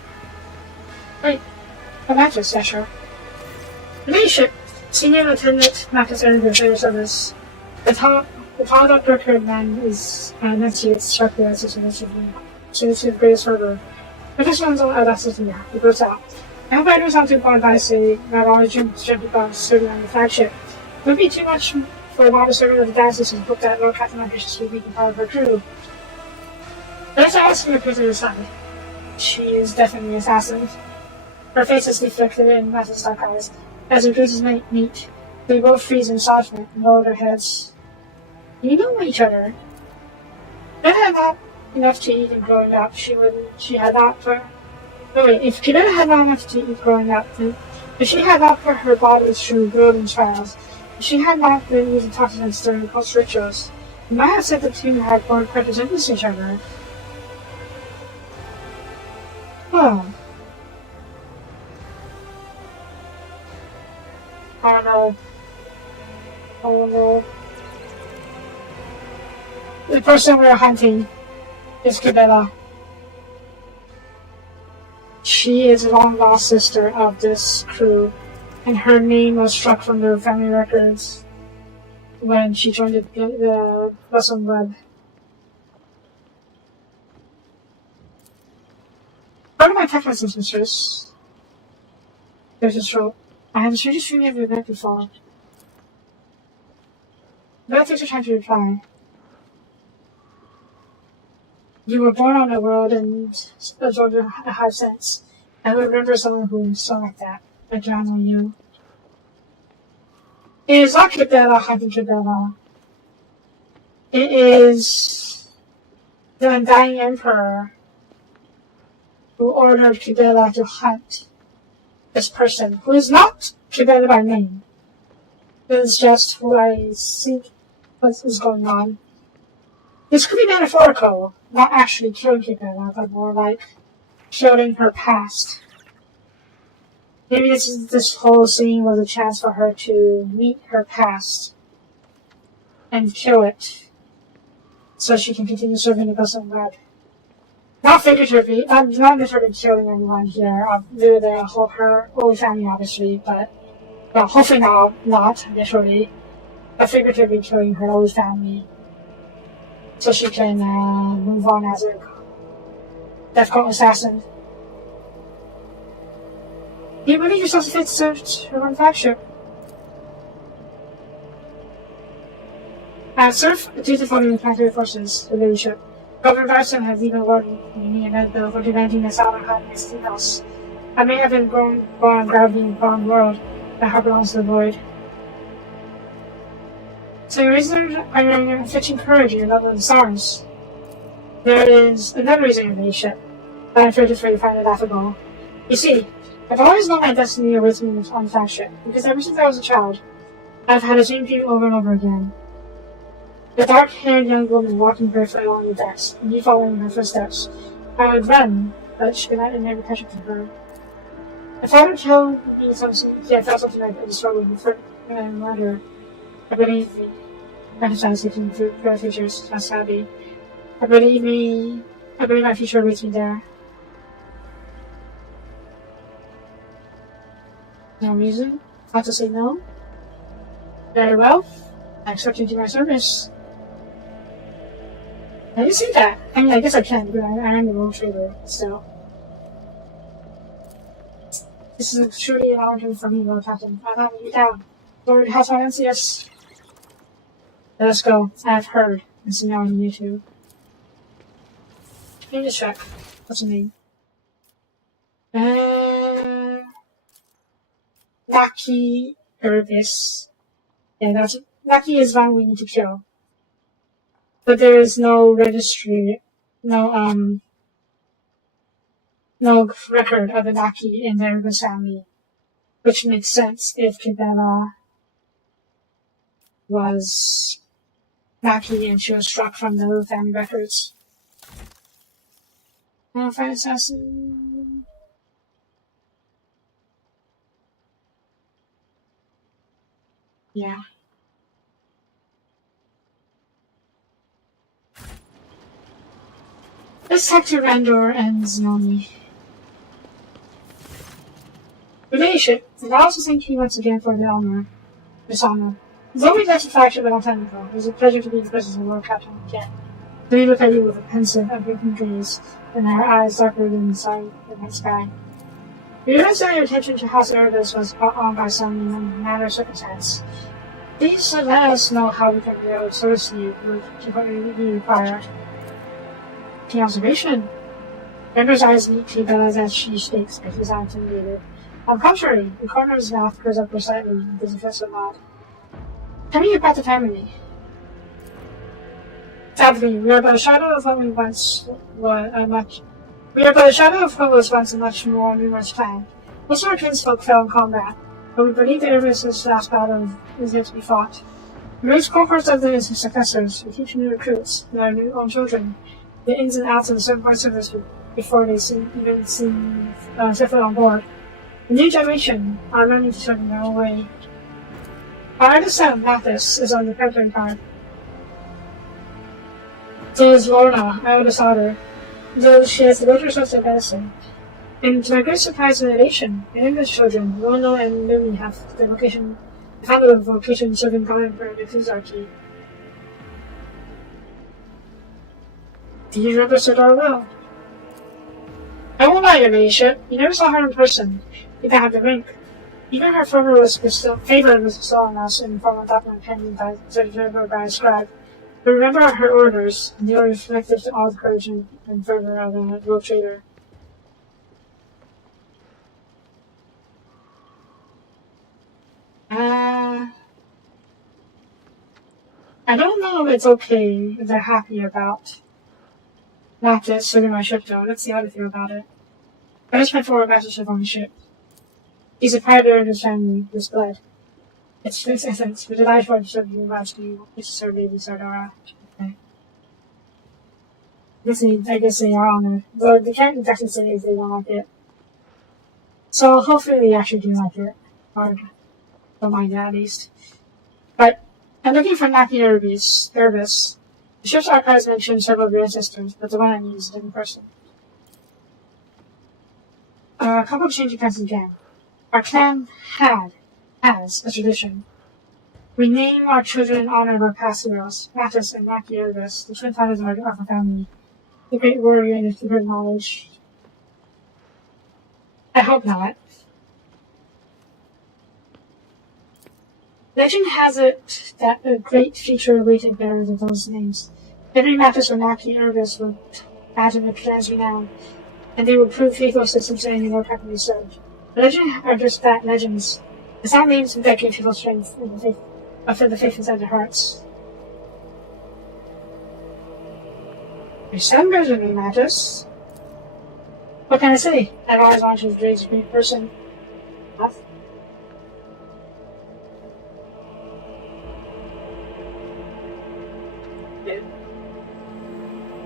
Wait, a mattress, yeah, sure. Leadership, Senior Lieutenant Marcus Ernger, Federal Service. The tall Dr. Kerdman is next to its sharply as she is his greatest fervor. Professionals on audacity, he goes out. I hope I don't sound too far by saying that all the jumps about serving on the flagship. It would be too much for a lot of serving on the diocese and hope that Lord Captain Marcus will be part of her crew. Let's ask her to the side. She is definitely an assassin. Her face is reflected in massive dark eyes. As her bruises meet, they both freeze in astonishment and lower their heads. You know each other. If Kibera had not enough to eat growing up, if Kibera had not enough to eat growing up, if she had not put her body through grueling trials, if she had not been using toxins during close rituals, you might have said the two had born quite resemblance to each other. Oh. Oh no. Oh no. The person we are hunting is Kibera. She is a long-lost sister of this crew, and her name was struck from their family records. when she joined the Blossom Web. Part of my text sisters. There's a stroke. I have a strange feeling of event before. That takes her time to reply. You were born on the world and absorbed a high sense. I remember someone who saw like that. A John or you. It is not Kibela hunting Kibela. It is the Undying Emperor who ordered Kibela to hunt this person, who is not Kibela by name. It is just who I think what is going on. This could be metaphorical, not actually killing Kibela, but more like showing her past. Maybe this whole scene was a chance for her to meet her past and kill it, so she can continue serving the Blossom Web. Not figuratively, not literally killing anyone here, her whole family obviously, but, well, hopefully not literally, but figuratively killing her whole family, so she can move on as a Death Cult assassin. You believe yourself fit to serve her own flagship. I have served dutifully in the planetary forces, the leadership. Governor Barson has even warned me and Bill for preventing the Southern Hut next to else. I may have been born on gravity in the wrong world, but heart belongs to the void. So your reason are fetching courage in your love of the stars. There is another reason in the ship. I'm afraid to find it laughable. You see, I've always known my destiny awaits me on the flagship, because ever since I was a child, I've had the same dream over and over again. The dark-haired young woman walking barefoot along the decks, and me following her footsteps. I would run, but she could not never catch up to her. My father told me he had felt something like a struggle with her and murder. I believe me. Emphasized looking through her features, asked Abby. I believe my future awaits me there. No reason? Not to say no? Very well. I accept you to my service. I didn't see that. I mean, I guess I can, but I am the wrong trader, still. This is truly an honor for me, Lord Captain. I'm not you down. Lord House Silencius. Let us go. I have heard. And so now on YouTube. Let me just check. What's the name? Naki Erebus. Yeah, that's it. Naki is one we need to kill. But there is no registry, no record of a Naki in the Erebus family. Which makes sense if Kibela was Naki and she was struck from the family records. Find assassin. Yeah. Let's talk to Randor and Zanoni. Relationship. And I also thank you once again for the honor. This honor. Zoe left the flagship a long time ago. It was a pleasure to be in the presence of the Lord Captain again. Zoe looked at you with a pensive, unblinking gaze, and her eyes darker than the sun in the sky. You realized that your attention to House Erebus was brought on by some matter of circumstance. Please let us know how we can be able to service you to what you require. Key observation. Render's eyes meet Kibela's as she speaks, but he's not intimidated. On the contrary, the corner of his mouth curls upward slightly and gives a offensive nod. Tell me about the family. Sadly, we are but a shadow of what was once a much more numerous clan. Most of our kinsfolk fell in combat, but we believe the Erebus' last battle is yet to be fought. We raise cohorts of the successors, we teach new recruits, and our new own children, the ins and outs of certain parts of this before they even set foot on board. The new generation are learning to serve in their own way. Our eldest son, Mathis, is on the preparing card. So is Lorna, my oldest daughter, though she has devoted herself to medicine. And to my great surprise and elation, the English children, Lorna and Lumi, have their founder of the location serving God Emperor Kuzaki. Do you remember Sodara well? I won't lie, your ladyship. You never saw her in person. You didn't have the rink. Even her favor was still on us in the form of document pending by a scribe. But remember her orders, and they were reflective to all the courage and fervor of a world trader. I don't know if it's okay if they're happy about not just serving my ship though. Let's see how they feel about it. I just went for a mastership on the ship. He's a private in his family, his blood. It's essence, but delighted for the serve you watch you, it's serve baby Sardara. Okay. I guess they are on it. But they can't exactly say if they don't like it. So hopefully they actually do like it. Or don't mind that at least. But I'm looking for Naki Erebus. The ship's archives mention several of your ancestors, but the one I need is a different person. A couple of changing plans again. Our clan has a tradition. We name our children in honor of our past heroes, Mattis and Naki Erebus, the twin founders of our family, the great warrior and his secret knowledge. I hope not. Legend has it that a great future awaited bearers of those names. Henry Mattis or Naki Erebus would add in the clan's renown, and they would prove faithful systems to any more properly served. The legends are just that, legends. It's not names that give people strength and for the faith inside their hearts. Your son goes with me, Mattis. What can I say? I've always wanted to raise a great person.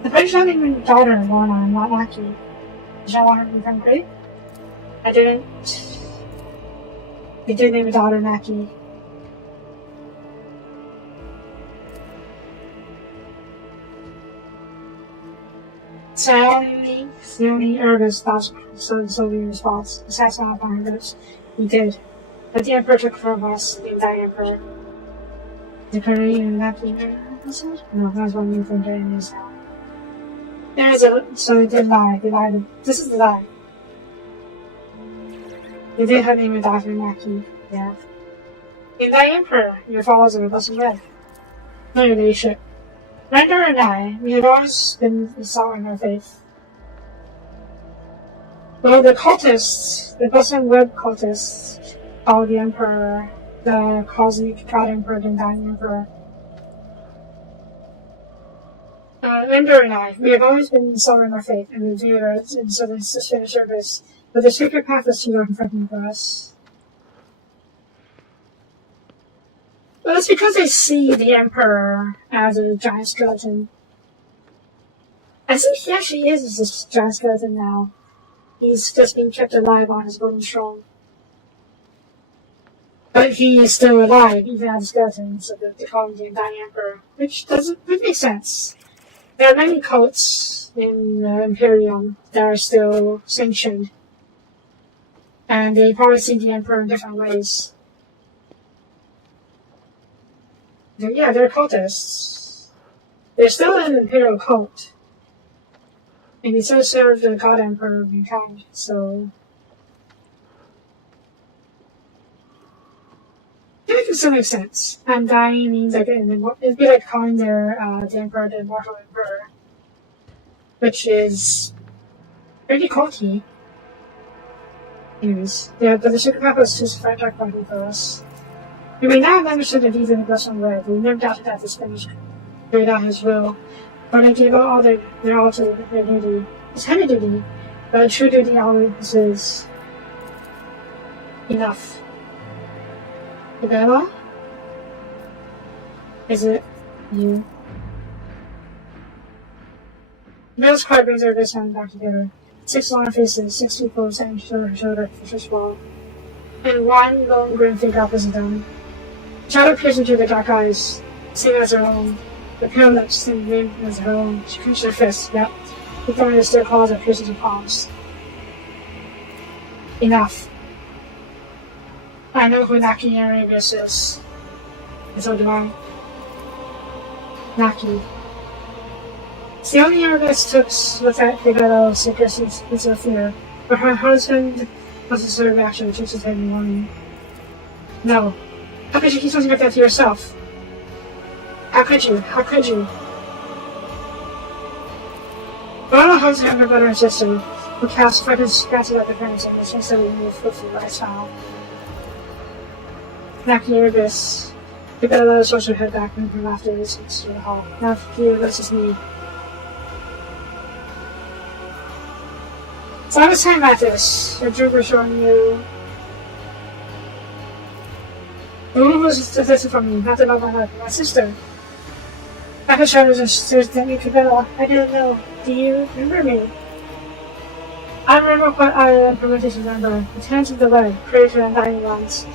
The British not even daughter born on, not Naki. Did I want her to become great? I didn't. They did name a daughter Naki. Slowly, Erebus thought Soapie in response. The sass went up on her lips. We did. But the Emperor took care of us, the entire Emperor. The Korean Naki No, that was one new thing during this now. So they did lie. They lied. This is the lie. They did have name a daughter Naki. Yeah. In thy Emperor, your followers are blessed and red. No, your ladyship. Render and I, we have always been solid in our faith. Well, the cultists, the Bustling Web cultists, call the Emperor, the Cosmic God Emperor, and Dying Emperor. Render and I, we have always been solid in our faith, and we do it in southern service, but the sacred path is too dark and frightening for us. Well, it's because they see the Emperor as a giant skeleton. I think he actually is this giant skeleton now. He's just being kept alive on his golden throne. But he is still alive, even as a skeleton, so they call him the Dying Emperor, which makes sense. There are many cults in Imperium that are still sanctioned, and they probably see the Emperor in different ways. Yeah, they're cultists. They're still an imperial cult. And they still serve the God Emperor of mankind, so... it can still make sense. And dying means like, it'd be like calling the Emperor the Immortal Emperor. Which is... pretty culty. Anyways, yeah, but the secret path was just a dark body for us. We may not have understood the deeds of the Blessed Red, but we never doubted that this finished carried out his will. For they gave all their all to their duty. It's heavy duty, but true duty always is enough. Isabella? Is it you? Bill's card brings our this time back together. 6 long faces, 6 people standing shoulder to shoulder for first wall, and one lone grim figure opposite them. Shadow peers into the dark eyes, same as her own. The pale lips and ring as her own. She clenched her fists, yep. The thorn of still claws that pierces her palms. Enough. I know who Naki Arabius is. It's so divine. Naki. It's the only Arabius took without Higado secrecy is a fear, but her husband was a sort of action which is hidden warning. No. How could you keep something like that to yourself? How could you? How could you? Ronald hugs her brother and sister, who cast fucking scratches at the parents and was instantly moved quickly by a smile. Naki Erebus. We better let us rush her head back and her laughter listens to the hall. Now Naki Erebus is me. So I was saying about this. The Drew was showing you. The woman was distant from me, not to know my life, my sister. After shadows and stares at me, Cabela. I didn't know. Do you remember me? I remember what I am permitted to remember. The tenants of the lead, creator and dying ones.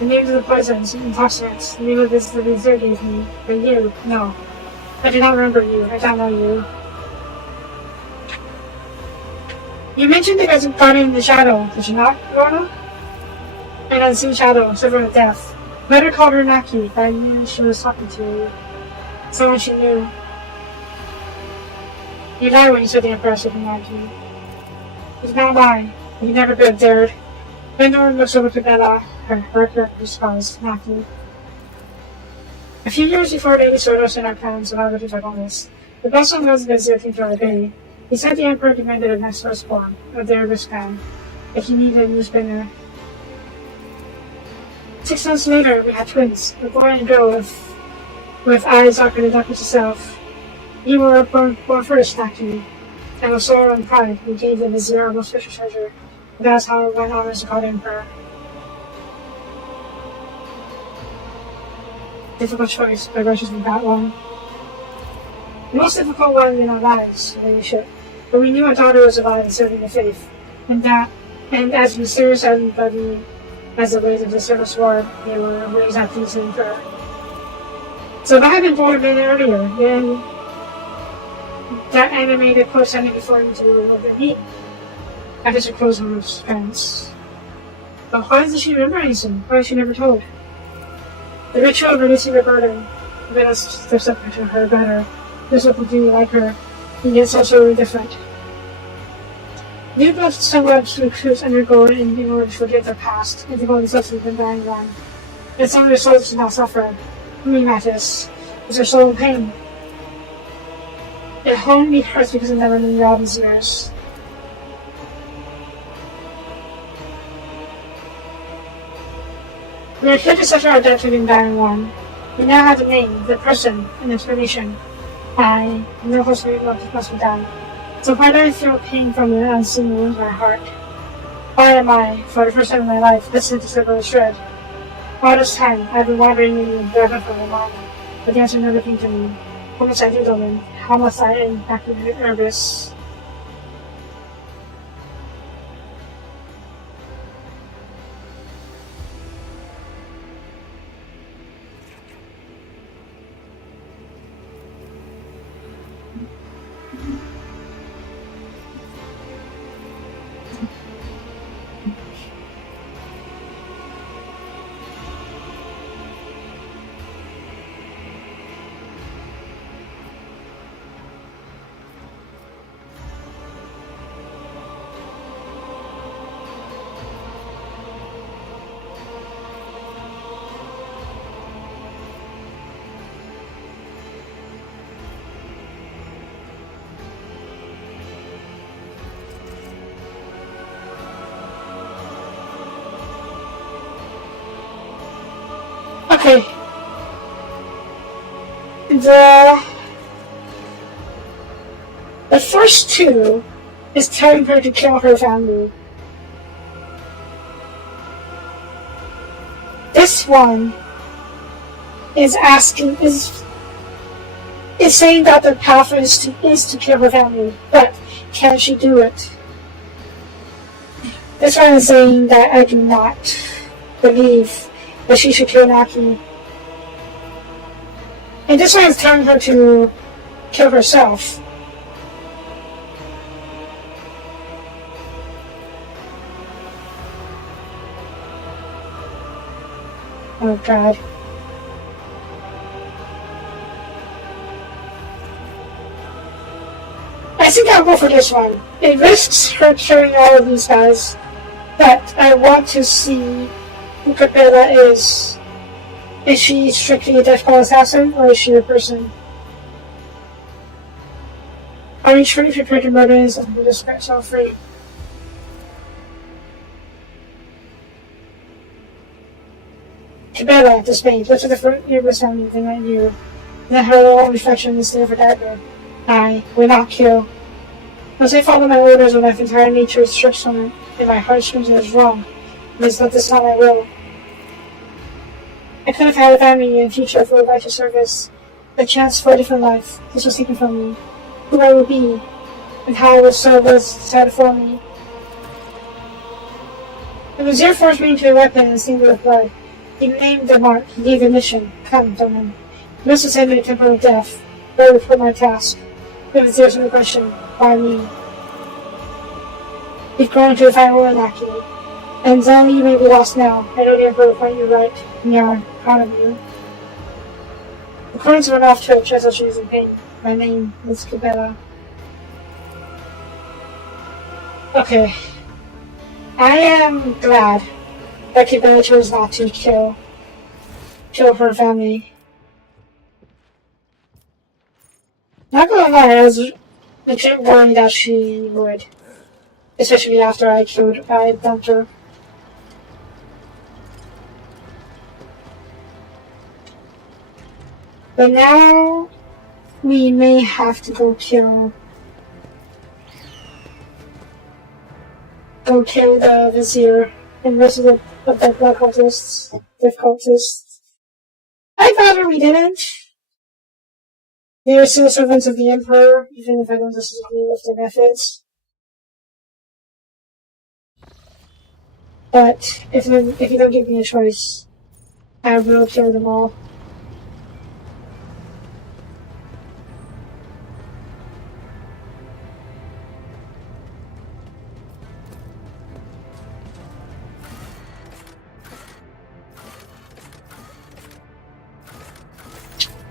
The names of the poisons and intoxicants. The name of this the Vizier gave me. But you, no. I do not remember you. I don't know you. You mentioned it as a guardian in the shadow, did you not, Lorna? An unseen shadow, silver of death. Better called her Naki, but I knew she was talking to you. Someone she knew. You lied when you said the Empress would be Naki. It's not lying. You never could have dared. Then Nora looks over to Bella, her response, Naki. A few years before Lady Soros and our plans allowed her to take on this, the Boston was visiting to our bay. He said the Emperor demanded a next firstborn, of their wristband, if he needed a new spinner. 6 months later, we had twins, a boy and girl with eyes darker than darkness itself. You were born first, Naki, and with sorrow and pride, we gave the Vizier our most special treasure. That's how one honors to call the Emperor. Difficult choice, but righteous we got one. The most difficult one in our lives, ladyship. But we knew our daughter was alive and serving the faith, and as mysterious and bloody as the ways of the service were, they were ways that pleased the Emperor. So if I had been born a minute earlier, then that animated close ending before me to have been me. I just closed on her parents. But why doesn't she remember anything? Why is she never told? The ritual of releasing the burden made us step up to her better. This will continue like her, and yet so different. New blood somewhat recruits undergo in order to forget their past, and to go themselves to the dying one. And some of their souls should not suffer. Me, Mattis, is their soul in pain. It honed me hurts because I never knew all these years. We are here to settle our debt to the dying one. We now have the name, the person, and explanation. I know how sweet love must be done. So why do I feel pain from the unseen wound in my heart? Why am I, for the first time in my life, listening to several shred? All this time, I've been wandering in the dragon from my mind, but the answer never came to me. How much I do, Dolan? How much I am back in the nervous? Okay. The first two is telling her to kill her family. This one is saying that the path is to kill her family, but can she do it? This one is saying that I do not believe that she should kill Naki. And this one is telling her to kill herself. Oh god. I think I'll go for this one. It risks her killing all of these guys, but I want to see who Capella is. Is she strictly a Death Call assassin, or is she a person? Are you truly prepared to murder and just get yourself free? Capella, dismayed, looked at the fruit you was telling thing at you. Then her own reflection instead of her dagger. I will not kill. Must I follow my orders when my entire nature is strict on it, and my heart screams it is wrong? It is not this not my will. I could have had a family and a future for a righteous service, a chance for a different life. This was taken from me. Who I would be, and how I would serve was decided for me. The Vizier forced me into a weapon and seemed with blood. He named the mark, he gave a mission. Come, Domin. You must send me a temple of death. Where would put my task? The Vizier's the question. Why me? You've grown to a fire will lack you. And though you may be lost now, I know the Emperor will point you right, and you are proud of you. The coins run off to a chest she is in pain. My name is Capella. Okay. I am glad that Capella chose not to kill her family. Not gonna lie, I was legit worried that she would. Especially after I dumped her. But now, we may have to go kill the Vizier and the rest of the blood cultists, death cultists. I'd rather we didn't. They are still servants of the Emperor, even if I don't disagree with their methods. But if you don't give me a choice, I will kill them all.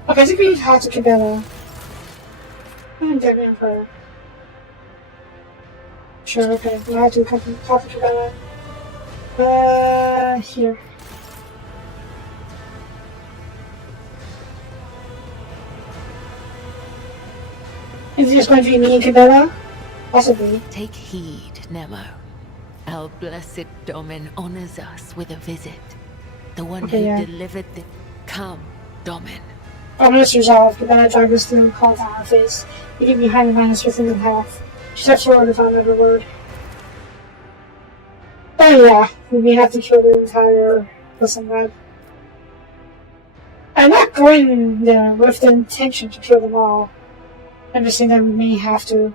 Okay, I think we need to talk to Cabela. I'm dead man for her. Sure, okay. We'll have to talk to Cabela. Here. Is this going to be me and Cabela? Possibly. Take heed, Nemo. Our blessed Domin honors us with a visit. The one who delivered the... Come, Domin. Ominous resolve, Cabela dragged us through and called down her face, leaving behind a minus within the path. She stepped forward without another word. Oh yeah, we may have to kill the entire Listen Red. I'm not going there with the intention to kill them all. I'm just saying that we may have to.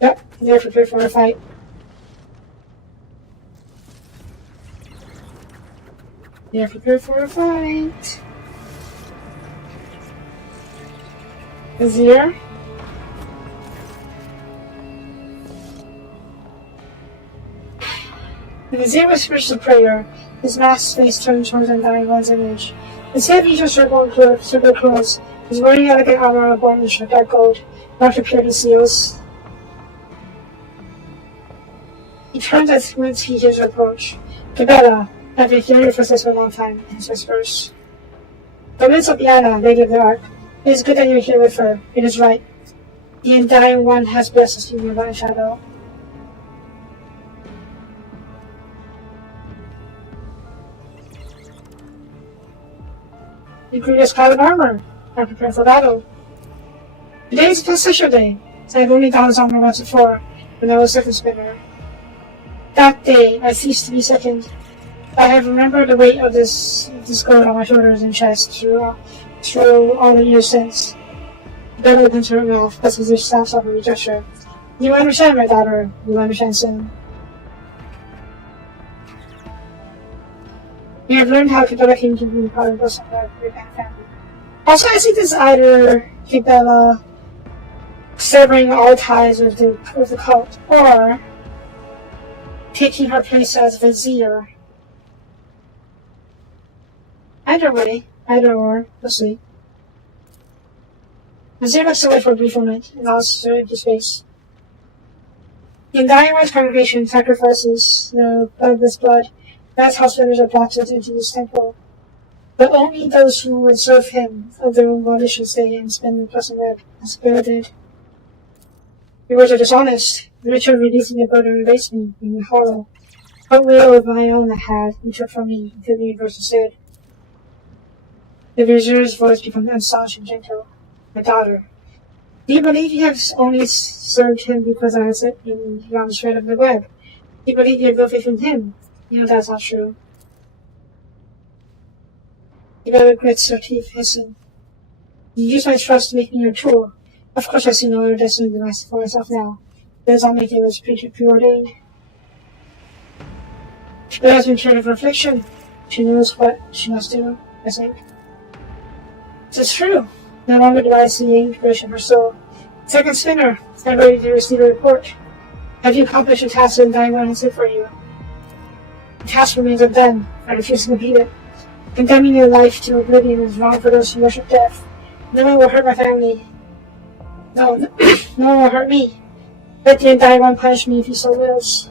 Yep, they're prepared for a fight. They're prepared for a fight. Vizier. The Vizier whispers a prayer, his masked face turned towards the dying one's image. His head reaches circle clothes, his wearing elegant armor of orange with dark gold, marked with purity seals. He turns as once he hears her approach. Cabela, I've been hearing your footsteps for a long time, he whispers. Domin Soapie, Lady of the Ark. It is good that you are here with her. It is right. The Undying One has blessed us in your light shadow. You greet us cloud of armor. I prepare for battle. Today is a special day, as I have only donned his armor once before, when I was a second spinner. That day, I ceased to be second. I have remembered the weight of this gold on my shoulders and chest through all the years since. Better than her mouth, that's as if snaps off a gesture. You understand, my daughter. You understand soon. You have learned how Cabela came to be part of the family. Also, I see this either Cabela severing all ties with the cult, or taking her place as Vizier. Either way, either or, we'll see. Vizier looks away for a brief moment and allows her into space. The Undying congregation sacrifices the bloodless blood. That's how sinners are brought into this temple. But only those who would serve him of their own volition stay and spend the blessed red, as Cabela did. Your words are dishonest. The ritual of releasing the burden erased me in the hollow. What will of my own I had, you took from me until the universe is dead. The Vizier's voice becomes unstaunch and gentle. My daughter, do you believe you have only served him because I have set you on the thread of the web? Do you believe you have no faith in him? You know that's not true. Cabela grits her teeth, hissing. You use my trust to make me your tool. Of course I see no other destiny than for myself now. Does all make it was preordained. Cabela has been cured of her affliction. She knows what she must do, I think. It is true. No longer do I see the inspiration of her soul. Second spinner, I'm ready to receive a report. Have you accomplished the task that the Undying One has set for you? The task remains undone. I refuse to complete it. Condemning your life to oblivion is wrong for those who worship death. No one will hurt my family. No one will hurt me. Let the Undying One punish me if he so wills.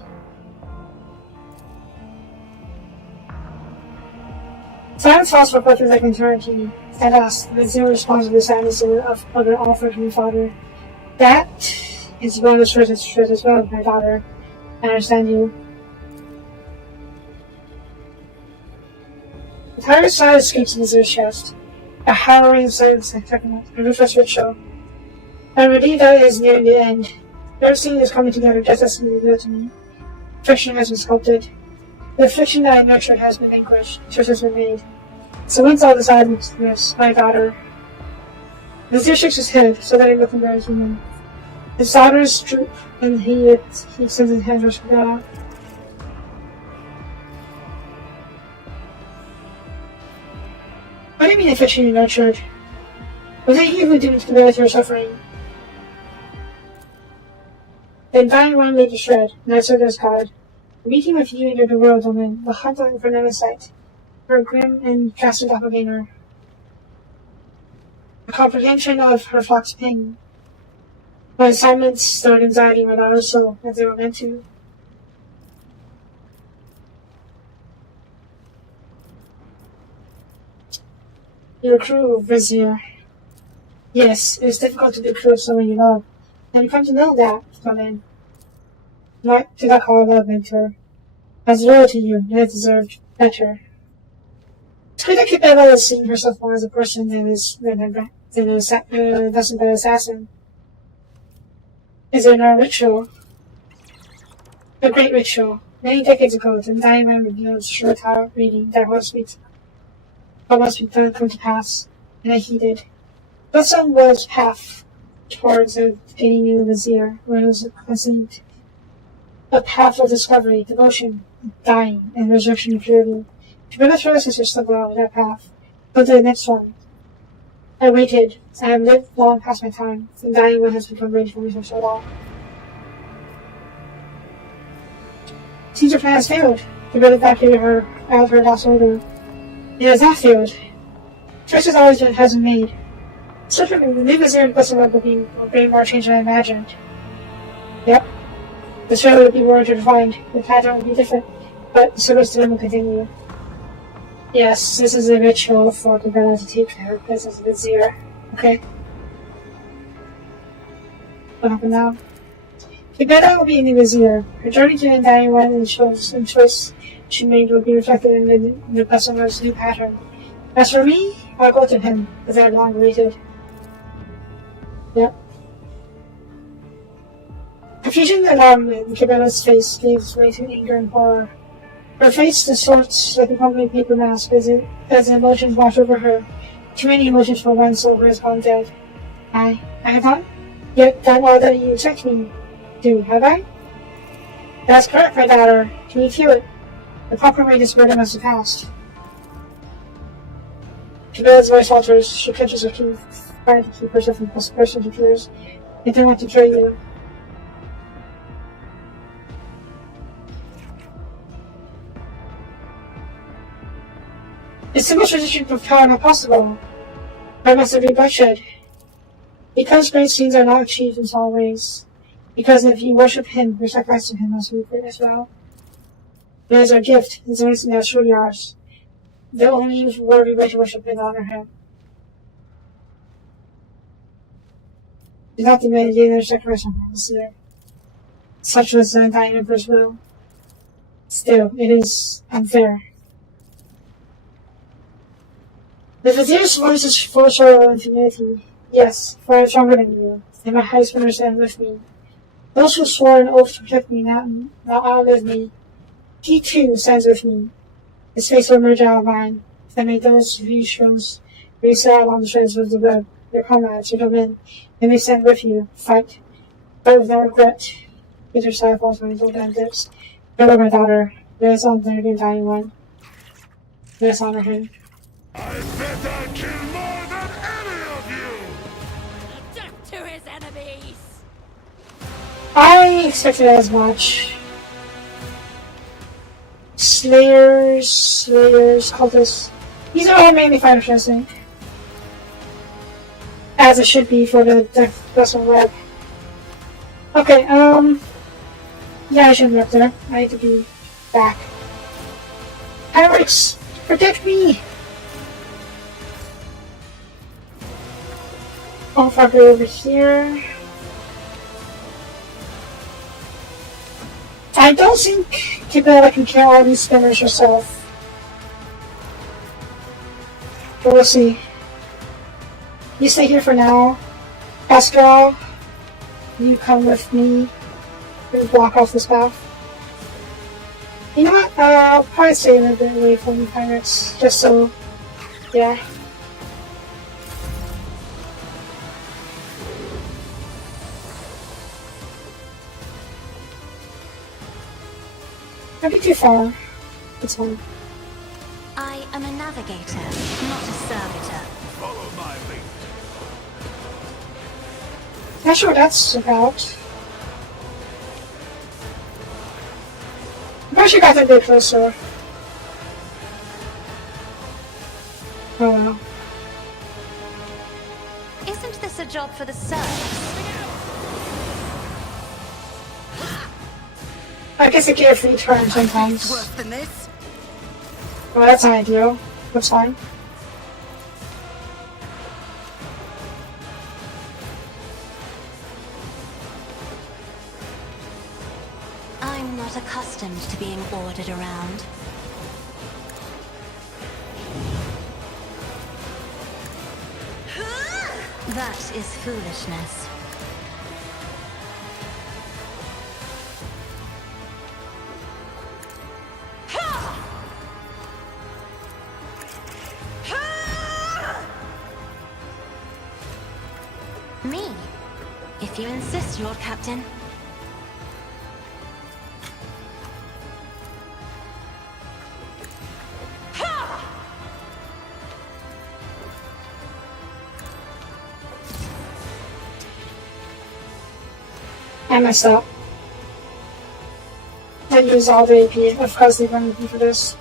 Silence falls for quarters like eternity. At us, the Vizier responds to the silence of an offer from your father. That is one of the shortest as well, my daughter. I understand you. The tired sigh escapes the Vizier's chest. A harrowing silence like a ruthless ritual. I believe that is nearing the end. Everything is coming together just as you revealed to me. Affliction has been sculpted. The affliction that I nurtured has been vanquished. Choice has been made. So once all decided this, my daughter. The Vizier shakes his head so that he looks embarrassed from him. His daughters droop, and he sends his hands rush out. What do you mean affliction you nurtured? Was it you who doomed Cabela to your suffering? The Undying One made the shred, and I served as God. The meeting with you entered the world, woman, the hunt for Nemesis. For a grim and ghastly doppelganger. A comprehension of her flock's pain. My assignments stirred anxiety in my daughter's soul, as they were meant to. You're cruel, Vizier. Yes, it is difficult to be cruel to someone you love, and you come to know that, woman. Not to that call love, mentor. As loyal to you, I deserved better. It's good that Cabela is seeing herself more as a person than an assassin. Is there no ritual? A great ritual. Many decades ago, the Undying One revealed Shurtar reading that what must be done come to pass, and I heeded. But some was path towards gaining new Vizier, when it was constant. A path of discovery, devotion, dying, and resurrection of purity. Cabela throws his sister along that path. Go to the next one. I waited. I have lived long past my time. The Undying One has become ready for me for so long. Seems your plan has failed. Cabela evacuated her out of her last order. It has not failed. Choices always hasn't made. Certainly, the new Vizier and Blessed Red will bring more change than I imagined. Yep. The show will be more intertwined. The pattern will be different, but the service to them will continue. Yes, this is a ritual for Cabela to take her place as a Vizier. Okay? What happened now? Cabela will be a new Vizier. Her journey to the Undying One and choice she made will be reflected in the Blessed Red's new pattern. As for me, I'll go to him, as I have long waited. Yep. Confusion and alarm in Cabela's face gave way to anger and horror. Her face distorts like a crumbling paper mask as emotions wash over her. Too many emotions for one soul who has gone dead. I have not yet done all that you expect me to, have I? That's correct, my daughter. Can you feel it? The proper way this burden must have passed. Cabela's voice falters. She catches her teeth, trying to keep herself from bursting into tears. They don't want to kill you. It's simple tradition of power not possible. There must be bloodshed. Because great scenes are not achieved in small ways. Because if you worship him, your sacrifice to him must be great as well. It is our gift. It's only something that's truly ours. The only worthy way to worship and honor him. Do not demand the other sacrifice on him this year. Such was the undying emperor's will. Still, it is unfair. The vizier's voice is full of sorrow and humility. Yes, for I am stronger than you, and my highest runners stand with me. Those who swore an oath to protect me now outlive me. He too stands with me. His face will emerge out of mine. Then may those who shows race out along the shreds of the web, your comrades, your men, they may stand with you, fight. But without regret. Bitter sigh falls on my golden lips. Go, my daughter. Let us honor the dying one. Let us honor him. I bet I kill more than any of you! Death to his enemies! I expected as much. Slayers, cultists. These are all mainly fighters, I think. As it should be for the Death Vessel Web. Okay, yeah, I shouldn't be up there. I need to be back. Pirates! Protect me! I'll fuck her over here. I don't think Cabela can kill all these spinners herself. But we'll see. You stay here for now. Pascal, you come with me. We block off this path. You know what? I'll probably stay a little bit away from the pirates. Just so, yeah. I'd be too far. It's fine. I am a navigator, not a servitor. Follow my lead. Not sure what that's about. I wish you got a bit closer. Oh well. Isn't this a job for the serfs? I guess I get a free turn sometimes. Worse than this. Well, that's not ideal. That's fine. I'm not accustomed to being ordered around. That is foolishness. Me, if you insist, Lord Captain. I messed up. I used all the AP. Of course they wanted me for this.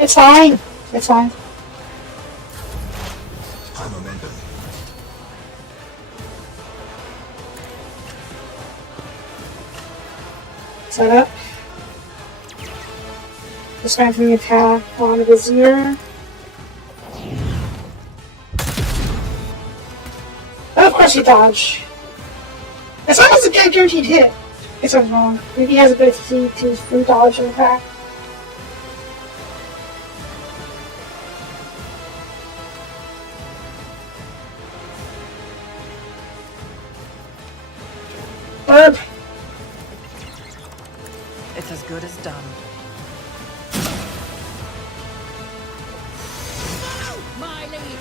It's fine. It's fine. High momentum. Set up. Just going to attack on the Vizier. Of course he dodged. As long as it's a guaranteed hit. It's something wrong. Maybe he has a bit to free dodge and attack. Burp. It's as good as done. My lead!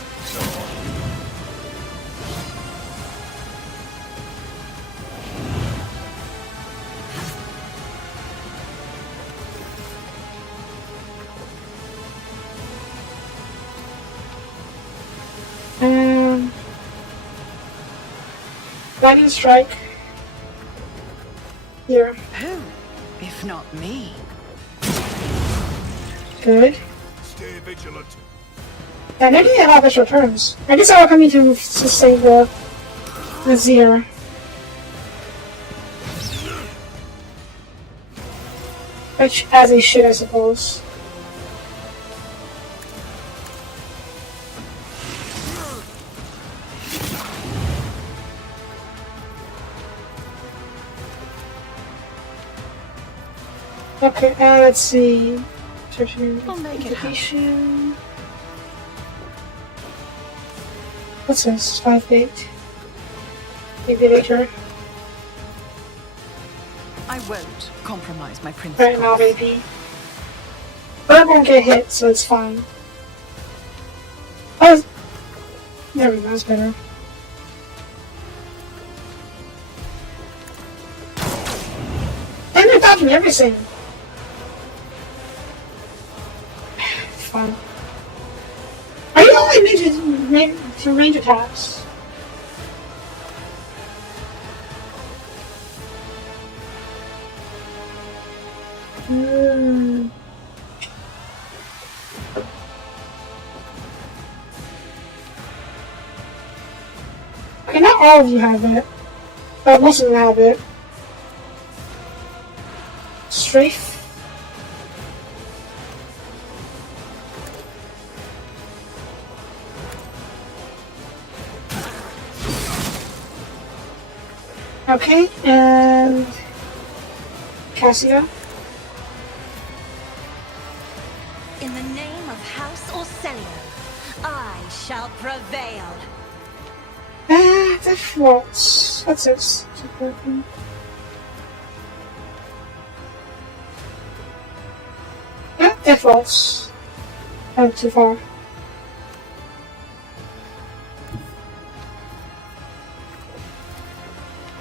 Lightning strike. Here. Who, if not me? Good. Stay vigilant. And I didn't have extra turns. I guess I'll come to save the Zir. Which, as he should, I suppose. Okay, let's see. I'll make it Education. What's this? 5-8. Maybe later. I won't compromise my principles. Right now, maybe. But I won't get hit, so it's fine. Oh, there we go, that's better. And they're dodging everything. It's fine. Are you only to range attacks? Okay, not all of you have it, but most of them have it. Strafe. Okay, and Cassia. In the name of House Orcelio, I shall prevail. Death Waltz. What's this? Yeah, Death Waltz. Oh, too far.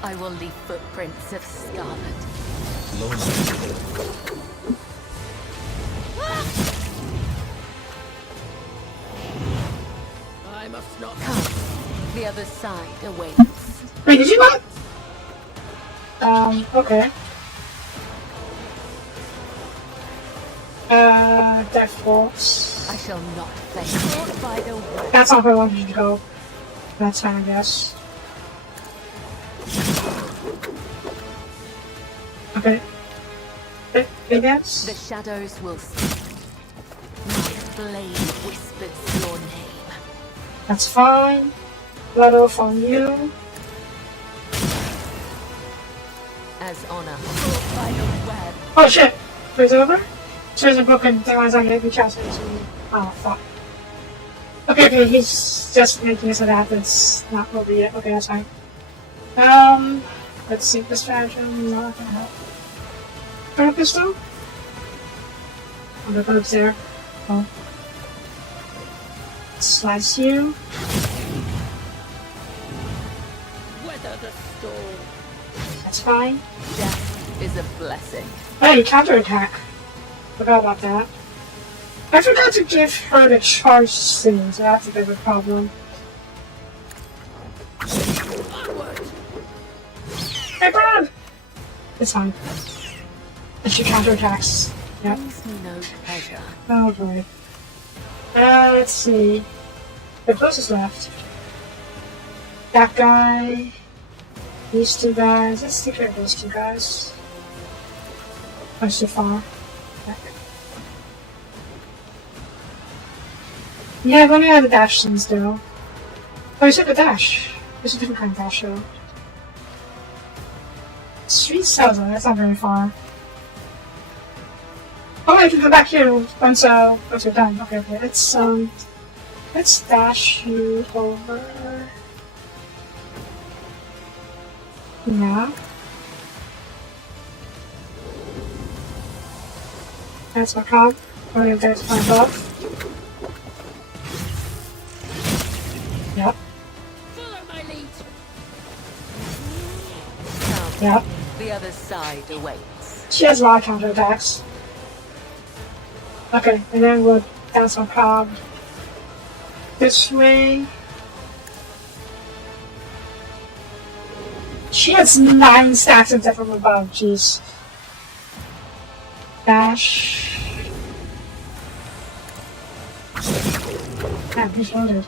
I will leave footprints of scarlet. I must not come. The other side awaits. Wait, did you not? Okay. Death Waltz. I shall not play caught by the way. That's not where I wanted you to go. That's fine, I guess. Okay. I guess. The shadows will see. My blade whispers your name. That's fine. Blood off on you. As honor caught by the web. Oh shit! It's over? There's a broken thing on something we chance to. Oh fuck. Okay, he's just making it so that happens. Not over yet. Okay, that's fine. Let's see the stratagem. Not gonna help. Throw a pistol? Oh, the bird's there. Oh. Slice you. Weather the storm. That's fine. Death is a blessing. Oh, you counterattack. Forgot about that. I forgot to give her the charge thing, so that's a bit of a problem. Hey, Brad! It's fine. And she counterattacks. Yep. Brings me no pleasure. Oh boy. Let's see. The closest left. That guy. These two guys. Let's take care of those two guys. Oh, so far. Back. Yeah, I've only had the dash things though. Oh, you said the dash. There's a different kind of dash though. Street Cells, that's not very far. Oh, I can come back here once we're done. Okay, okay. Let's dash you over. Yeah. That's my cog. Going up there to find buff. Yep. Follow my lead. Yep. The other side awaits. She has a lot of counterattacks. Okay, and then we'll dance on Cobb. This way. She has 9 stacks of death from above, jeez. Dash. Ah, he's loaded.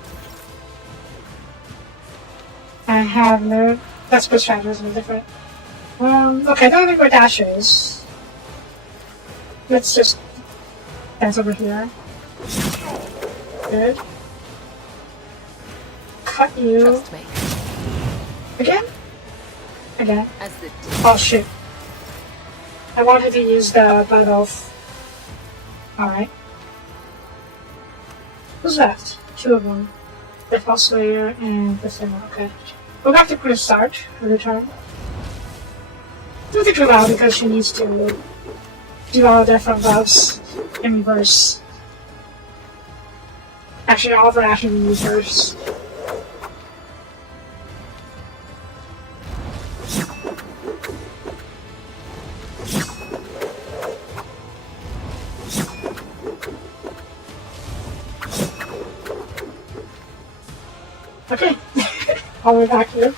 I have no... That's per strategy, is different. Okay, I don't think where Dash is. Let's just dance over here. Good. Cut you. Trust me. Again? Again. As the Oh shit. I wanted to use the Blood Oath. Alright. Who's left? 2 of them. The False Slayer and the Sinner. Okay. Go back to quick start for the turn. Do the drill out because she needs to do all the different buffs in reverse. Actually, all of her actions in reverse. Okay, all the way back here.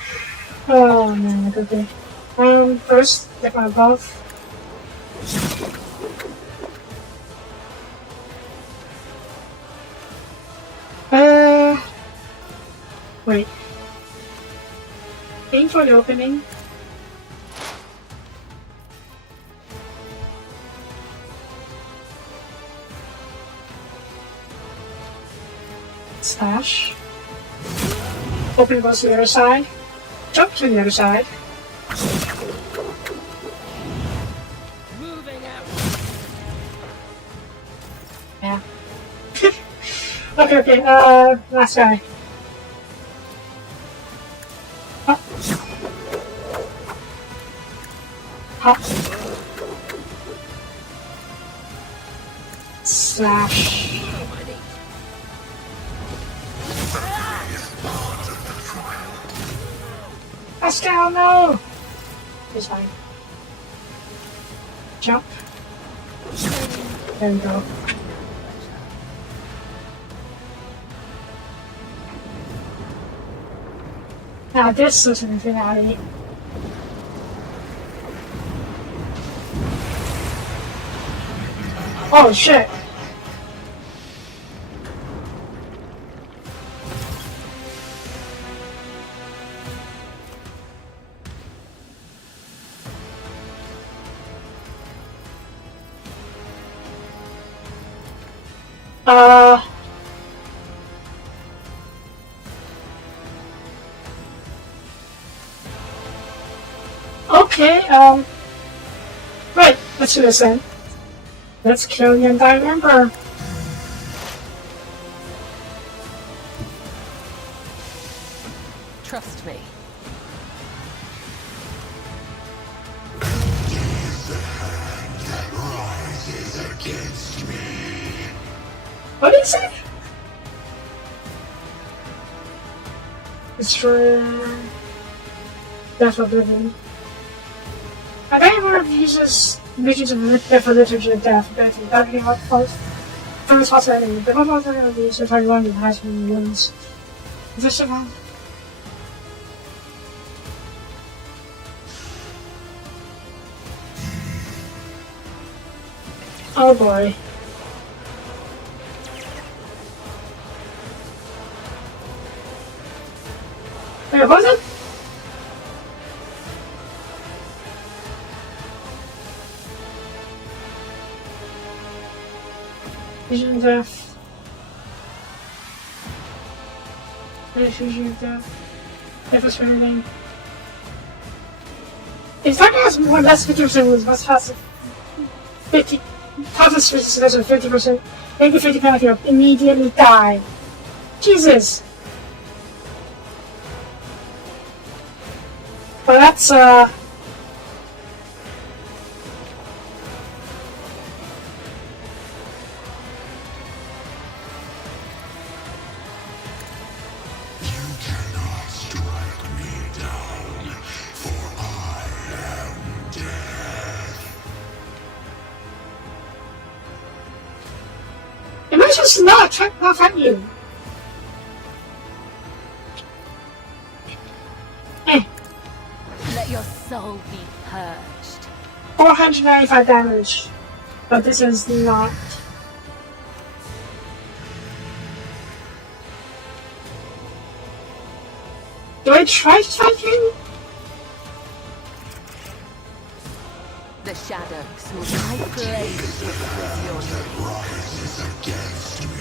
Oh man, okay. First, get my buff. Wait. Aim for the opening. Slash. Open goes to the other side. Jump to the other side. moving out. Yeah. Okay, last guy. Hop. Hop. Slash. Pascal, no! It's fine. Jump. There we go. Now this looks like a finale. Oh shit! Okay, right, let's do this then. Let's kill the entire Emperor. Trust me. What did he say? It's for Death of Living. I don't even uses Visions of Literature of Death, but that became up close. From its hostile enemy. The most hostile enemy is the target one that has many wounds. Is this one? Oh boy. Wait, what was it? Vision of Death. Vision of Death. Death is Spinning. If that has more or less 50% wounds, must pass 50. Toughest resistance of 50%. Make the 50 penalty up. Immediately die. Jesus! Well, that's, it might just not fight you. Let your soul be purged. 495 damage. But this is not. Do I try to fight you? The shadows will lie blaze with your rises against me.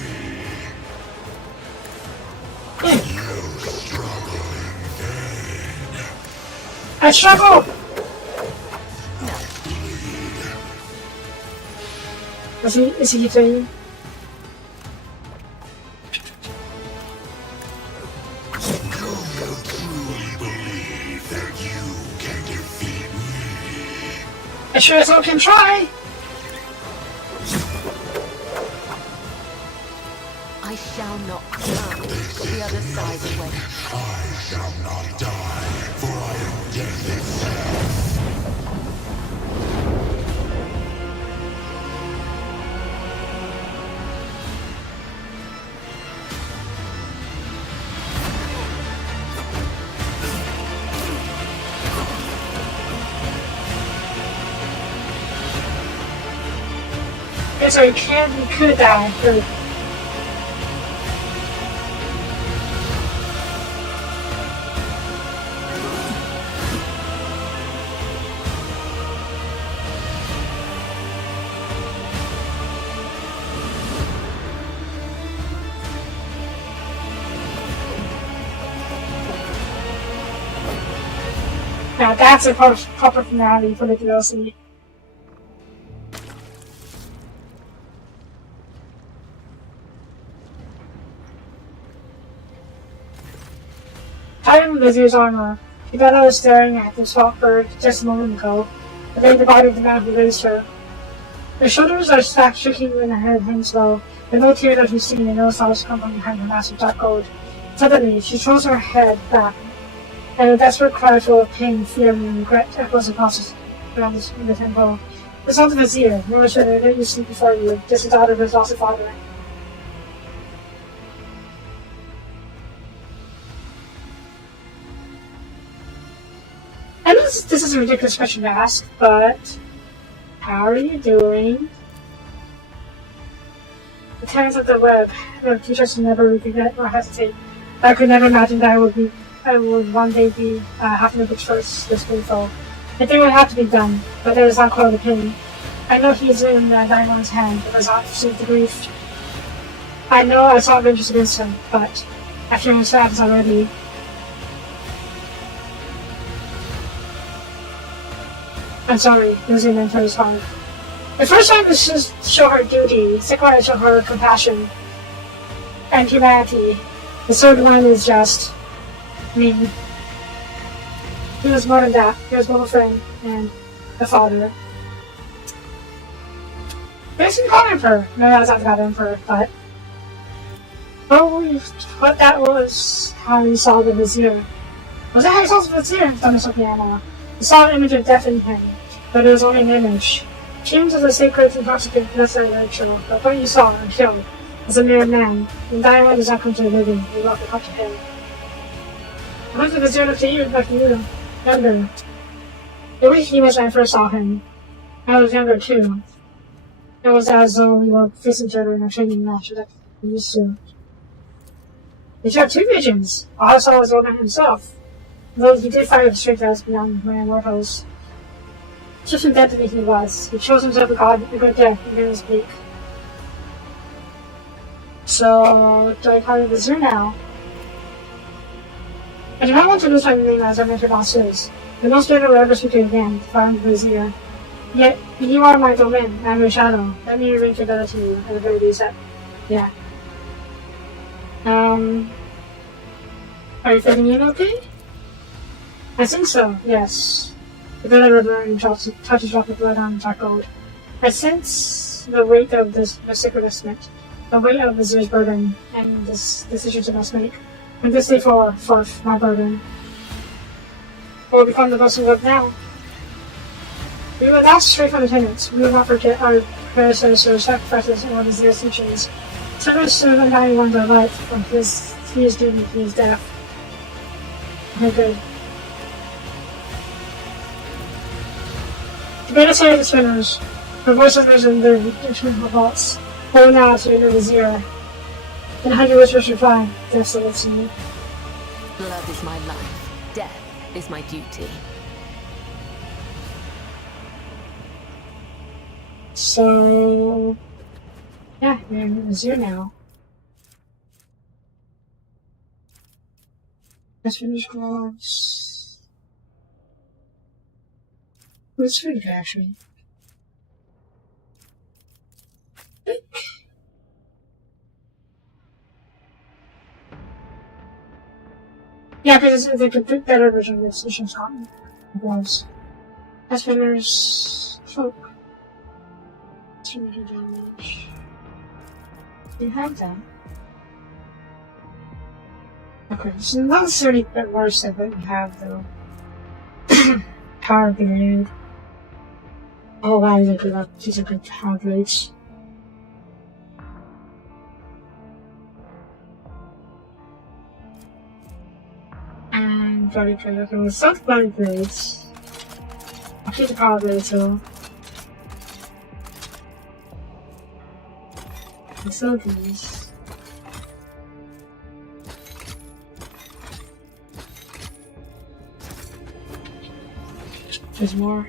You struggle in vain. I struggle! Is he hitting? Do you truly believe that you can defeat me? I sure as hell can try! I shall not come the other side away. I shall not die, for I am death itself. Okay, so you could die. Good. Now that's a proper finale for the DLC. Tied in Vizier's armor, Ivana was staring at the swamp bird just a moment ago, and then the body of the man who raised her. Her shoulders are stacked, shaking when her head hangs low, but no tear that she's seen and no sobs come from behind her massive dark gold. Suddenly, she throws her head back, and a desperate cry full of pain, fear, and regret echoes across around the temple. It's not the Vizier, nor should I let you sleep before you, just the daughter of his lost father. I know this is a ridiculous question to ask, but how are you doing? The tenets of the web will teach us to never regret or hesitate. I could never imagine that I would one day be having to make a choice this painful. I think it would have to be done, but there is not quite a pin. I know he's in Diamond's hand, but does not perceive the grief. I know I saw vengeance against him, but I fear his sadness already. I'm sorry, losing mentor is hard. The first time is to show her duty, the second one is to show her compassion and humanity. The third one is just me. He was more than that. He was both a friend and a father. Basically called Emperor. No, that's not about Emperor, but what that was how you saw the Vizier. Was that how you saw the Vizier? Don't Soapie ammo. You saw an image of death in him, but it was only an image. Fumes of the sacred intoxicant necessary ritual, but what you saw and killed was a mere man, and Diamond does not come to the living, you walk up to him. I went to the Vizier to you like you, younger. The way he was when I first saw him, I was younger too. It was as though we were facing each other in a training match that we used to. Did you have two visions? All I saw was the old man himself. Though he did fight with strength that was beyond my mortals. Just from dead to me he was. He chose himself a good death, and then his bleak. So, do I call you Vizier now? I do not want to lose my name as our mentor boss is. The most will ever speak to you again, if I am the Vizier. Yet, you are my domain, I am your shadow. Let me ring fidelity to you, at the very least. Yeah. Are you fitting in okay? I think so, yes. The blood of burn touches drop of blood on dark gold. I sense the weight of the sacred estimate, the weight of Vizier's burden, and this decision you must make. From this day forth, my burden will become the blessing of now. We will not stray from the tenets. We will not forget our predecessors' sacrifices and Vizier's teachings. Tell us serve and value one's life, from he is duty, he is death. Okay, good. The better side of the spinners. The voice owners and the internal thoughts. Hold now to your nose ear. And how do you whispers reply? That's the to you. Blood is my life. Death is my duty. So yeah, you're in the zoo now. Let's finish gloves. Well, it's pretty good actually. Yeah, because it's like a bit better version of this Mission Cotton gloves. That's Spinners Folk. 200 damage. You have that. Okay, so not necessarily a bit worse than what you have though. Power Grenade. Oh wow, these are good power blades. And Body Blade, okay, with soft Body Blades. I'll keep the Power Blade too. And so these. There's more.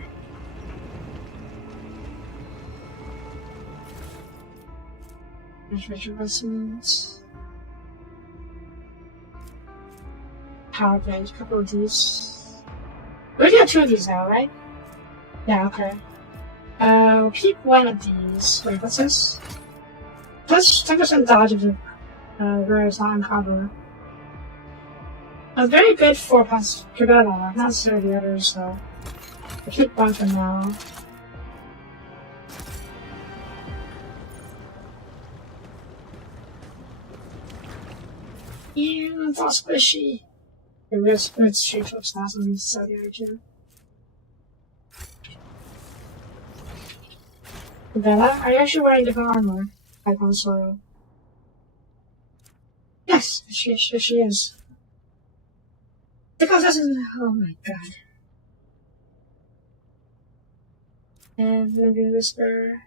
There's Richard Lessons. Power Blade, a couple of these. We already have 2 of these now, right? Yeah, okay. We'll keep 1 of these. Wait, what's this? Plus 10% dodge if the rare is not in combo. A very good 4-pass Cabana, not necessarily the others though. We'll keep 1 for now. Yeah, it's all squishy. It's straight flips now, so I'm just so the other 2. Bella, are you actually wearing different armor? Icon soil. Yes, she is. Because doesn't. Oh my god. And maybe Whisper.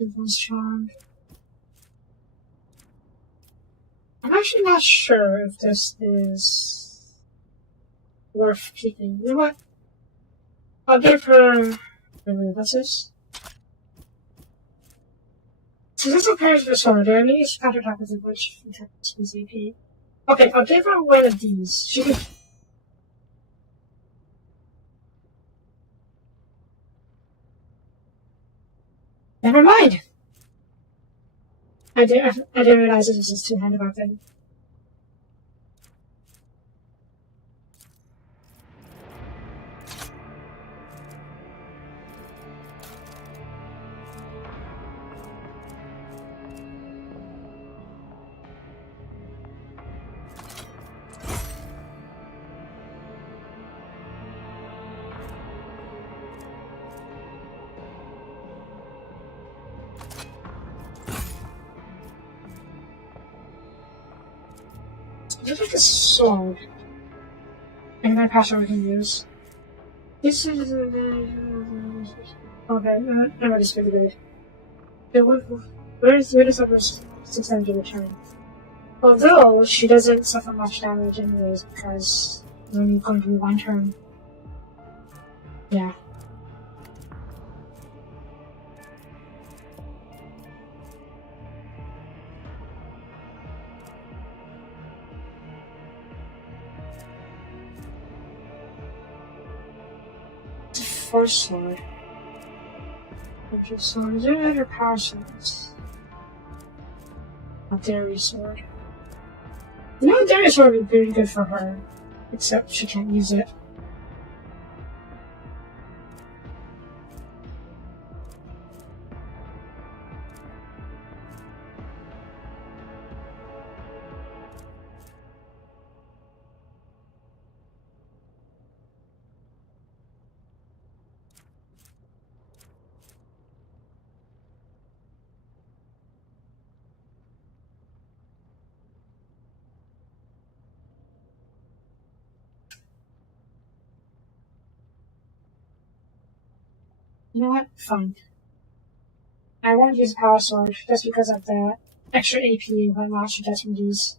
Influence Charm. I'm actually not sure if this is worth keeping. You know what? I'll give her. What's this? So this pairs with sword. I need to counter attack with a bunch of attacks with AP. Okay, I'll give her 1 of these. She can. Never mind! I didn't realize it was just 2-handed weapon. Look like a sword. And my password we can use. This is okay, never just really good. Where is over 600 return? Although she doesn't suffer much damage anyways because we're only going to be 1 turn. Yeah. Force sword. Which is sword. Is there any other power swords? A dairy sword. You know, a dairy sword would be pretty good for her. Except she can't use it. You know what? Fine. I won't use Power Sword just because of the extra AP and whatnot she gets from these.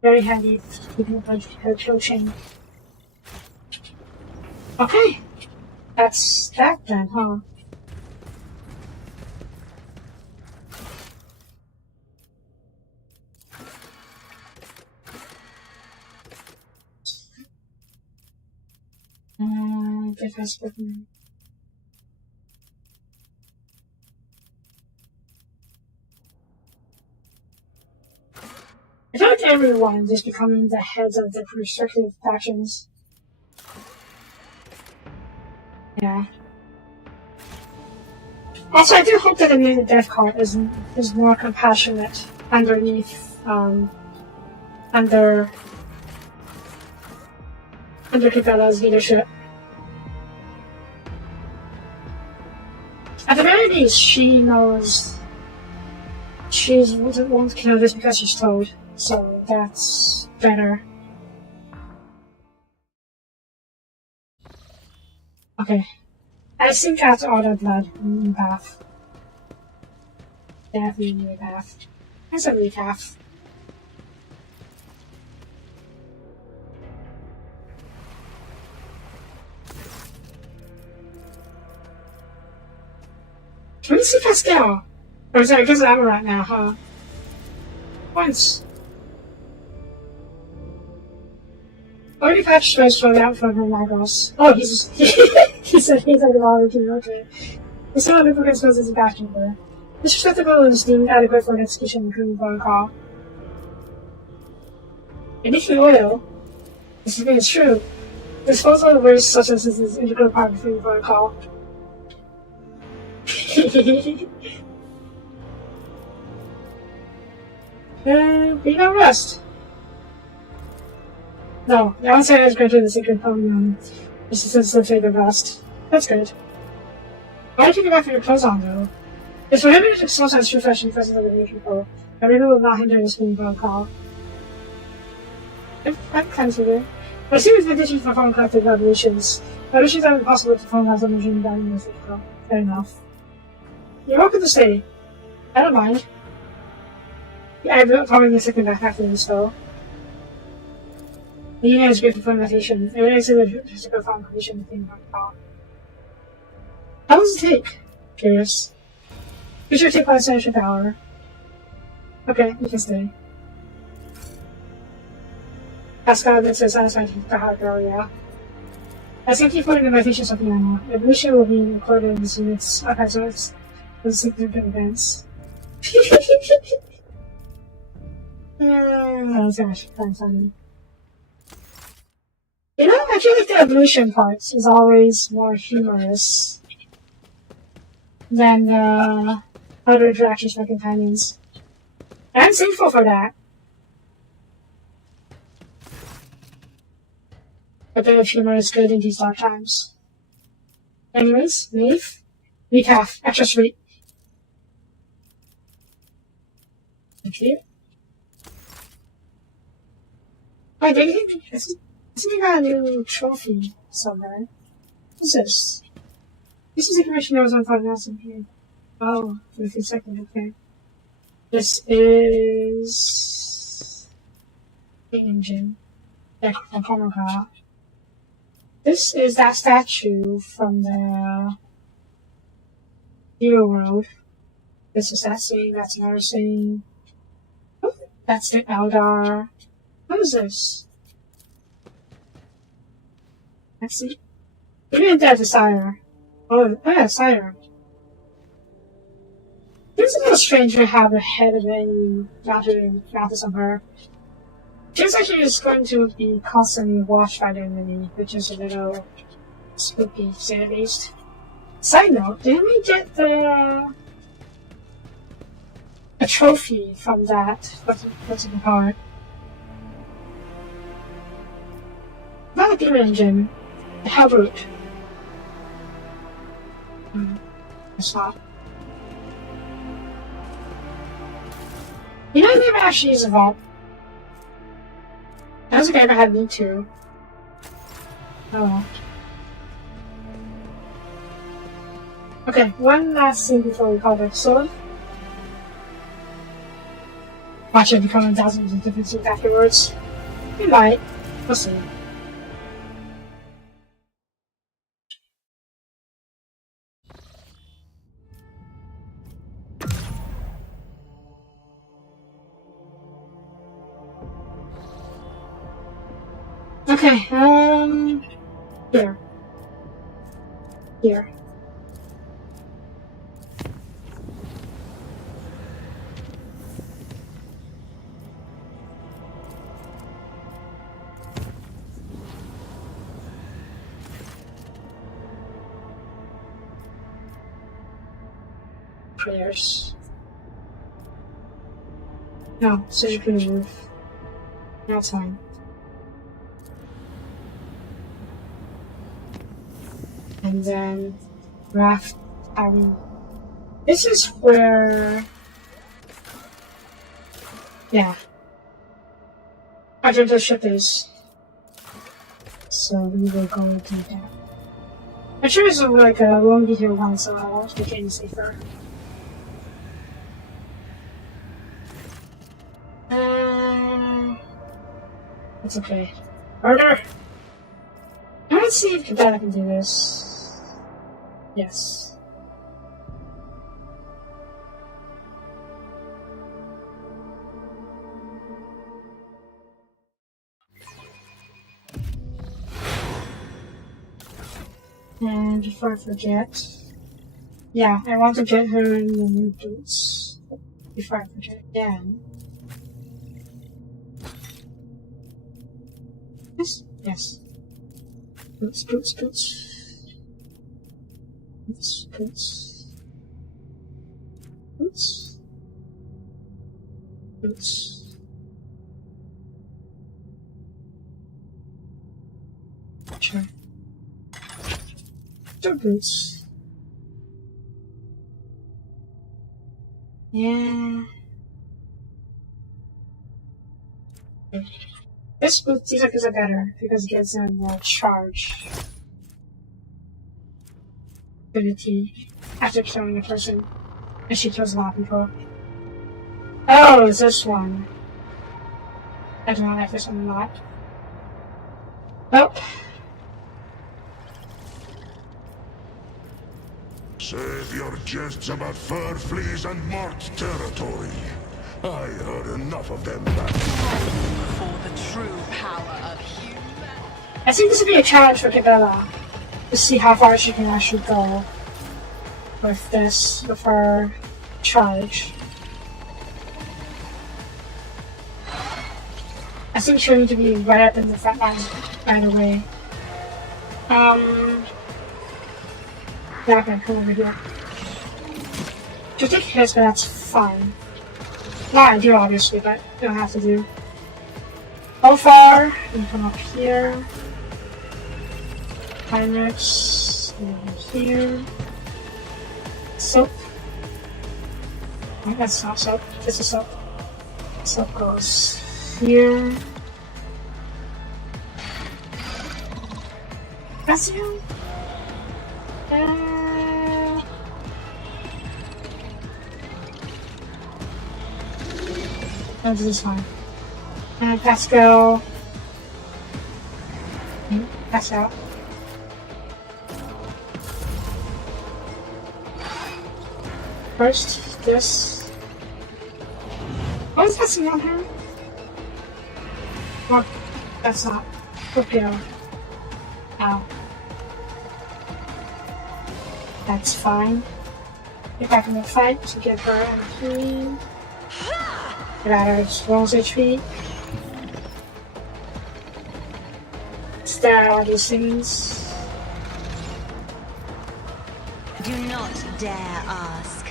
Very handy keeping her kill chain. Okay. That's that then, huh? Defense weapon. I feel like everyone is becoming the heads of the restrictive factions. Yeah. Also, I do hope that the new death cult is more compassionate underneath, under Capella's leadership. At the very least, she knows she won't kill just because she's told, so that's better. Okay. I think that's all the blood in the bath. Definitely need a bath. That's a recap. Can we see Pascal? Or sorry, because I'm right now, huh? Once. Already patched my strong out from her Magos. Oh, he said he's like a volunteer, okay. The sound of the suppose is a batch number. Disrespectable and esteemed, adequate for an execution, including protocol. And if you will, this is true. Disposal of waste such as this is an integral part of the protocol. We got rest. No, the outside is greater than the secret poem. This is the fate of rest. That's good. Why did you get back with your clothes on, though? It's prohibited to sometimes true fashion in presence of other people. But it will not hinder the screen protocol. I'm kind of figured. But I see with addition to perform collective revolutions. Revolutions are impossible to perform as a regime down in the physical. Fair enough. You're welcome to stay. I don't mind. Yeah, I'm probably the second back after this, though. The unit is great for fermentation. It relates to the physical farm condition of the protocol. How does it take? Curious. Future take by essential power. Okay, you can stay. Pascal admits to satisfied the hard girl, yeah. I think you put in the meditation something I know. Evolution will be recorded in this unit's archives notes with significant events. That's actually kind of funny. You know, I feel like the evolution part is always more humorous than the other interactions with companions. I'm thankful for that. A bit of humor is good in these dark times. Anyways, leave. Recap. Extra sweet. Thank you. Wait, isn't he got a new trophy somewhere? What's this? This is information that was on something else in here. Oh, wait a second, okay. This is the engine. Yeah, Komoka. This is that statue from the Hero World. This is that scene, that's another scene. Oh, that's the Eldar. What is this? Let's see. Even there's a Sire. Oh yeah, Sire. It's a little strange to have the head of any mounted somewhere. Seems like she's going to be constantly watched by the enemy, which is a little spooky, to say the least. Side note, didn't we get a trophy from that? What's it called? Not a demon engine. The Hellbrute. It's not. You know, I never actually used a vault. I don't think I ever had me to. Oh well. Okay, one last thing before we call the episode. Watch it become dozens of different things afterwards. We might. We'll see. Okay, here. Here. Prayers. No, surgical remove. Now it's fine. And then raft. This is where, yeah, the ship is. So we will go do that. I'm sure it's like a long detailed one, so I won't make it any safer. It's okay. Order! Let's see if Katana can do this. Yes. And before I forget, yeah, I want to get her in the new boots. Before I forget again. Yes, yes. Boots, boots, boots. Boots, boots. Boots. Boots. Sure. Two boots. Yeah. This boot seems like it's better because it gives them more charge ability after killing a person, and she kills a lot of people. Oh, it's this one. I don't know if this one or not. Nope. Save your jests about fur fleas and marked territory. I heard enough of them back. For the true power of human. I think this would be a challenge for Cabela to see how far she can actually go with this, with her charge. I think she'll need to be right up in the front line right away. Yeah, okay, come over here. She'll take hits, but that's fine. Not ideal, obviously, but you don't have to do. How far? And come up here. Pirates. Over here. Soap. Oh, that's not soap. This is soap. Soap goes here. That's you. No, this is fine. Pascal. Pass out. First, this. Oh, is that something on her? Well, that's not. Scorpio. Ow. That's fine. Get back in the fight to get her MP. Get out of her rolls HP. Stare at all these things. Do not dare ask.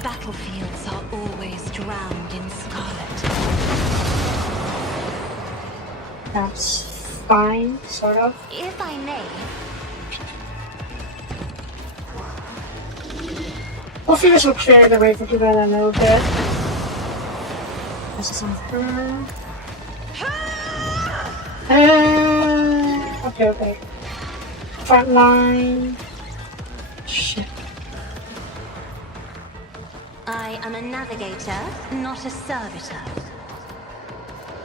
Battlefields are always drowned in scarlet. That's fine, sort of. If I may, Hopefully this will clear the way for people a little bit. This is on her. Okay, okay. front line. Shit. I am a navigator, not a servitor.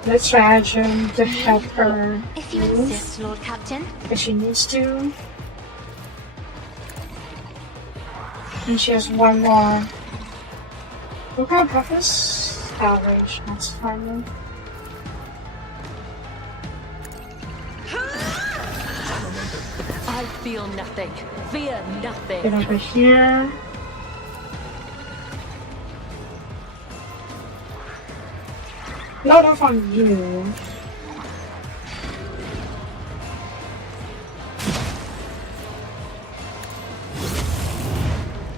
Let's try to help her If you move, insist, Lord Captain. if she needs to. And she has one more. What kind of purpose? Outrage, that's fine. I feel nothing. Fear nothing. Get over here. Load off on you.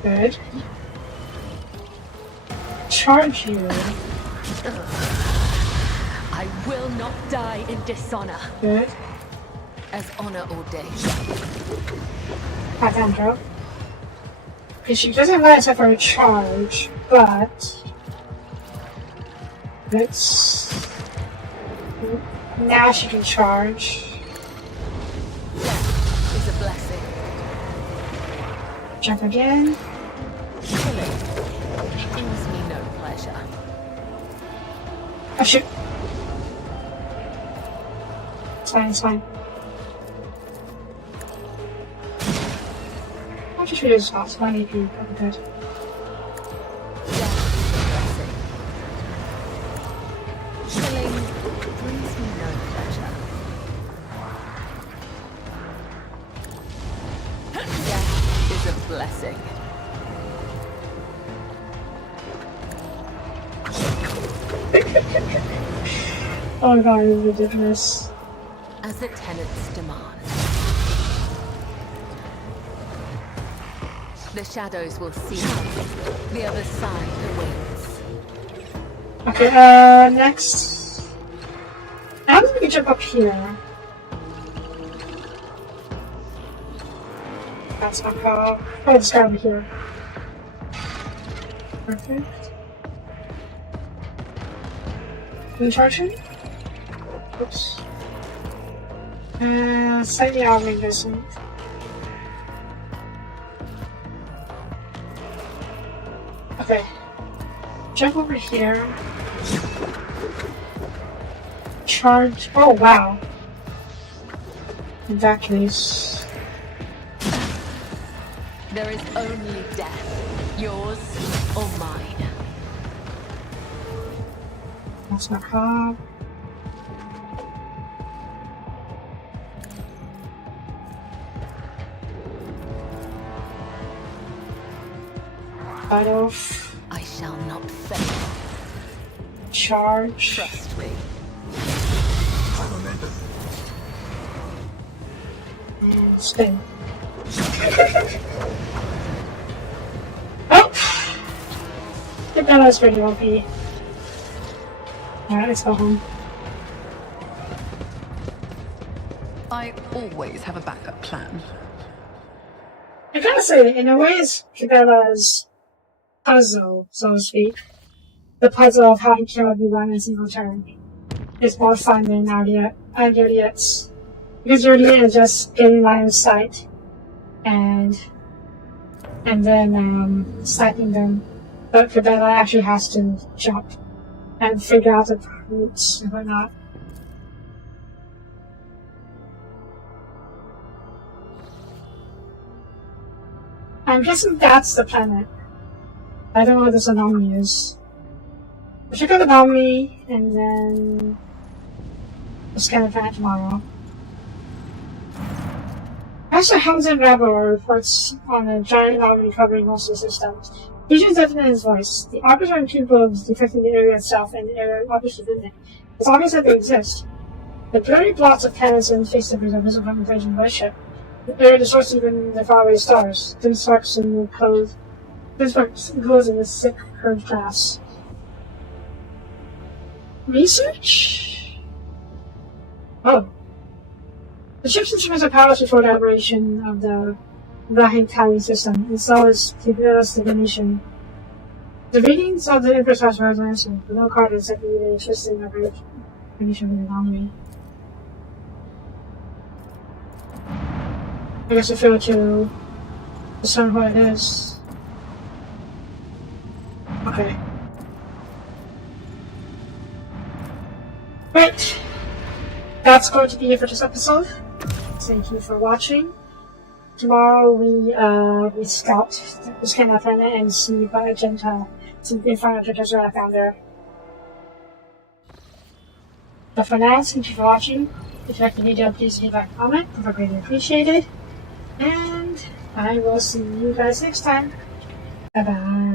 Good. Charge you. I will not die in dishonor, Good. as honor ordained. Back down, drop. Okay, she doesn't let us have her charge, but let's. Now she can charge. Death is a blessing. Jump again. Killing brings me no pleasure. Oh shoot. It's fine, it's fine. I'll just reduce fast. 1 AP, probably good. Death is a blessing. Killing brings me no pleasure. Death is a blessing. Oh god, it's ridiculous. As the tenants demand. The shadows will see us. The other side awaits. Okay, next. I don't think we can jump up here. That's not how. Oh, it's gotta be here. Perfect. Can we charge him? Oops. Slightly arming this one. Okay. Jump over here. Charge. Oh, wow. In that case. There is only death, yours or mine. That's not hard. Fight off. I shall not fail. Charge. Trust me. And spin. Oh! I think that was pretty OP. Alright, let's go home. I always have a backup plan. I gotta say, in a way, it's Cabella's puzzle, so to speak. The puzzle of how to kill everyone in a single turn. It's more fun than Ardiot's. Because Ardiot is just getting line of sight and then sniping them. But Cabella actually has to jump and figure out the routes and whatnot. I'm guessing that's the planet. I don't know what this anomaly is. We'll check out the anomaly and then we'll scan the planet tomorrow. Master Hamza Rebel reports on a giant anomaly covering most of the system. He just deafened in his voice. The objects are incapable of detecting the area itself and the area objects within it. It's obvious that they exist. The blurry blots of planets and face debris are visible from the invasion by ship. The area distorts even the faraway stars. Dim sparks in the clothes. Dim sparks enclosed in the thick curved glass. Research? Oh. The ship's instruments are powerless before the operation of the WH40k system, and so is Tiberis divination. The readings of the infrastructure are answered, but no card is secondly the interesting recognition of the anomaly. I guess I failed to discern what it is. Okay. Right. That's going to be it for this episode. Thank you for watching. Tomorrow we scout this kind of planet and see what agenda, see the final treasure I found there. But for now, thank you for watching. If you liked the video, please leave a comment. It would be greatly appreciated. And I will see you guys next time. Bye bye.